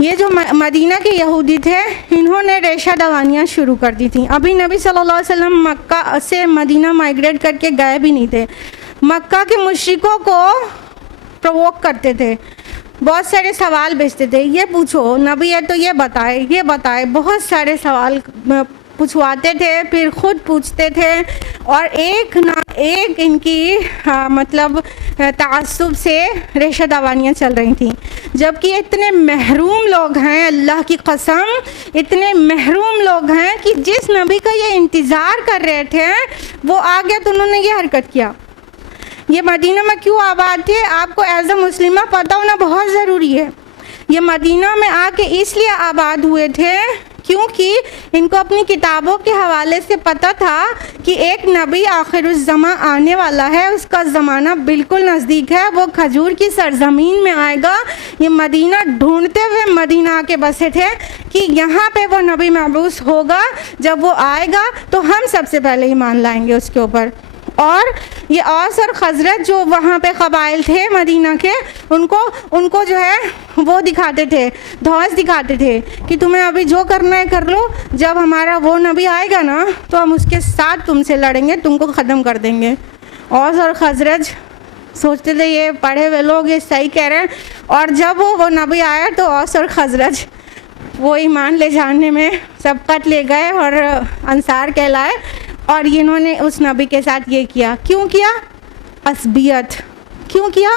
ये जो मदीना के यहूदी थे, इन्होंने रेशा दवानियाँ शुरू कर दी थी। अभी नबी सल्लल्लाहु अलैहि वसल्लम मक्का से मदीना माइग्रेट करके गए भी नहीं थे। मक्का के मुश्रिकों को प्रोवोक करते थे, बहुत सारे सवाल भेजते थे, ये पूछो नबी है तो ये बताए, बहुत सारे सवाल पूछवाते थे, फिर ख़ुद पूछते थे, और एक ना एक इनकी मतलब तासुब से रेशा दवानियाँ चल रही थी। जबकि इतने महरूम लोग हैं, अल्लाह की कसम, इतने महरूम लोग हैं कि जिस नबी का ये इंतज़ार कर रहे थे वो आ गया तो उन्होंने ये हरकत किया। ये मदीना में क्यों आबाद थे आपको एज अ मुस्लिमा पता होना बहुत ज़रूरी है। ये मदीना में आके इसलिए आबाद हुए थे क्योंकि इनको अपनी किताबों के हवाले से पता था कि एक नबी आखिरुज़्ज़मा आने वाला है, उसका ज़माना बिल्कुल नज़दीक है, वो खजूर की सरज़मीन में आएगा। ये मदीना ढूंढते हुए मदीना आके बसे थे कि यहाँ पे वो नबी मबऊस होगा, जब वो आएगा तो हम सबसे पहले ईमान लाएंगे उसके ऊपर। और ये औस और खजरत जो वहाँ पे कबाइल थे मदीना के, उनको जो है वो दिखाते थे, धौस दिखाते थे कि तुम्हें अभी जो करना है कर लो, जब हमारा वो नबी आएगा ना तो हम उसके साथ तुमसे लड़ेंगे, तुमको ख़त्म कर देंगे। औस और खजरत सोचते थे ये पढ़े हुए लोग ये सही कह रहे हैं, और जब वो नबी आया तो औस और खजरत वो ईमान ले जाने में सबकत ले गए और अंसार कहलाए। और इन्होंने उस नबी के साथ ये किया। क्यों किया? असबियत। क्यों किया?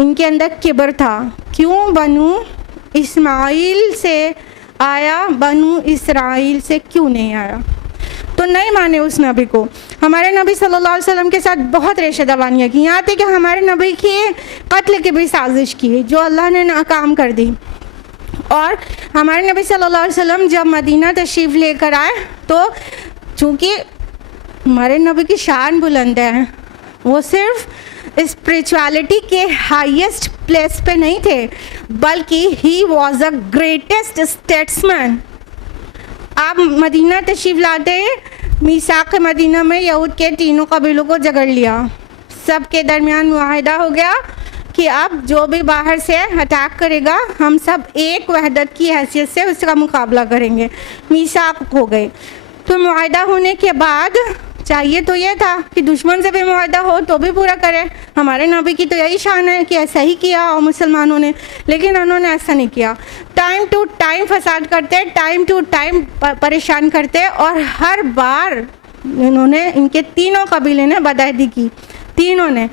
इनके अंदर किबर था। क्यों? बनु इस्माइल से आया, बनु इसराइल से क्यों नहीं आया? तो नहीं माने उस नबी को। हमारे नबी सल्लल्लाहु अलैहि वसल्लम के साथ बहुत रेशा दवानियाँ की, यहाँ तक कि हमारे नबी की कत्ल की भी साजिश की जो अल्लाह ने नाकाम कर दी। और हमारे नबी सल्लल्लाहु अलैहि वसल्लम जब मदीना तशरीफ़ लेकर आए तो चूँकि हमारे नबी की शान बुलंद है, वो सिर्फ स्पिरिचुअलिटी के हाईएस्ट प्लेस पे नहीं थे, बल्कि he was a greatest statesman. आप मदीना तशरीफ़ लाते, मीसाक़ मदीना में यहूद के तीनों कबीलों को जगड़ लिया, सबके दरमियान मुआहिदा हो गया कि अब जो भी बाहर से अटैक करेगा हम सब एक वहदत की हैसियत से उसका मुकाबला करेंगे। मीसाक़ हो गए। तो मुआहदा होने के बाद चाहिए तो ये था कि दुश्मन से भी मुआहदा हो तो भी पूरा करें। हमारे नबी की तो यही शान है कि ऐसा ही किया और मुसलमानों ने, लेकिन उन्होंने ऐसा नहीं किया। टाइम टू टाइम फसाद करते, टाइम टू टाइम परेशान करते, और हर बार इन्होंने, इनके तीनों कबीले ने बदअहदी की, तीनों ने।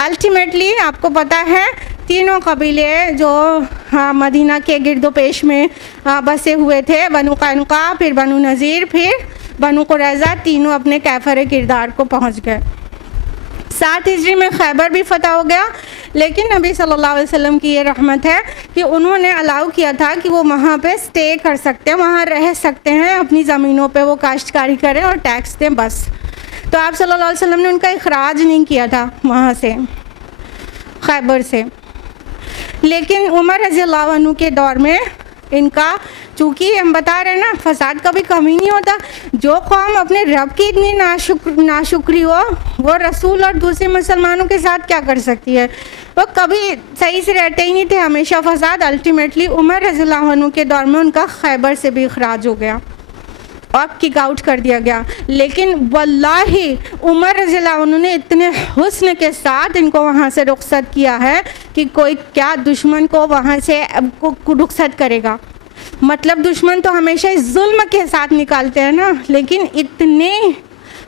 अल्टीमेटली आपको पता है तीनों कबीले जो मदीना के गिरदो पेश में बसे हुए थे, बनु कैनुका, फिर बनु नज़ीर, फिर बनु कुरैज़ा, तीनों अपने कैफर किरदार को पहुंच गए। 7 हिजरी में खैबर भी फतह हो गया, लेकिन नबी सल्लल्लाहु अलैहि वसल्लम की ये रहमत है कि उन्होंने अलाउ किया था कि वो वहाँ पे स्टे कर सकते हैं, वहाँ रह सकते हैं, अपनी ज़मीनों पे वो काश्तकारी करें और टैक्स दें, बस। तो आप सल्लल्लाहु अलैहि वसल्लम ने उनका इखराज नहीं किया था वहाँ से, खैबर से। लेकिन उमर रज़ियल्लाहु अन्हु के दौर में इनका, चूँकि हम बता रहे हैं ना, फसाद का भी कमी नहीं होता। जो कौम अपने रब की इतनी नाशुक्री हो, वो रसूल और दूसरे मुसलमानों के साथ क्या कर सकती है। वो कभी सही से रहते ही नहीं थे, हमेशा फसाद। अल्टीमेटली उमर रज़ियल्लाहु अन्हु के दौर में उनका खैबर से भी इखराज हो गया और किक आउट कर दिया गया। लेकिन वल्लाही उमर रज़ियल्लाहु अन्हु ने इतने हुस्न के साथ इनको वहाँ से रुखसत किया है कि कोई क्या दुश्मन को वहाँ से रुखसत करेगा। मतलब दुश्मन तो हमेशा इस जुल्म के साथ निकालते हैं ना, लेकिन इतने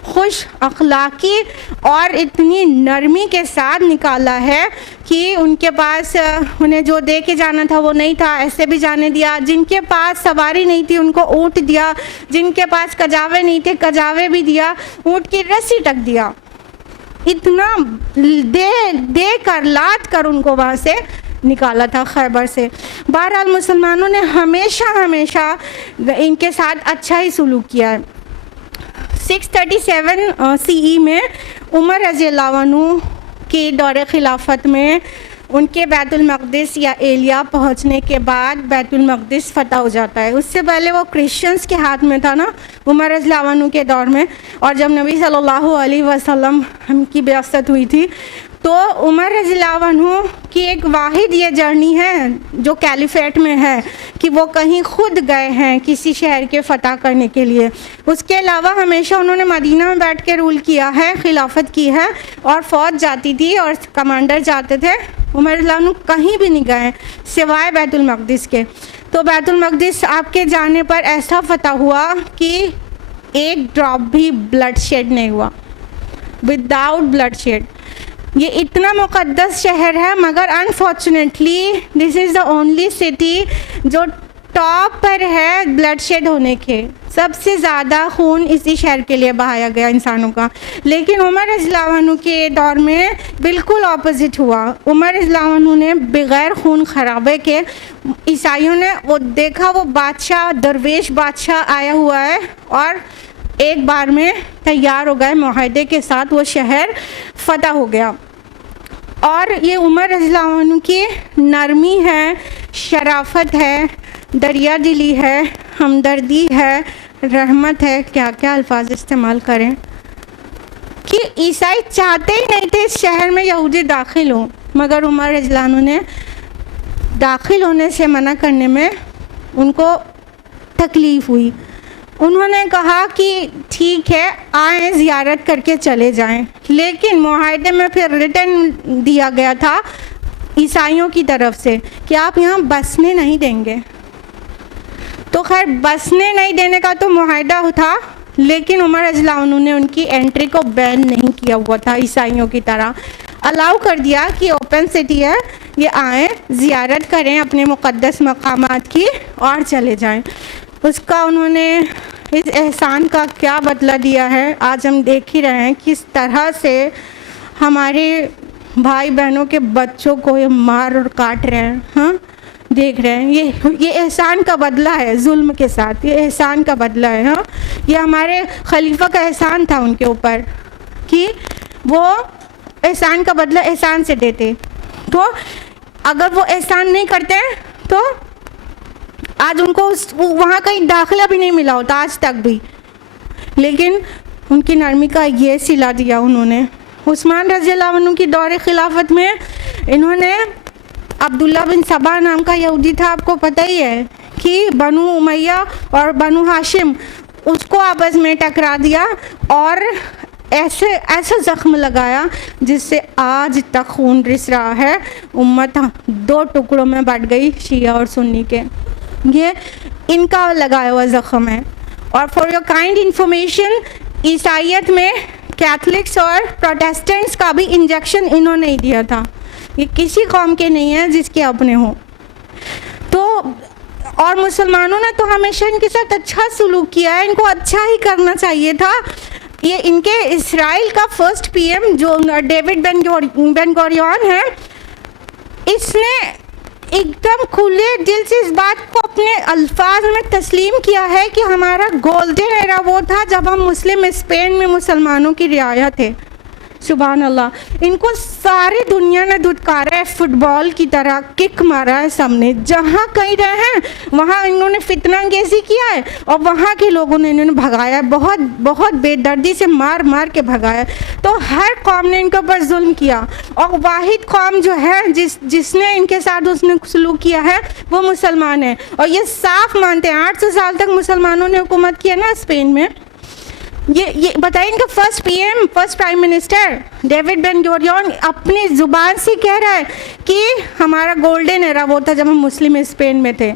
खुश अखलाकी और इतनी नरमी के साथ निकाला है कि उनके पास उन्हें जो दे के जाना था वो नहीं था, ऐसे भी जाने दिया। जिनके पास सवारी नहीं थी उनको ऊँट दिया, जिनके पास कजावे नहीं थे कजावे भी दिया, ऊँट की रस्सी तक दिया। इतना दे कर लाद कर उनको वहाँ से निकाला था खैबर से। बहरहाल मुसलमानों ने हमेशा इनके साथ अच्छा ही सुलूक किया है। 637 CE में उमर रज़ियल्लाहु अन्हु के दौरे खिलाफत में उनके बैतुल मक़दिस या एलिया पहुंचने के बाद बैतुल मक़दिस फ़तह हो जाता है। उससे पहले वो क्रिश्चियंस के हाथ में था ना, उमर रज़ियल्लाहु अन्हु के दौर में। और जब नबी सल्लल्लाहु अलैहि वसल्लम की बिअसत हुई थी, तो उमर रज़ियल्लाहु अन्हु की एक वाहिद ये जर्नी है जो कैलिफेट में है कि वो कहीं खुद गए हैं किसी शहर के फ़तह करने के लिए। उसके अलावा हमेशा उन्होंने मदीना में बैठ के रूल किया है, खिलाफत की है, और फ़ौज जाती थी और कमांडर जाते थे। उमर रज़ियल्लाहु अन्हु कहीं भी नहीं गए सिवाय बैतुल मक़दिस के। तो बैतुल मक़दिस आपके जाने पर ऐसा फ़तह हुआ कि एक ड्रॉप भी ब्लड शेड नहीं हुआ, विदाउट ब्लड शेड। ये इतना मुक़द्दस शहर है, मगर unfortunately this is the only city जो टॉप पर है ब्लड शेड होने के। सबसे ज़्यादा खून इसी शहर के लिए बहाया गया इंसानों का। लेकिन उमर रज़ियल्लाहु अन्हु के दौर में बिल्कुल ऑपोजिट हुआ। उमर रज़ियल्लाहु अन्हु ने बग़ैर खून खराबे के, ईसाइयों ने वो देखा, वो बादशाह, दरवेश बादशाह आया हुआ है, और एक बार में तैयार हो गए मुआहदे के साथ, वो शहर फ़तह हो गया। और ये उमर रज़ियल्लाहु अन्हु की नरमी है, शराफत है, दरिया दिली है, हमदर्दी है, रहमत है, क्या क्या अल्फाज इस्तेमाल करें, कि ईसाई चाहते ही नहीं थे इस शहर में यहूदी दाखिल हों, मगर उमर रज़ियल्लाहु अन्हु ने दाखिल होने से मना करने में उनको तकलीफ़ हुई। उन्होंने कहा कि ठीक है, आएँ ज़ियारत करके चले जाएं। लेकिन मुआहदे में फिर रिटर्न दिया गया था ईसाइयों की तरफ से कि आप यहाँ बसने नहीं देंगे। तो खैर बसने नहीं देने का तो मुआहदा था, लेकिन उमर रज़ियल्लाहु अन्हु ने उनकी एंट्री को बैन नहीं किया हुआ था ईसाइयों की तरह। अलाउ कर दिया कि ओपन सिटी है, ये आएँ ज़ियारत करें अपने मुक़द्दस मकामात की और चले जाएं। उसका उन्होंने इस एहसान का क्या बदला दिया है आज हम देख ही रहे हैं, किस तरह से हमारे भाई बहनों के बच्चों को ये मार और काट रहे हैं। हाँ, देख रहे हैं, ये एहसान का बदला है जुल्म के साथ, ये एहसान का बदला है। हाँ, ये हमारे खलीफा का एहसान था उनके ऊपर कि वो एहसान का बदला एहसान से देते। तो अगर वो एहसान नहीं करते तो आज उनको वहाँ कहीं दाखिला भी नहीं मिला होता आज तक भी। लेकिन उनकी नरमी का ये सिला दिया उन्होंने। उस्मान रज़ियल्लाहु अन्हु की दौरे खिलाफत में इन्होंने, अब्दुल्ला बिन सबा नाम का यहूदी था, आपको पता ही है कि बनु उमैया और बनु हाशिम, उसको आपस में टकरा दिया और ऐसा ज़ख्म लगाया जिससे आज तक खून रिस रहा है। उम्मत 2 टुकड़ों में बट गई, शिया और सुन्नी के। ये इनका लगाया हुआ ज़ख्म है। और फॉर योर काइंड इंफॉर्मेशन, ईसाइयत में कैथलिक्स और प्रोटेस्टेंट्स का भी इंजेक्शन इन्होंने ही दिया था। ये किसी कौम के नहीं है जिसके अपने हों। तो और मुसलमानों ने तो हमेशा इनके साथ अच्छा सलूक किया है, इनको अच्छा ही करना चाहिए था। ये इनके इसराइल का फर्स्ट पीएम जो डेविड बेन गोरियन है, इसने एकदम खुले दिल से इस बात को अपने अल्फाज में तस्लीम किया है कि हमारा गोल्डन एरा वो था जब हम मुस्लिम स्पेन में मुसलमानों की रियाया थे। सुभान अल्लाह। इनको सारी दुनिया ने धुतकारा है, फुटबॉल की तरह किक मारा है सबने। जहाँ कहीं रहे हैं वहाँ इन्होंने फितना अंगेज़ी किया है और वहाँ के लोगों ने इन्होंने भगाया है, बहुत बहुत बेदर्दी से मार मार के भगाया। तो हर कौम ने इनके ऊपर जुल्म किया और वाहिद कौम जो है जिसने इनके साथ उसने सलूक किया है वो मुसलमान है। और ये साफ मानते हैं, 800 साल तक मुसलमानों ने हुकूमत किया ना स्पेन में। ये बताइए, इनका first prime minister David Ben Gurion अपनी ज़ुबान से कह रहा है कि हमारा गोल्डन एरा वो था जब हम मुस्लिम स्पेन में थे।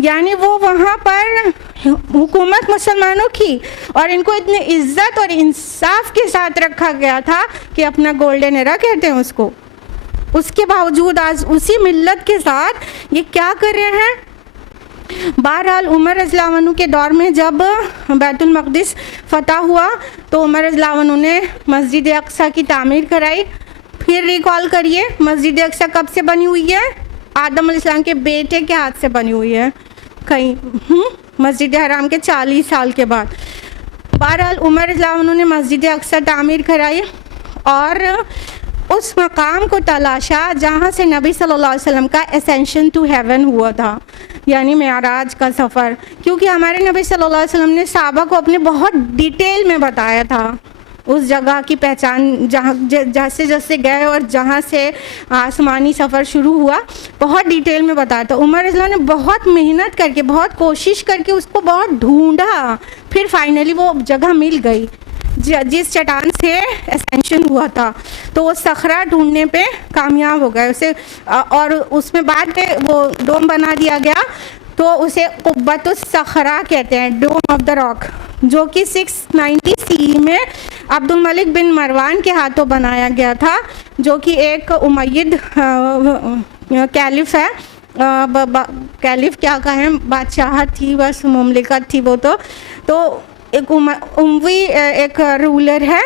यानी वो वहाँ पर हुकूमत मुसलमानों की और इनको इतनी इज्जत और इंसाफ के साथ रखा गया था कि अपना गोल्डन एरा कहते हैं उसको। उसके बावजूद आज उसी मिल्लत के साथ ये क्या कर रहे हैं। बहरहाल उमर रज़ियल्लाहु अन्हु के दौर में जब बैतुल मक़दिस फ़तह हुआ तो उमर रज़ियल्लाहु अन्हु ने मस्जिद अक़सा की तामीर कराई। फिर रिकॉल करिए, मस्जिद अक़सा कब से बनी हुई है? आदम अलैहिस्सलाम के बेटे के हाथ से बनी हुई है कहीं मस्जिद हराम के 40 साल के बाद। बहरहाल उमर रज़ियल्लाहु अन्हु ने मस्जिद अक़सा तामीर कराई और उस मकाम को तलाशा जहाँ से नबी सल्लल्लाहु अलैहि वसल्लम का एसेंशन टू हेवन हुआ था, यानी मेराज का सफ़र। क्योंकि हमारे नबी सल्लल्लाहु अलैहि वसल्लम ने सहाबा को अपने बहुत डिटेल में बताया था उस जगह की पहचान, जहाँ जैसे जैसे गए और जहाँ से आसमानी सफ़र शुरू हुआ, बहुत डिटेल में बताया था। उमर रज़ियल्लाहु ने बहुत मेहनत करके, बहुत कोशिश करके उसको बहुत ढूंढा, फिर फाइनली वो जगह मिल गई जिस चट्टान से एसेंशन हुआ था। तो वो सखरा ढूंढने पे कामयाब हो गए उसे, और उसमें बाद में वो डोम बना दिया गया तो उसे कुब्बतुस सखरा कहते हैं, डोम ऑफ द रॉक, जो कि 690 सी में अब्दुल मलिक बिन मरवान के हाथों बनाया गया था, जो कि एक उमय्यद कैलिफ है। कैलिफ क्या कहें, बादशाहत थी, बस मुमलिकत थी वो। तो एक उमवी एक रूलर है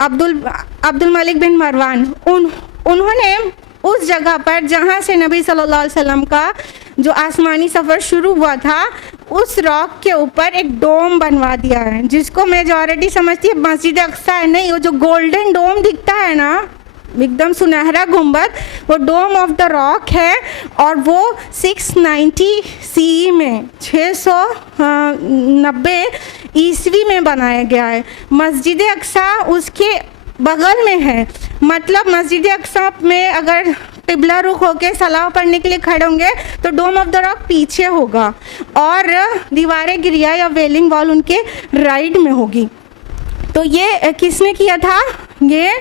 अब्दुल मलिक बिन मरवान। उन्होंने उस जगह पर जहाँ से नबी सल्लल्लाहु अलैहि वसल्लम का जो आसमानी सफ़र शुरू हुआ था, उस रॉक के ऊपर एक डोम बनवा दिया है, जिसको मेजॉरिटी समझती है मस्जिद अक़सा है। नहीं, वो जो गोल्डन डोम दिखता है ना, एकदम सुनहरा गुंबद, वो डोम ऑफ द रॉक है और वो 690 सी में 690 ईस्वी में बनाया गया है। मस्जिद अक़सा उसके बगल में है। मतलब मस्जिद अक़सा में अगर क़िबला रुख होके सलाह पढ़ने के लिए खड़े होंगे तो डोम ऑफ द रॉक पीछे होगा और दीवारें गिरिया या वेलिंग वॉल उनके राइट में होगी। तो ये किसने किया था? ये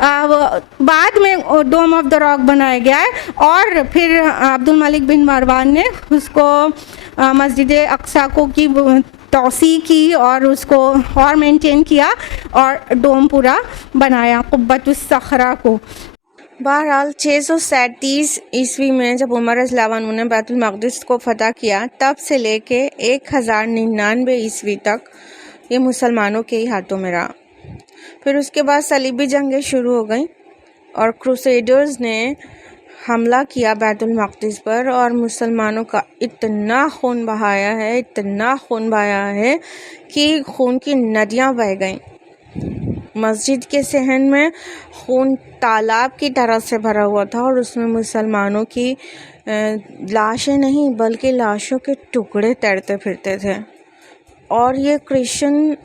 बाद में डोम ऑफ द रॉक बनाया गया है और फिर अब्दुल मलिक बिन मरवान ने उसको मस्जिद अक़सा को की तौसी की और उसको और मेंटेन किया और डोम पूरा बनाया, कुब्बतुस सखरा को। बहरहाल 637 ईस्वी में जब उमर रज़ियल्लाहु अन्हु ने बैतुल मक़दिस को फ़तह किया, तब से लेके 1099 ईस्वी तक ये मुसलमानों के ही हाथों में रहा। फिर उसके बाद सलीबी जंगें शुरू हो गई और क्रूसेडर्स ने हमला किया बैतुल मक़दिस पर और मुसलमानों का इतना खून बहाया है कि खून की नदियाँ बह गईं। मस्जिद के सहन में खून तालाब की तरह से भरा हुआ था और उसमें मुसलमानों की लाशें नहीं बल्कि लाशों के टुकड़े तैरते फिरते थे। और ये क्रिश्चियन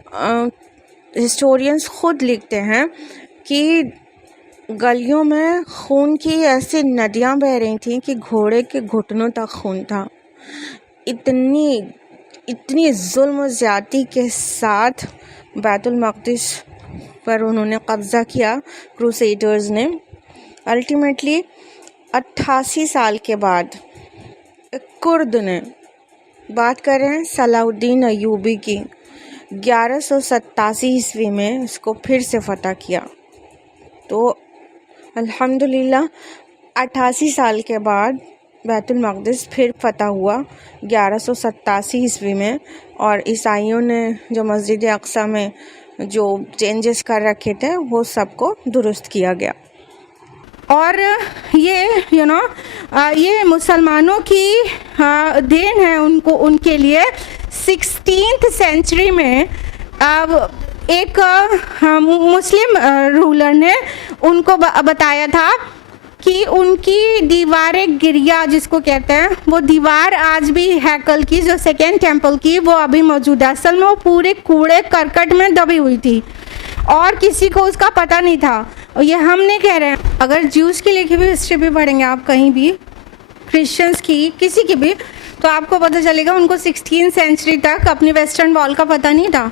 हिस्टोरियंस खुद लिखते हैं कि गलियों में खून की ऐसी नदियां बह रही थी कि घोड़े के घुटनों तक खून था। इतनी इतनी जुल्म ज़्यादती के साथ बैतुल मक़दिस पर उन्होंने कब्ज़ा किया क्रूसेडर्स ने। अल्टीमेटली 88 साल के बाद एक कुर्द ने, बात कर रहे हैं सलाहुद्दीन अय्यूबी की, 1187 ईस्वी में इसको फिर से फ़तह किया। तो अल्हम्दुलिल्लाह 88 साल के बाद बैतुल मक़दिस फिर फ़तह हुआ 1187 ईस्वी में, और ईसाइयों ने जो मस्जिद अक़सा में जो चेंजेस कर रखे थे वो सबको दुरुस्त किया गया। और ये ये मुसलमानों की देन है उनको, उनके लिए 16th सेंचुरी में एक मुस्लिम रूलर ने उनको बताया था कि उनकी दीवारें गिरिया जिसको कहते हैं, वो दीवार आज भी हैकल की, जो सेकेंड टेम्पल की, वो अभी मौजूद है। असल में वो पूरे कूड़े करकट में दबी हुई थी और किसी को उसका पता नहीं था। और ये हम नहीं कह रहे हैं, अगर ज्यूज़ की लिखी हुई हिस्ट्री भी पढ़ेंगे आप कहीं भी, क्रिश्चियंस की, किसी की भी, तो आपको पता चलेगा उनको 16th सेंचुरी तक अपनी वेस्टर्न वॉल का पता नहीं था,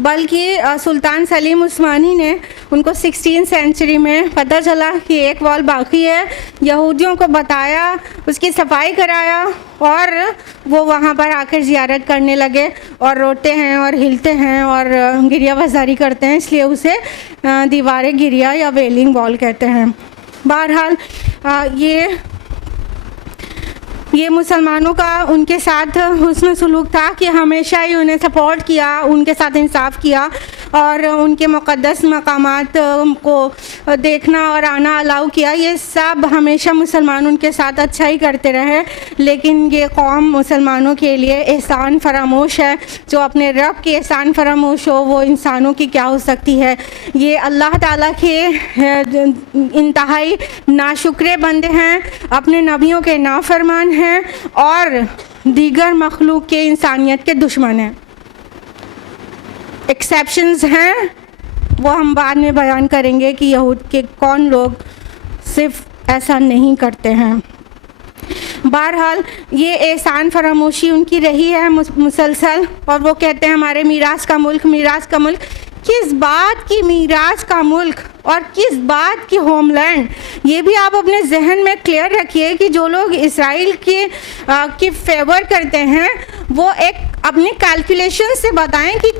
बल्कि सुल्तान सलीम उस्मानी ने उनको 16th सेंचुरी में पता चला कि एक वॉल बाकी है, यहूदियों को बताया, उसकी सफाई कराया, और वो वहाँ पर आकर ज़ियारत करने लगे और रोते हैं और हिलते हैं और गिरिया बाजारी करते हैं, इसलिए उसे दीवारें गिरिया या वेलिंग वॉल कहते हैं। बहरहाल ये मुसलमानों का उनके साथ हुस्न सलूक था कि हमेशा ही उन्हें सपोर्ट किया, उनके साथ इंसाफ किया और उनके मुक़द्दस मकामात को देखना और आना अलाउ किया। ये सब हमेशा मुसलमान उनके साथ अच्छा ही करते रहे, लेकिन ये कौम मुसलमानों के लिए एहसान फरामोश है। जो अपने रब के एहसान फरामोश हो वो इंसानों की क्या हो सकती है। ये अल्लाह ताला के इंतहाई नाशुक्रे बंदे हैं, अपने नबियों के नाफरमान हैं और दीगर मखलूक के इंसानियत के दुश्मन हैं। एक्सेप्शंस हैं, वो हम बाद में बयान करेंगे कि यहूद के कौन लोग सिर्फ ऐसा नहीं करते हैं। बहरहाल ये एहसान फरामोशी उनकी रही है मुसलसल, और वो कहते हैं हमारे मीरास का मुल्क, मीरास का मुल्क। किस बात की मीरास का मुल्क और किस बात की होमलैंड, ये भी आप अपने जहन में क्लियर रखिए कि जो लोग इसराइल की फेवर करते हैं वो एक अपनी कैलकुलेशन से बताएं कि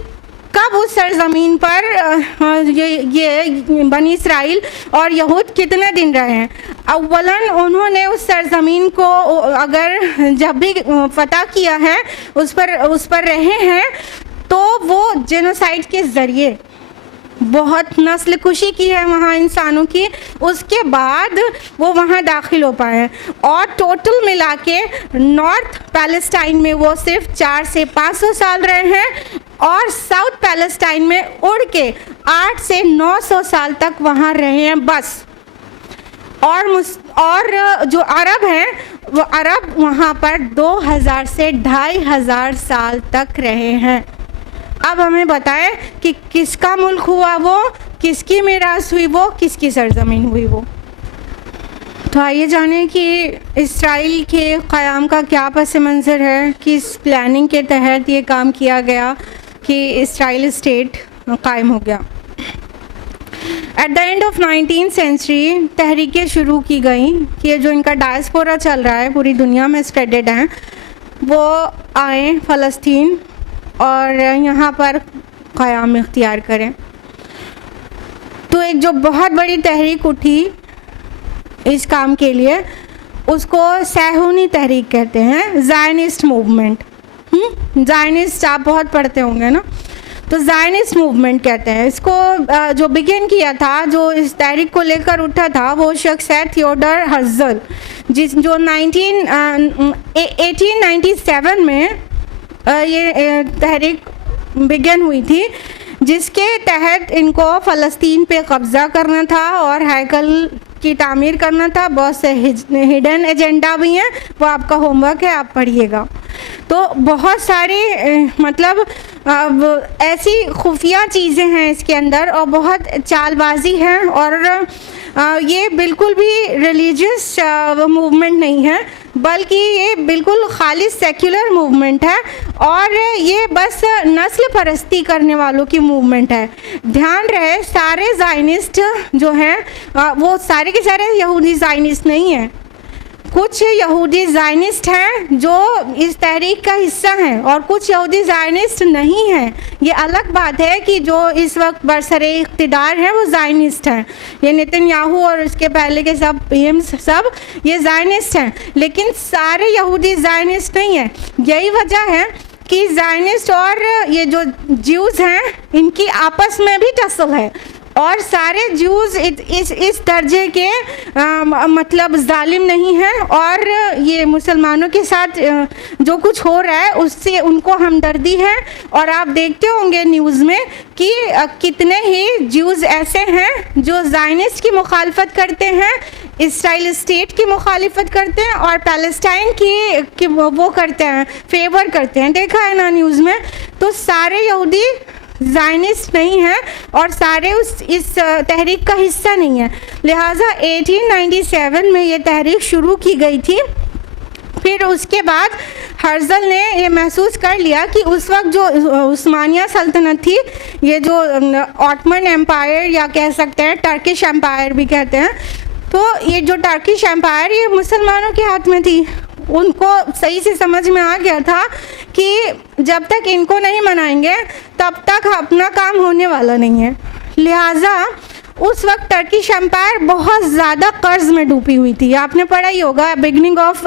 कब उस सरज़मीन पर ये बनी इसराइल और यहूद कितने दिन रहे हैं। अव्वलन उन्होंने उस सरज़मीन को अगर जब भी फतह किया है उस पर रहे हैं तो वो जेनोसाइड के ज़रिए बहुत नस्ल कुशी की है वहाँ इंसानों की, उसके बाद वो वहाँ दाखिल हो पाए हैं। और टोटल मिला के नॉर्थ पैलेस्टाइन में वो सिर्फ 400 से 500 साल रहे हैं और साउथ पैलेस्टाइन में उड़ के 800 से 900 साल तक वहाँ रहे हैं बस। और जो अरब हैं वो अरब वहाँ पर 2000 से 2500 साल तक रहे हैं। अब हमें बताएं कि किसका मुल्क हुआ वो, किसकी मीरास हुई वो, किसकी सरजमीन हुई वो। तो आइए जानें कि इसराइल के क़याम का क्या पस मंज़र है, किस प्लानिंग के तहत ये काम किया गया कि इसराइल स्टेट कायम हो गया। At the end of 19th century तहरीकें शुरू की गई कि ये जो इनका डायस्पोरा चल रहा है पूरी दुनिया में स्प्रेडेड हैं, वो आए फ़लस्तीन और यहाँ पर क़याम इख्तियार करें। तो एक जो बहुत बड़ी तहरीक उठी इस काम के लिए उसको सैहूनी तहरीक कहते हैं, ज़ायनिस्ट मूवमेंट। ज़ायनिस्ट आप बहुत पढ़ते होंगे ना, तो ज़ायनिस्ट मूवमेंट कहते हैं इसको। जो बिगिन किया था, जो इस तहरीक को लेकर उठा था, वो शख्स है थियोडर हर्ज़ल, जो 1897 में ये तहरीक बिगिन हुई थी, जिसके तहत इनको फ़लस्तीन पे कब्ज़ा करना था और हैकल की तामीर करना था। बहुत से हिडन एजेंडा भी हैं, वो आपका होमवर्क है, आप पढ़िएगा। तो बहुत सारी मतलब ऐसी खुफिया चीज़ें हैं इसके अंदर और बहुत चालबाजी है, और ये बिल्कुल भी रिलीजियस मूवमेंट नहीं है। बल्कि ये बिल्कुल खाली सेक्युलर मूवमेंट है और ये बस नस्ल परस्ती करने वालों की मूवमेंट है। ध्यान रहे, सारे ज़ायनिस्ट जो हैं वो सारे के सारे यहूदी ज़ायनिस्ट नहीं हैं। कुछ यहूदी ज़ायनिस्ट हैं जो इस तहरीक का हिस्सा हैं और कुछ यहूदी ज़ायनिस्ट नहीं हैं। ये अलग बात है कि जो इस वक्त बरसरे इक़्तिदार हैं वो ज़ायनिस्ट हैं। ये नेतन्याहू और उसके पहले के सब ये ज़ायनिस्ट हैं, लेकिन सारे यहूदी ज़ायनिस्ट नहीं हैं। यही वजह है कि ज़ायनिस्ट और ये जो ज्यूज़ हैं इनकी आपस में भी टसल है और सारे ज्यूज़ इस दर्जे के मतलब जालिम नहीं हैं और ये मुसलमानों के साथ जो कुछ हो रहा है उससे उनको हमदर्दी है। और आप देखते होंगे न्यूज़ में कि कितने ही ज्यूज़ ऐसे हैं जो ज़ायनिस्ट की मुखालफत करते हैं, इस्राइल स्टेट की मुखालिफत करते हैं और पैलेस्टाइन की वो करते हैं, फेवर करते हैं। देखा है ना न्यूज़ में। तो सारे यहूदी ज़ायनिस्ट नहीं हैं और सारे इस तहरीक का हिस्सा नहीं है। लिहाजा 1897 में ये तहरीक शुरू की गई थी। फिर उसके बाद हर्जल ने ये महसूस कर लिया कि उस वक्त जो उस्मानिया सल्तनत थी, ये जो ऑटमन एम्पायर या कह सकते हैं टर्किश एम्पायर भी कहते हैं, तो ये जो टर्किश एम्पायर ये मुसलमानों के हाथ में थी। उनको सही से समझ में आ गया था कि जब तक इनको नहीं मनाएंगे तब तक अपना काम होने वाला नहीं है। लिहाजा उस वक्त टर्किश एम्पायर बहुत ज़्यादा कर्ज में डूबी हुई थी। आपने पढ़ा ही होगा बिगनिंग ऑफ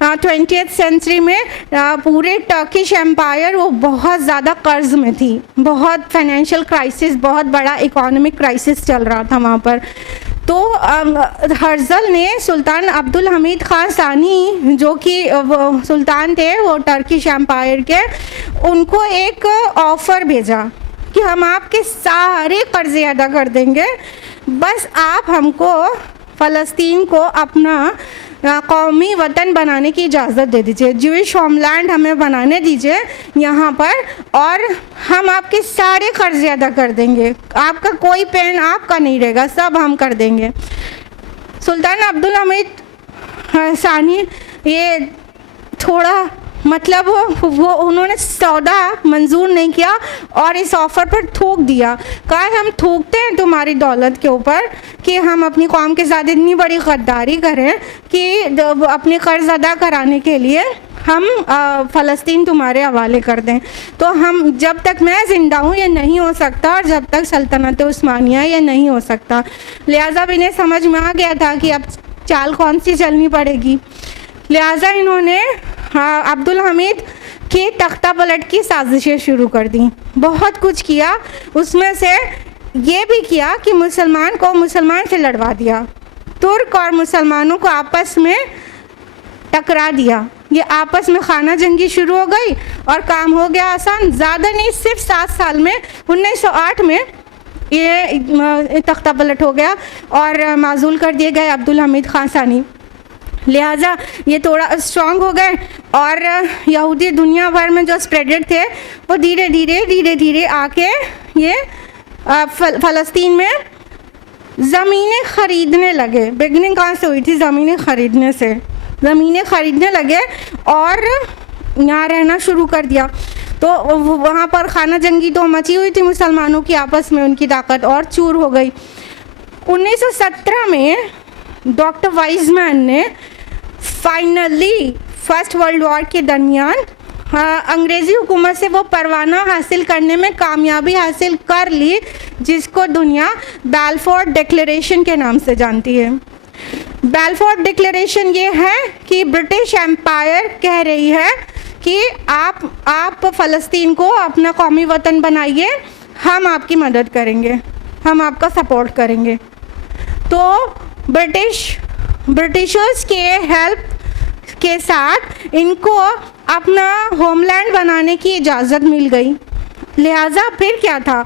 20th सेंचुरी में पूरे टर्किश एम्पायर वो बहुत ज़्यादा कर्ज में थी। बहुत फाइनेंशियल क्राइसिस, बहुत बड़ा इकोनॉमिक क्राइसिस चल रहा था वहाँ पर। तो हर्जल ने सुल्तान अब्दुल हमीद ख़ान सानी जो कि सुल्तान थे वो टर्किश एम्पायर के, उनको एक ऑफ़र भेजा कि हम आपके सारे कर्ज़े अदा कर देंगे, बस आप हमको फ़लस्तीन को अपना कौमी वतन बनाने की इजाज़त दे दीजिए, ज्यूइश होमलैंड हमें बनाने दीजिए यहाँ पर और हम आपके सारे कर्ज़े अदा कर देंगे, आपका कोई पेन आपका नहीं रहेगा, सब हम कर देंगे। सुल्तान अब्दुल हमीद सानी ये थोड़ा मतलब वो उन्होंने सौदा मंजूर नहीं किया और इस ऑफ़र पर थूक दिया। कहा हम थूकते हैं तुम्हारी दौलत के ऊपर कि हम अपनी कौम के साथ इतनी बड़ी गद्दारी करें कि अपने कर्ज अदा कराने के लिए हम फ़लस्तीन तुम्हारे हवाले कर दें। तो हम जब तक मैं ज़िंदा हूँ ये नहीं हो सकता और जब तक सल्तनत उस्मानिया ये नहीं हो सकता। लिहाजा भी इन्हें समझ में आ गया था कि अब चाल कौन सी चलनी पड़ेगी। लिहाजा इन्होंने अब्दुल हमीद की तख्ता पलट की साजिशें शुरू कर दी। बहुत कुछ किया, उसमें से ये भी किया कि मुसलमान को मुसलमान से लड़वा दिया, तुर्क और मुसलमानों को आपस में टकरा दिया। ये आपस में खाना जंगी शुरू हो गई और काम हो गया आसान। ज़्यादा नहीं, सिर्फ 7 साल में 1908 में ये तख्ता पलट हो गया और माजूल कर दिए गए अब्दुल हमीद ख़ान सानी। लिहाजा ये थोड़ा स्ट्रॉन्ग हो गए और यहूदी दुनिया भर में जो स्प्रेडेड थे वो धीरे धीरे आके ये फ़लस्तीन में ज़मीनें ख़रीदने लगे। बिगनिंग कहाँ से हुई थी? ज़मीनें ख़रीदने से। ज़मीनें ख़रीदने लगे और यहाँ रहना शुरू कर दिया। तो वहाँ पर खाना जंगी तो मची हुई थी मुसलमानों की आपस में, उनकी ताकत और चूर हो गई। 1917 में डॉक्टर वाइजमैन ने फाइनली फर्स्ट वर्ल्ड वॉर के दरमियान अंग्रेज़ी हुकूमत से वो परवाना हासिल करने में कामयाबी हासिल कर ली जिसको दुनिया बैलफोर डिक्लेरेशन के नाम से जानती है। बैलफोर डिक्लेरेशन ये है कि ब्रिटिश एम्पायर कह रही है कि आप फ़लस्तीन को अपना कौमी वतन बनाइए, हम आपकी मदद करेंगे, हम आपका सपोर्ट करेंगे। तो ब्रिटिशर्स के हेल्प के साथ इनको अपना होमलैंड बनाने की इजाज़त मिल गई। लिहाजा फिर क्या था,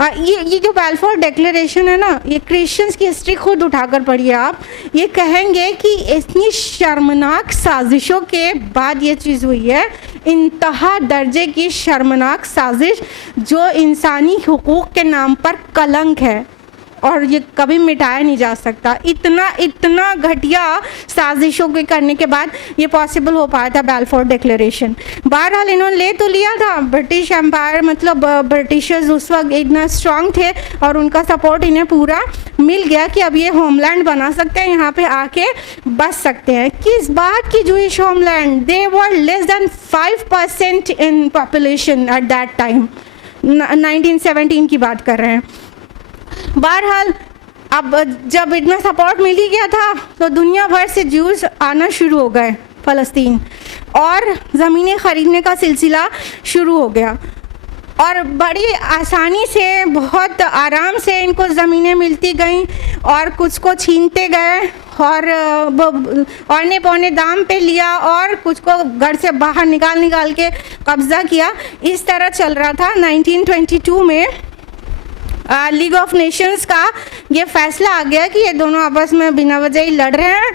ये जो बैलफोर डिक्लेरेशन है ना, ये क्रिश्चियंस की हिस्ट्री खुद उठाकर पढ़िए आप, ये कहेंगे कि इतनी शर्मनाक साजिशों के बाद ये चीज़ हुई है, इंतहा दर्जे की शर्मनाक साजिश जो इंसानी हुकूक के नाम पर कलंक है और ये कभी मिटाया नहीं जा सकता। इतना घटिया साजिशों के करने के बाद ये पॉसिबल हो पाया था बैलफोर डिक्लेरेशन। बहरहाल इन्होंने ले तो लिया था, ब्रिटिश एम्पायर मतलब ब्रिटिशर्स उस वक्त इतना स्ट्रांग थे और उनका सपोर्ट इन्हें पूरा मिल गया कि अब ये होमलैंड बना सकते हैं, यहाँ पे आके बस सकते हैं। किस बात की Jewish homeland? They were less than 5% in population at that time, 1917 की बात कर रहे हैं। बहरहाल अब जब इतना सपोर्ट मिल ही गया था तो दुनिया भर से ज्यूज आना शुरू हो गए फ़लस्तीन और ज़मीनें ख़रीदने का सिलसिला शुरू हो गया और बड़ी आसानी से, बहुत आराम से इनको ज़मीनें मिलती गईं और कुछ को छीनते गए और औने पौने दाम पे लिया और कुछ को घर से बाहर निकाल के कब्ज़ा किया। इस तरह चल रहा था। 1922 में लीग ऑफ नेशंस का ये फैसला आ गया कि ये दोनों आपस में बिना वजह ही लड़ रहे हैं,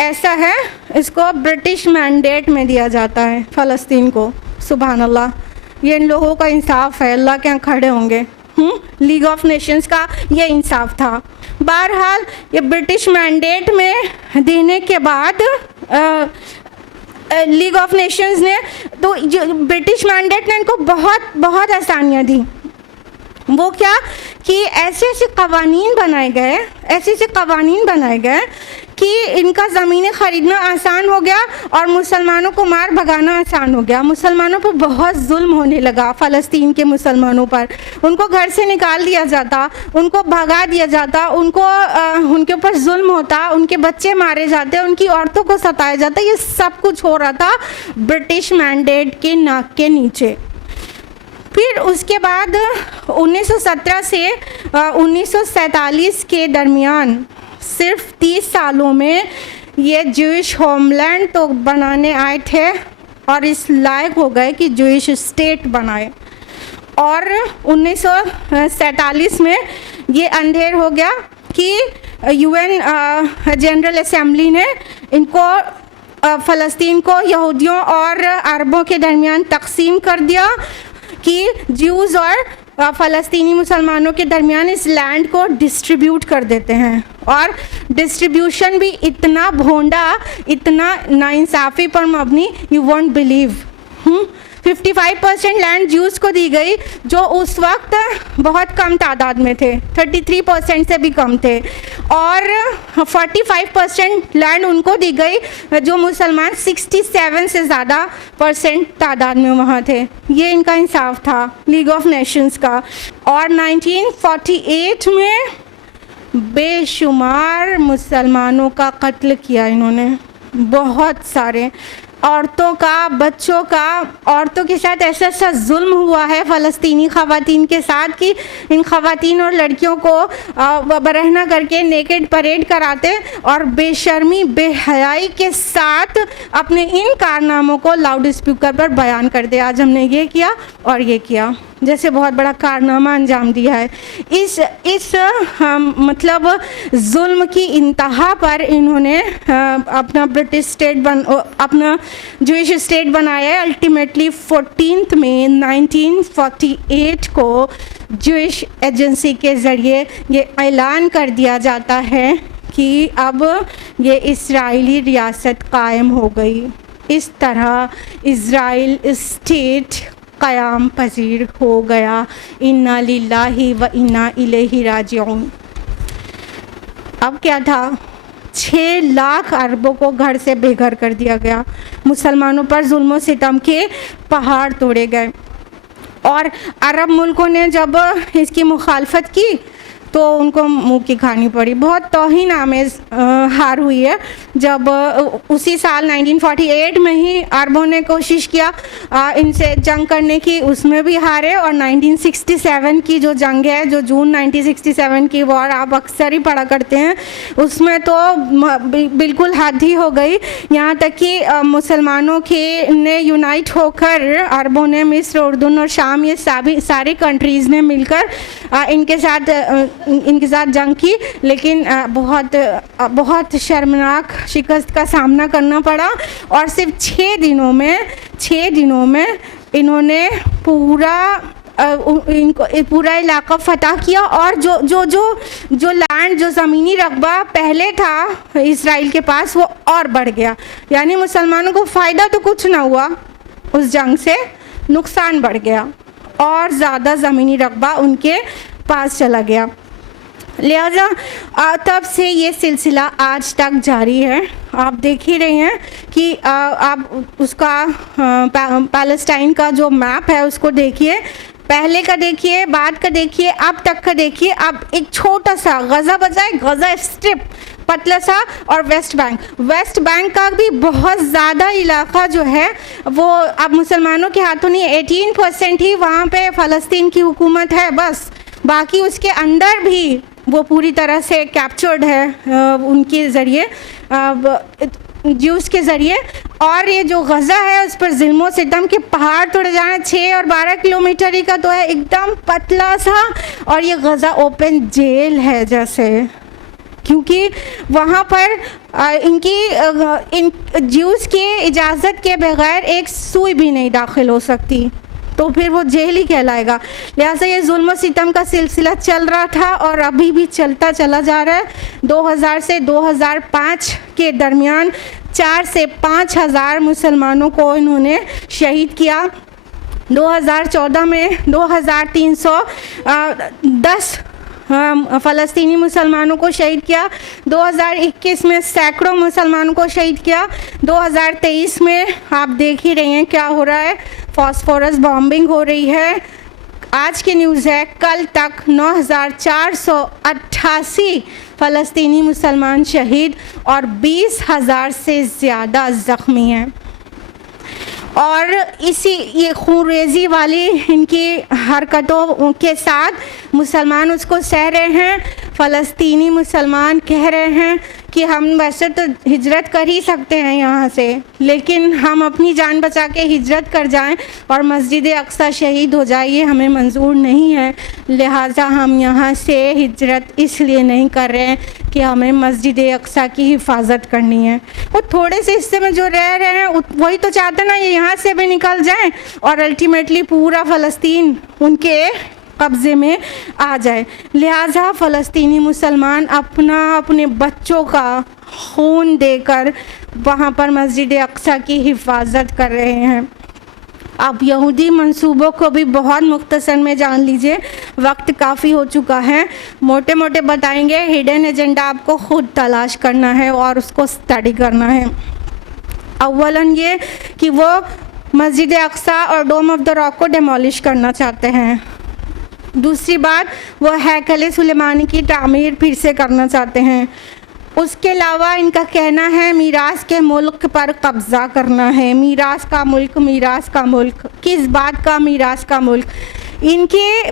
ऐसा है, इसको ब्रिटिश मैंडेट में दिया जाता है फ़लस्तीन को। सुभान अल्लाह, ये इन लोगों का इंसाफ है, अल्लाह के यहाँ खड़े होंगे। लीग ऑफ नेशंस का ये इंसाफ था। बहरहाल ये ब्रिटिश मैंडेट में देने के बाद लीग ऑफ नेशंस ने तो जो ब्रिटिश मैंडेट ने इनको बहुत आसानियाँ दी। वो क्या कि ऐसे कवानीन बनाए गए कि इनका ज़मीनें ख़रीदना आसान हो गया और मुसलमानों को मार भगाना आसान हो गया। मुसलमानों पर बहुत जुल्म होने लगा, फ़लस्तीन के मुसलमानों पर। उनको घर से निकाल दिया जाता, उनको भगा दिया जाता, उनके ऊपर जुल्म होता, उनके बच्चे मारे जाते, उनकी औरतों को सताया जाता। ये सब कुछ हो रहा था ब्रिटिश मैंडेट के नाक के नीचे। फिर उसके बाद 1917 से 1947 के दरमियान सिर्फ 30 सालों में ये ज्यूइश होमलैंड तो बनाने आए थे और इस लायक हो गए कि ज्यूइश स्टेट बनाए। और 1947 में ये अंधेर हो गया कि UN जनरल असेंबली ने इनको फ़लस्तीन को यहूदियों और अरबों के दरमियान तकसीम कर दिया कि ज्यूज़ और फ़लस्तीनी मुसलमानों के दरमियान इस लैंड को डिस्ट्रीब्यूट कर देते हैं। और डिस्ट्रीब्यूशन भी इतना भोंडा, इतना नाइंसाफ़ी पर मबनी, you won't believe. 55% land Jews को दी गई जो उस वक्त बहुत कम तादाद में थे, 33% से भी कम थे। और 45% लैंड उनको दी गई जो मुसलमान 67 से ज़्यादा % तादाद में वहाँ थे। ये इनका इंसाफ था लीग ऑफ नेशंस का। और 1948 में बेशुमार मुसलमानों का कत्ल किया इन्होंने, बहुत सारे औरतों का, बच्चों का। औरतों के साथ ऐसा जुल्म हुआ है फ़लस्तीनी ख़वातीन के साथ कि इन ख़वातीन और लड़कियों को बरहना करके नेकेड परेड कराते और बेशर्मी बेहयाई के साथ अपने इन कारनामों को लाउड स्पीकर पर बयान करते, आज हमने ये किया और ये किया, जैसे बहुत बड़ा कारनामा अंजाम दिया है। इस मतलब जुल्म की इंतहा पर इन्होंने अपना ब्रिटिश स्टेट अपना ज्यूइश स्टेट बनाया है। अल्टीमेटली 14 मई 1948 को ज्यूइश एजेंसी के ज़रिए ये ऐलान कर दिया जाता है कि अब ये इस्राएली रियासत कायम हो गई। इस तरह इज़राइल स्टेट क़याम पजीर हो गया। इन्ना लिल्लाहि व इन्ना इलैहि राजिऊन। अब क्या था, 6 लाख अरबों को घर से बेघर कर दिया गया, मुसलमानों पर जुल्म सितम के पहाड़ तोड़े गए। और अरब मुल्कों ने जब इसकी मुखालफत की तो उनको मुँह की खानी पड़ी। बहुत तौहीन आमेज़ हार हुई है जब उसी साल 1948 में ही अरबों ने कोशिश किया इनसे जंग करने की, उसमें भी हारे। और 1967 की जो जंग है, जो जून 1967 की वॉर आप अक्सर ही पढ़ा करते हैं, उसमें तो बिल्कुल हद ही हो गई। यहाँ तक कि मुसलमानों के ने यूनाइट होकर अरबों ने मिस्र, उर्दून और शाम, ये सारी कंट्रीज़ ने मिलकर इनके साथ जंग की, लेकिन बहुत शर्मनाक शिकस्त का सामना करना पड़ा। और सिर्फ 6 दिनों में इन्होंने पूरा इनको पूरा इलाका फतह किया, और जो लैंड, जो ज़मीनी रकबा पहले था इसराइल के पास, वो और बढ़ गया। यानी मुसलमानों को फ़ायदा तो कुछ ना हुआ उस जंग से, नुकसान बढ़ गया और ज़्यादा ज़मीनी रकबा उनके पास चला गया। लिहाजा तब से ये सिलसिला आज तक जारी है। आप देख ही रहे हैं कि आप उसका पैलेस्टाइन का जो मैप है उसको देखिए, पहले का देखिए, बाद का देखिए, अब तक का देखिए। अब एक छोटा सा गज़ा बजाय गज़ा स्ट्रिप पतला सा, और वेस्ट बैंक का भी बहुत ज़्यादा इलाका जो है वो अब मुसलमानों के हाथों नहीं। 18% ही वहाँ पे फ़लस्तीन की हुकूमत है बस, बाकी उसके अंदर भी वो पूरी तरह से कैप्चर्ड है उनके ज़रिए, ज्यूस के ज़रिए। और ये जो गज़ा है उस पर ज़ुल्म और सितम के पहाड़ तोड़े जा रहे हैं। 6 और 12 किलोमीटर ही का तो है, एकदम पतला सा, और ये गज़ा ओपन जेल है जैसे, क्योंकि वहाँ पर इन ज्यूस की इजाज़त के बगैर एक सुई भी नहीं दाखिल हो सकती, तो फिर वो जेल ही कहलाएगा। लिहाजा ये जुल्म सितम का सिलसिला चल रहा था और अभी भी चलता चला जा रहा है। 2000 से 2005 के दरमियान 4 से 5 हज़ार मुसलमानों को इन्होंने शहीद किया। 2014 में 2310 फ़लस्तीनी मुसलमानों को शहीद किया। 2021 में सैकड़ों मुसलमानों को शहीद किया। 2023 में आप देख ही रहे हैं क्या हो रहा है, फॉस्फोरस बॉम्बिंग हो रही है। आज की न्यूज़ है, कल तक 9488 फ़लस्तीनी मुसलमान शहीद और 20,000 से ज़्यादा ज़ख्मी हैं। और इसी ये खूनरेज़ी वाली इनकी हरकतों के साथ मुसलमान उसको सह रहे हैं। फ़लस्तीनी मुसलमान कह रहे हैं कि हम वैसे तो हिजरत कर ही सकते हैं यहाँ से, लेकिन हम अपनी जान बचा के हिजरत कर जाएं और मस्जिद अक्सा शहीद हो जाए, ये हमें मंजूर नहीं है। लिहाजा हम यहाँ से हिजरत इसलिए नहीं कर रहे हैं कि हमें मस्जिद अक्सा की हिफाजत करनी है। वो थोड़े से हिस्से में जो रह रहे हैं वही तो चाहते ना ये यहाँ से भी निकल जाएं और अल्टीमेटली पूरा फ़लस्तीन उनके कब्ज़े में आ जाए। लिहाजा फ़लस्तीनी मुसलमान अपने बच्चों का खून देकर वहाँ पर मस्जिद अक्सा की हिफाजत कर रहे हैं। अब यहूदी मंसूबों को भी बहुत मुख्तसर में जान लीजिए, वक्त काफ़ी हो चुका है। मोटे मोटे बताएंगे, हिडन एजेंडा आपको खुद तलाश करना है और उसको स्टडी करना है। अव्वलन ये कि वो मस्जिद अक्सा और डोम ऑफ द रॉक को डेमोलिश करना चाहते हैं। दूसरी बात, वो हैकल सुलेमानी की तामीर फिर से करना चाहते हैं। उसके अलावा इनका कहना है मीरास के मुल्क पर कब्ज़ा करना है। मीरास का मुल्क, किस बात का मीरास का मुल्क? इनके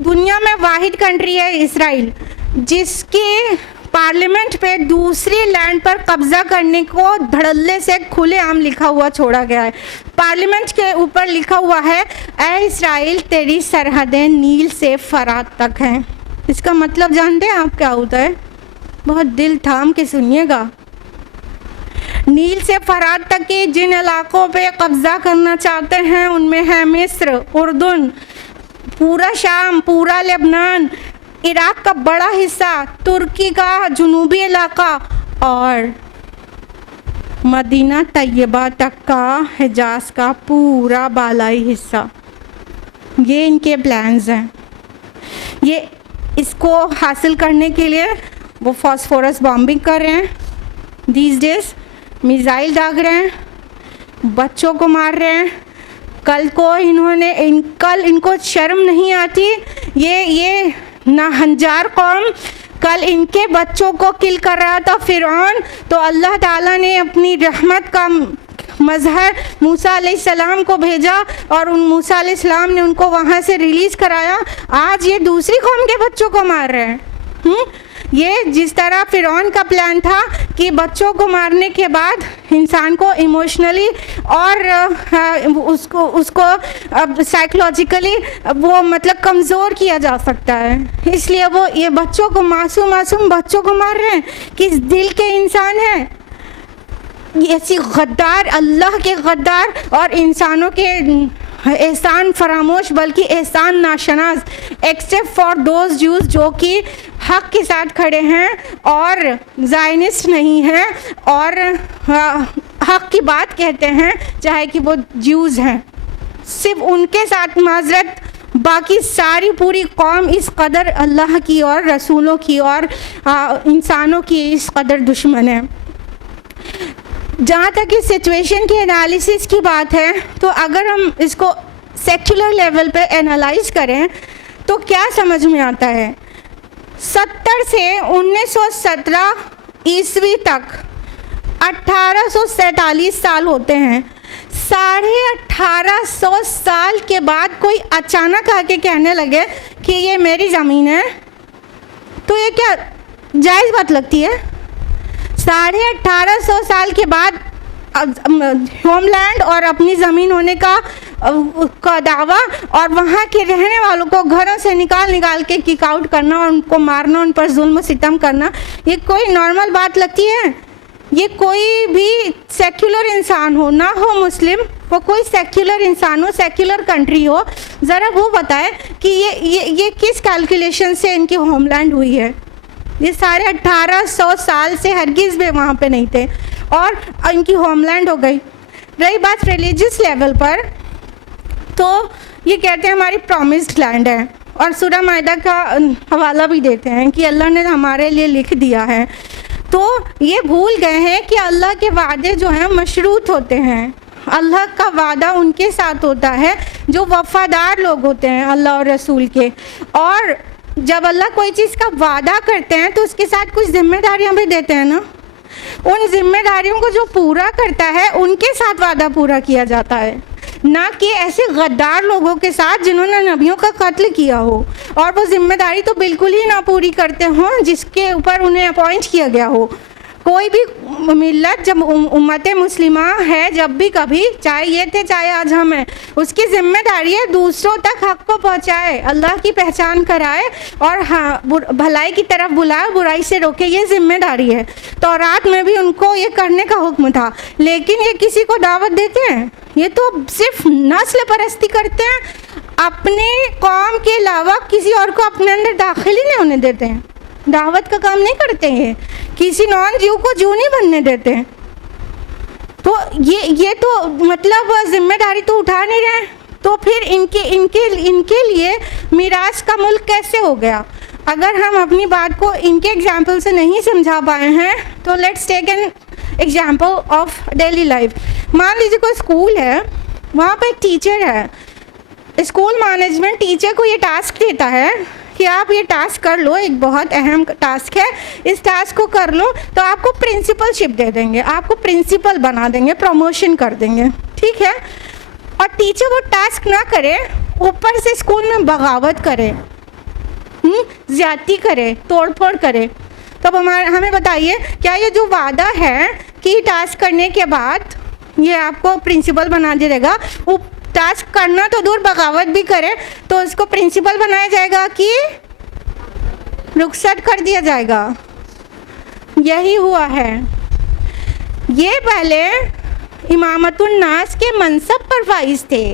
दुनिया में वाहिद कंट्री है इसराइल, जिसके पार्लियामेंट पे दूसरी लैंड पर कब्ज़ा करने को धड़ल्ले से खुलेआम लिखा हुआ छोड़ा गया है। पार्लियामेंट के ऊपर लिखा हुआ है, ऐ इसराइल तेरी सरहदें नील से फरात तक हैं। इसका मतलब जानते हैं आप क्या होता है? बहुत दिल थाम के सुनिएगा। नील से फरात तक के जिन इलाकों पे कब्ज़ा करना चाहते हैं उनमें है मिस्र, उर्दन, पूरा शाम, पूरा लेबनान, इराक का बड़ा हिस्सा, तुर्की का जुनूबी इलाका और मदीना तैयबा तक का हिजाज का पूरा बालाई हिस्सा। ये इनके प्लान्स हैं। ये इसको हासिल करने के लिए वो फॉस्फोरस बॉम्बिंग कर रहे हैं, दीज डेज मिसाइल दाग रहे हैं, बच्चों को मार रहे हैं। कल इनको शर्म नहीं आती। ये नाहंजार कौम कल इनके बच्चों को किल कर रहा था फिरौन, तो अल्लाह ताला ने अपनी रहमत का मज़हर मूसा अलैहिस्सलाम को भेजा और उन मूसा अलैहिस्सलाम ने उनको वहाँ से रिलीज़ कराया। आज ये दूसरी कौम के बच्चों को मार रहे हैं। ये जिस तरह फिरौन का प्लान था कि बच्चों को मारने के बाद इंसान को इमोशनली और उसको साइकोलॉजिकली वो मतलब कमज़ोर किया जा सकता है, इसलिए वो ये बच्चों को मासूम बच्चों को मार रहे हैं। किस दिल के इंसान हैं ऐसी गद्दार, अल्लाह के गद्दार और इंसानों के एहसान फरामोश बल्कि एहसान नाशनास, एक्सेप्ट फॉर दोज ज्यूज़ जो कि हक़ के साथ खड़े हैं और ज़ायनिस्ट नहीं हैं और हक़ की बात कहते हैं, चाहे कि वो ज्यूज़ हैं। सिर्फ उनके साथ माजरत, बाकी सारी पूरी कौम इस कदर अल्लाह की और रसूलों की और इंसानों की इस कदर दुश्मन है। जहाँ तक इस सिचुएशन की एनालिसिस की बात है, तो अगर हम इसको सेक्युलर लेवल पे एनालाइज करें तो क्या समझ में आता है। 70 से 1917 ईस्वी तक 1847 साल होते हैं। 1850 साल के बाद कोई अचानक आके कहने लगे कि ये मेरी ज़मीन है, तो ये क्या जायज़ बात लगती है। 1850 साल के बाद होमलैंड और अपनी ज़मीन होने का दावा और वहाँ के रहने वालों को घरों से निकाल के किक आउट करना और उनको मारना, उन पर जुल्म सितम करना, ये कोई नॉर्मल बात लगती है। ये कोई भी सेक्युलर इंसान हो, ना हो मुस्लिम, वो कोई सेक्युलर इंसान हो, सेक्युलर कंट्री हो, ज़रा वो बताए कि ये किस कैलकुलेशन से इनकी होमलैंड हुई है। ये सारे 1800 साल से हरगिज़ भी वहाँ पे नहीं थे और इनकी होमलैंड हो गई। रही बात रिलीजियस लेवल पर, तो ये कहते हैं हमारी प्रॉमिस्ड लैंड है और सूरह माइदा का हवाला भी देते हैं कि अल्लाह ने हमारे लिए लिख दिया है। तो ये भूल गए हैं कि अल्लाह के वादे जो हैं मशरूत होते हैं। अल्लाह का वादा उनके साथ होता है जो वफ़ादार लोग होते हैं अल्लाह और रसूल के। और जब अल्लाह कोई चीज़ का वादा करते हैं तो उसके साथ कुछ जिम्मेदारियां भी देते हैं ना। उन जिम्मेदारियों को जो पूरा करता है उनके साथ वादा पूरा किया जाता है, ना कि ऐसे गद्दार लोगों के साथ जिन्होंने नबियों का कत्ल किया हो और वो जिम्मेदारी तो बिल्कुल ही ना पूरी करते हों जिसके ऊपर उन्हें अपॉइंट किया गया हो। कोई भी मिल्लत जब उम्मत मुस्लिमा है, जब भी कभी, चाहे ये थे चाहे आज हम हैं, उसकी ज़िम्मेदारी है दूसरों तक हक़ को पहुँचाए, अल्लाह की पहचान कराए और हाँ भलाई की तरफ बुलाए, बुराई से रोके, ये ज़िम्मेदारी है। तौरात में भी उनको ये करने का हुक्म था, लेकिन ये किसी को दावत देते हैं। ये तो सिर्फ नस्ल परस्ती करते हैं, अपने कौम के अलावा किसी और को अपने अंदर दाखिल ही नहीं होने देते हैं, दावत का काम नहीं करते हैं, किसी नॉन ज्यू को ज्यू नहीं बनने देते हैं। तो ये तो मतलब जिम्मेदारी तो उठा नहीं रहे, तो फिर इनके लिए मीरास का मुल्क कैसे हो गया। अगर हम अपनी बात को इनके एग्जाम्पल से नहीं समझा पाए हैं तो let's take an example of daily life. मान लीजिए कोई स्कूल है, वहाँ पे एक टीचर है, स्कूल मैनेजमेंट टीचर को ये टास्क देता है कि आप ये टास्क कर लो, एक बहुत अहम टास्क है, इस टास्क को कर लो तो आपको प्रिंसिपलशिप दे देंगे, आपको प्रिंसिपल बना देंगे, प्रमोशन कर देंगे, ठीक है। और टीचर वो टास्क ना करे, ऊपर से स्कूल में बगावत करे, ज़्यादती करे, तोड़फोड़ करे, तब हमें बताइए क्या ये जो वादा है कि टास्क करने के बाद ये आपको प्रिंसिपल बना देगा, वो टास्क करना तो दूर बगावत भी करे तो उसको प्रिंसिपल बनाया जाएगा कि रुखसत कर दिया जाएगा। यही हुआ है। ये पहले इमामतुन नास के मनसब पर फाइज थे,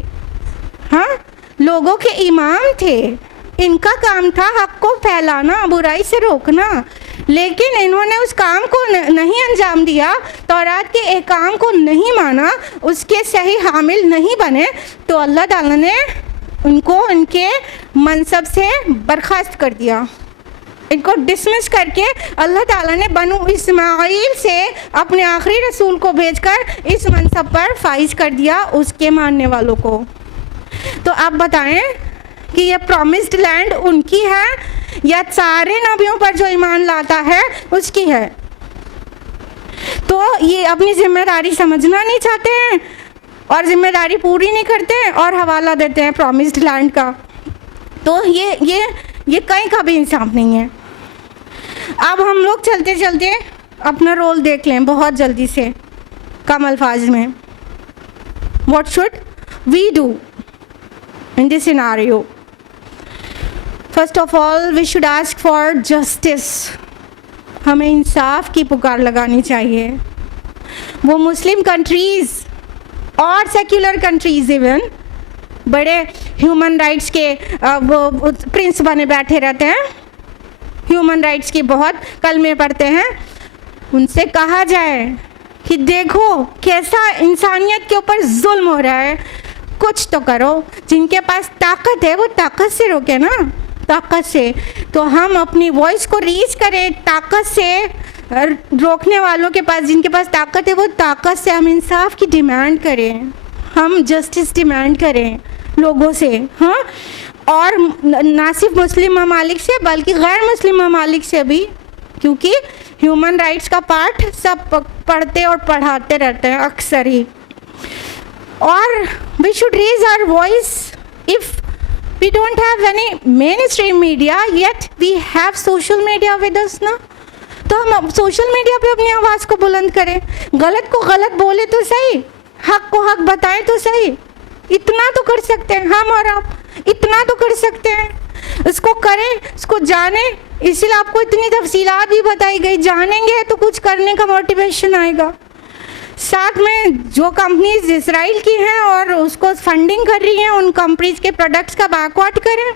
हाँ, लोगों के इमाम थे, इनका काम था हक को फैलाना, बुराई से रोकना, लेकिन इन्होंने उस काम को नहीं अंजाम दिया, तौरात के एहकाम को नहीं माना, उसके सही हामिल नहीं बने, तो अल्लाह ताला ने उनको उनके मनसब से बर्खास्त कर दिया। इनको डिसमिस करके अल्लाह ताला ने बनु इस्माइल से अपने आखिरी रसूल को भेजकर इस मनसब पर फाइज कर दिया उसके मानने वालों को। तो आप बताएं कि ये प्रॉमिस्ड लैंड उनकी है या सारे नबियों पर जो ईमान लाता है उसकी है। तो ये अपनी जिम्मेदारी समझना नहीं चाहते हैं और जिम्मेदारी पूरी नहीं करते हैं और हवाला देते हैं प्रॉमिस्ड लैंड का। तो ये कहीं का भी इंसाफ नहीं है। अब हम लोग चलते चलते अपना रोल देख लें बहुत जल्दी से, कम अल्फाज में। What should we do in this scenario? First of all we should ask for justice. हमें इंसाफ की पुकार लगानी चाहिए। वो मुस्लिम कंट्रीज़ और सेक्युलर कंट्रीज़ इवन बड़े ह्यूमन राइट्स के वो प्रिंस बने बैठे रहते हैं, ह्यूमन राइट्स की बहुत कलमे पढ़ते हैं, उनसे कहा जाए कि देखो कैसा इंसानियत के ऊपर जुल्म हो रहा है, कुछ तो करो। जिनके पास ताकत है वो ताकत से रोके ना, ताकत से। तो हम अपनी वॉइस को रीच करें ताकत से, रोकने वालों के पास, जिनके पास ताकत है वो ताकत से हम इंसाफ की डिमांड करें, हम जस्टिस डिमांड करें लोगों से, हाँ। और ना सिर्फ मुस्लिम ममालिक से बल्कि गैर मुस्लिम ममालिक से भी, क्योंकि ह्यूमन राइट्स का पाठ सब पढ़ते और पढ़ाते रहते हैं अक्सर ही। और we should raise our voice if we don't have any mainstream media yet we have social media with us ना, तो हम सोशल मीडिया पे अपनी आवाज़ को बुलंद करें, गलत को गलत बोले तो सही, हक को हक बताएं तो सही। इतना तो कर सकते हैं हम और आप, इतना तो कर सकते हैं। इसको करें, इसको जानें, इसलिए आपको इतनी तफसीलात भी बताई गई। जानेंगे तो कुछ करने का मोटिवेशन आएगा। साथ में जो कंपनीज इसराइल की हैं और उसको फंडिंग कर रही हैं, उन कंपनीज के प्रोडक्ट्स का बायकॉट करें।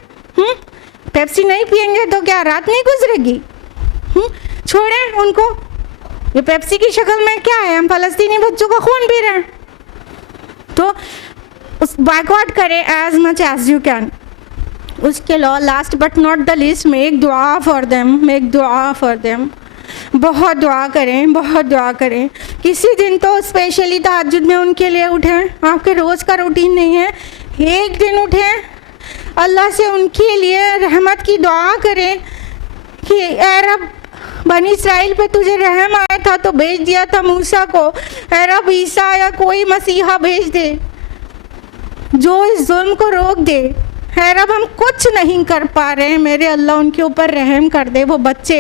पेप्सी नहीं पियेंगे तो क्या रात नहीं गुजरेगी? छोड़ें उनको। ये पेप्सी की शक्ल में क्या है? हम फ़लस्तीनी बच्चों का खून पी रहे हैं। तो उस बायकॉट करें as much as you can. उसके अलावा last but not the least, make दुआ फॉर देम, मेक दुआ फॉर देम। बहुत दुआ करें, बहुत दुआ करें। किसी दिन तो स्पेशली तहज्जुद में उनके लिए उठें। आपके रोज़ का रूटीन नहीं है, एक दिन उठें, अल्लाह से उनके लिए रहमत की दुआ करें कि ऐ रब, बनी इसराइल पे तुझे रहम आया था तो भेज दिया था मूसा को, ऐ रब ईसा या कोई मसीहा भेज दे जो इस जुल्म को रोक दे। है रब, हम कुछ नहीं कर पा रहे हैं, मेरे अल्लाह उनके ऊपर रहम कर दे। वो बच्चे,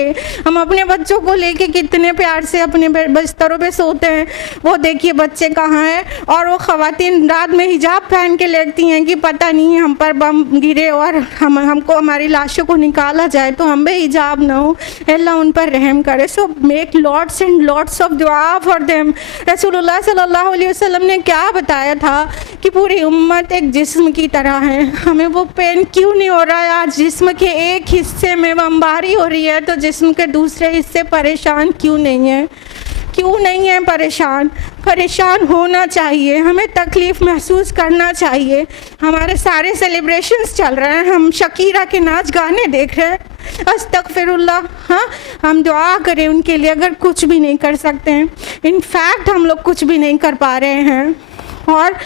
हम अपने बच्चों को लेके कितने प्यार से अपने बिस्तरों पे सोते हैं, वो देखिए बच्चे कहाँ हैं। और वो ख़वातीन रात में हिजाब पहन के लेटती हैं कि पता नहीं हम पर बम गिरे और हमको हमारी लाशों को निकाला जाए तो हम भी हिजाब ना हो। अल्लाह उन पर रहम करे। So make lots and lots of दुआ फॉर देम। रसूलुल्लाह सल्लल्लाहु अलैहि वसल्लम ने क्या बताया था कि पूरी उम्मत एक जिस्म की तरह है। हमें वो पेन क्यों नहीं हो रहा है? आज जिस्म के एक हिस्से में बमबारी हो रही है तो जिस्म के दूसरे हिस्से परेशान क्यों नहीं है? क्यों नहीं है परेशान? परेशान होना चाहिए, हमें तकलीफ़ महसूस करना चाहिए। हमारे सारे सेलिब्रेशंस चल रहे हैं, हम शकीरा के नाच गाने देख रहे हैं, अस्तगफिरुल्लाह। हाँ, हम दुआ करें उनके लिए अगर कुछ भी नहीं कर सकते हैं। इनफैक्ट हम लोग कुछ भी नहीं कर पा रहे हैं। और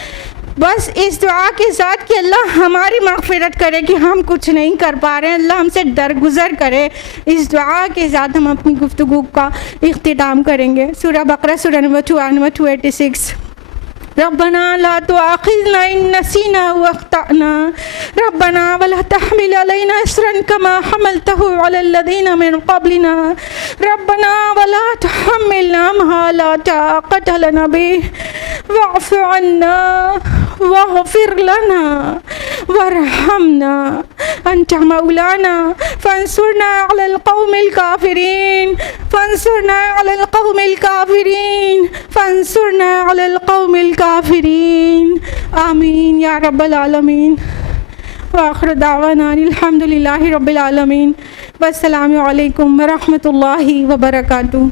बस इस दुआ के साथ कि अल्लाह हमारी मग़फ़िरत करे कि हम कुछ नहीं कर पा रहे हैं, अल्लाह हमसे दरगुज़र करे। इस दुआ के साथ हम अपनी गुफ्तगू का इख्तिताम करेंगे। सूरह बकरा सूरह नंबर 286। रब्बना ला तुआखिज़ना इन नसीना व अख्ताना रब्बना वला तहमिल अलैना इस्रन कमा हमलतहु अलल लज़ीना मिन क़ब्लिना रब्बना वला तुहम्मिलना मा ला ताक़त लना बिही वअफ़ु अन्ना वग़फ़िर लना वरहमना अंता मौलाना फंसुरना अलल क़ौमिल काफ़िरीन फंसुरना अलल क़ौमिल काफ़िरीन फंसुरना अलल क़ौमिल काफ़िरीन। आमीन या रब्बल आलमीन। व आखिर दावाना अल्हम्दुलिल्लाहि रब्बिल आलमीन। वस्सलामु अलैकुम व रहमतुल्लाहि व बरकातुहू।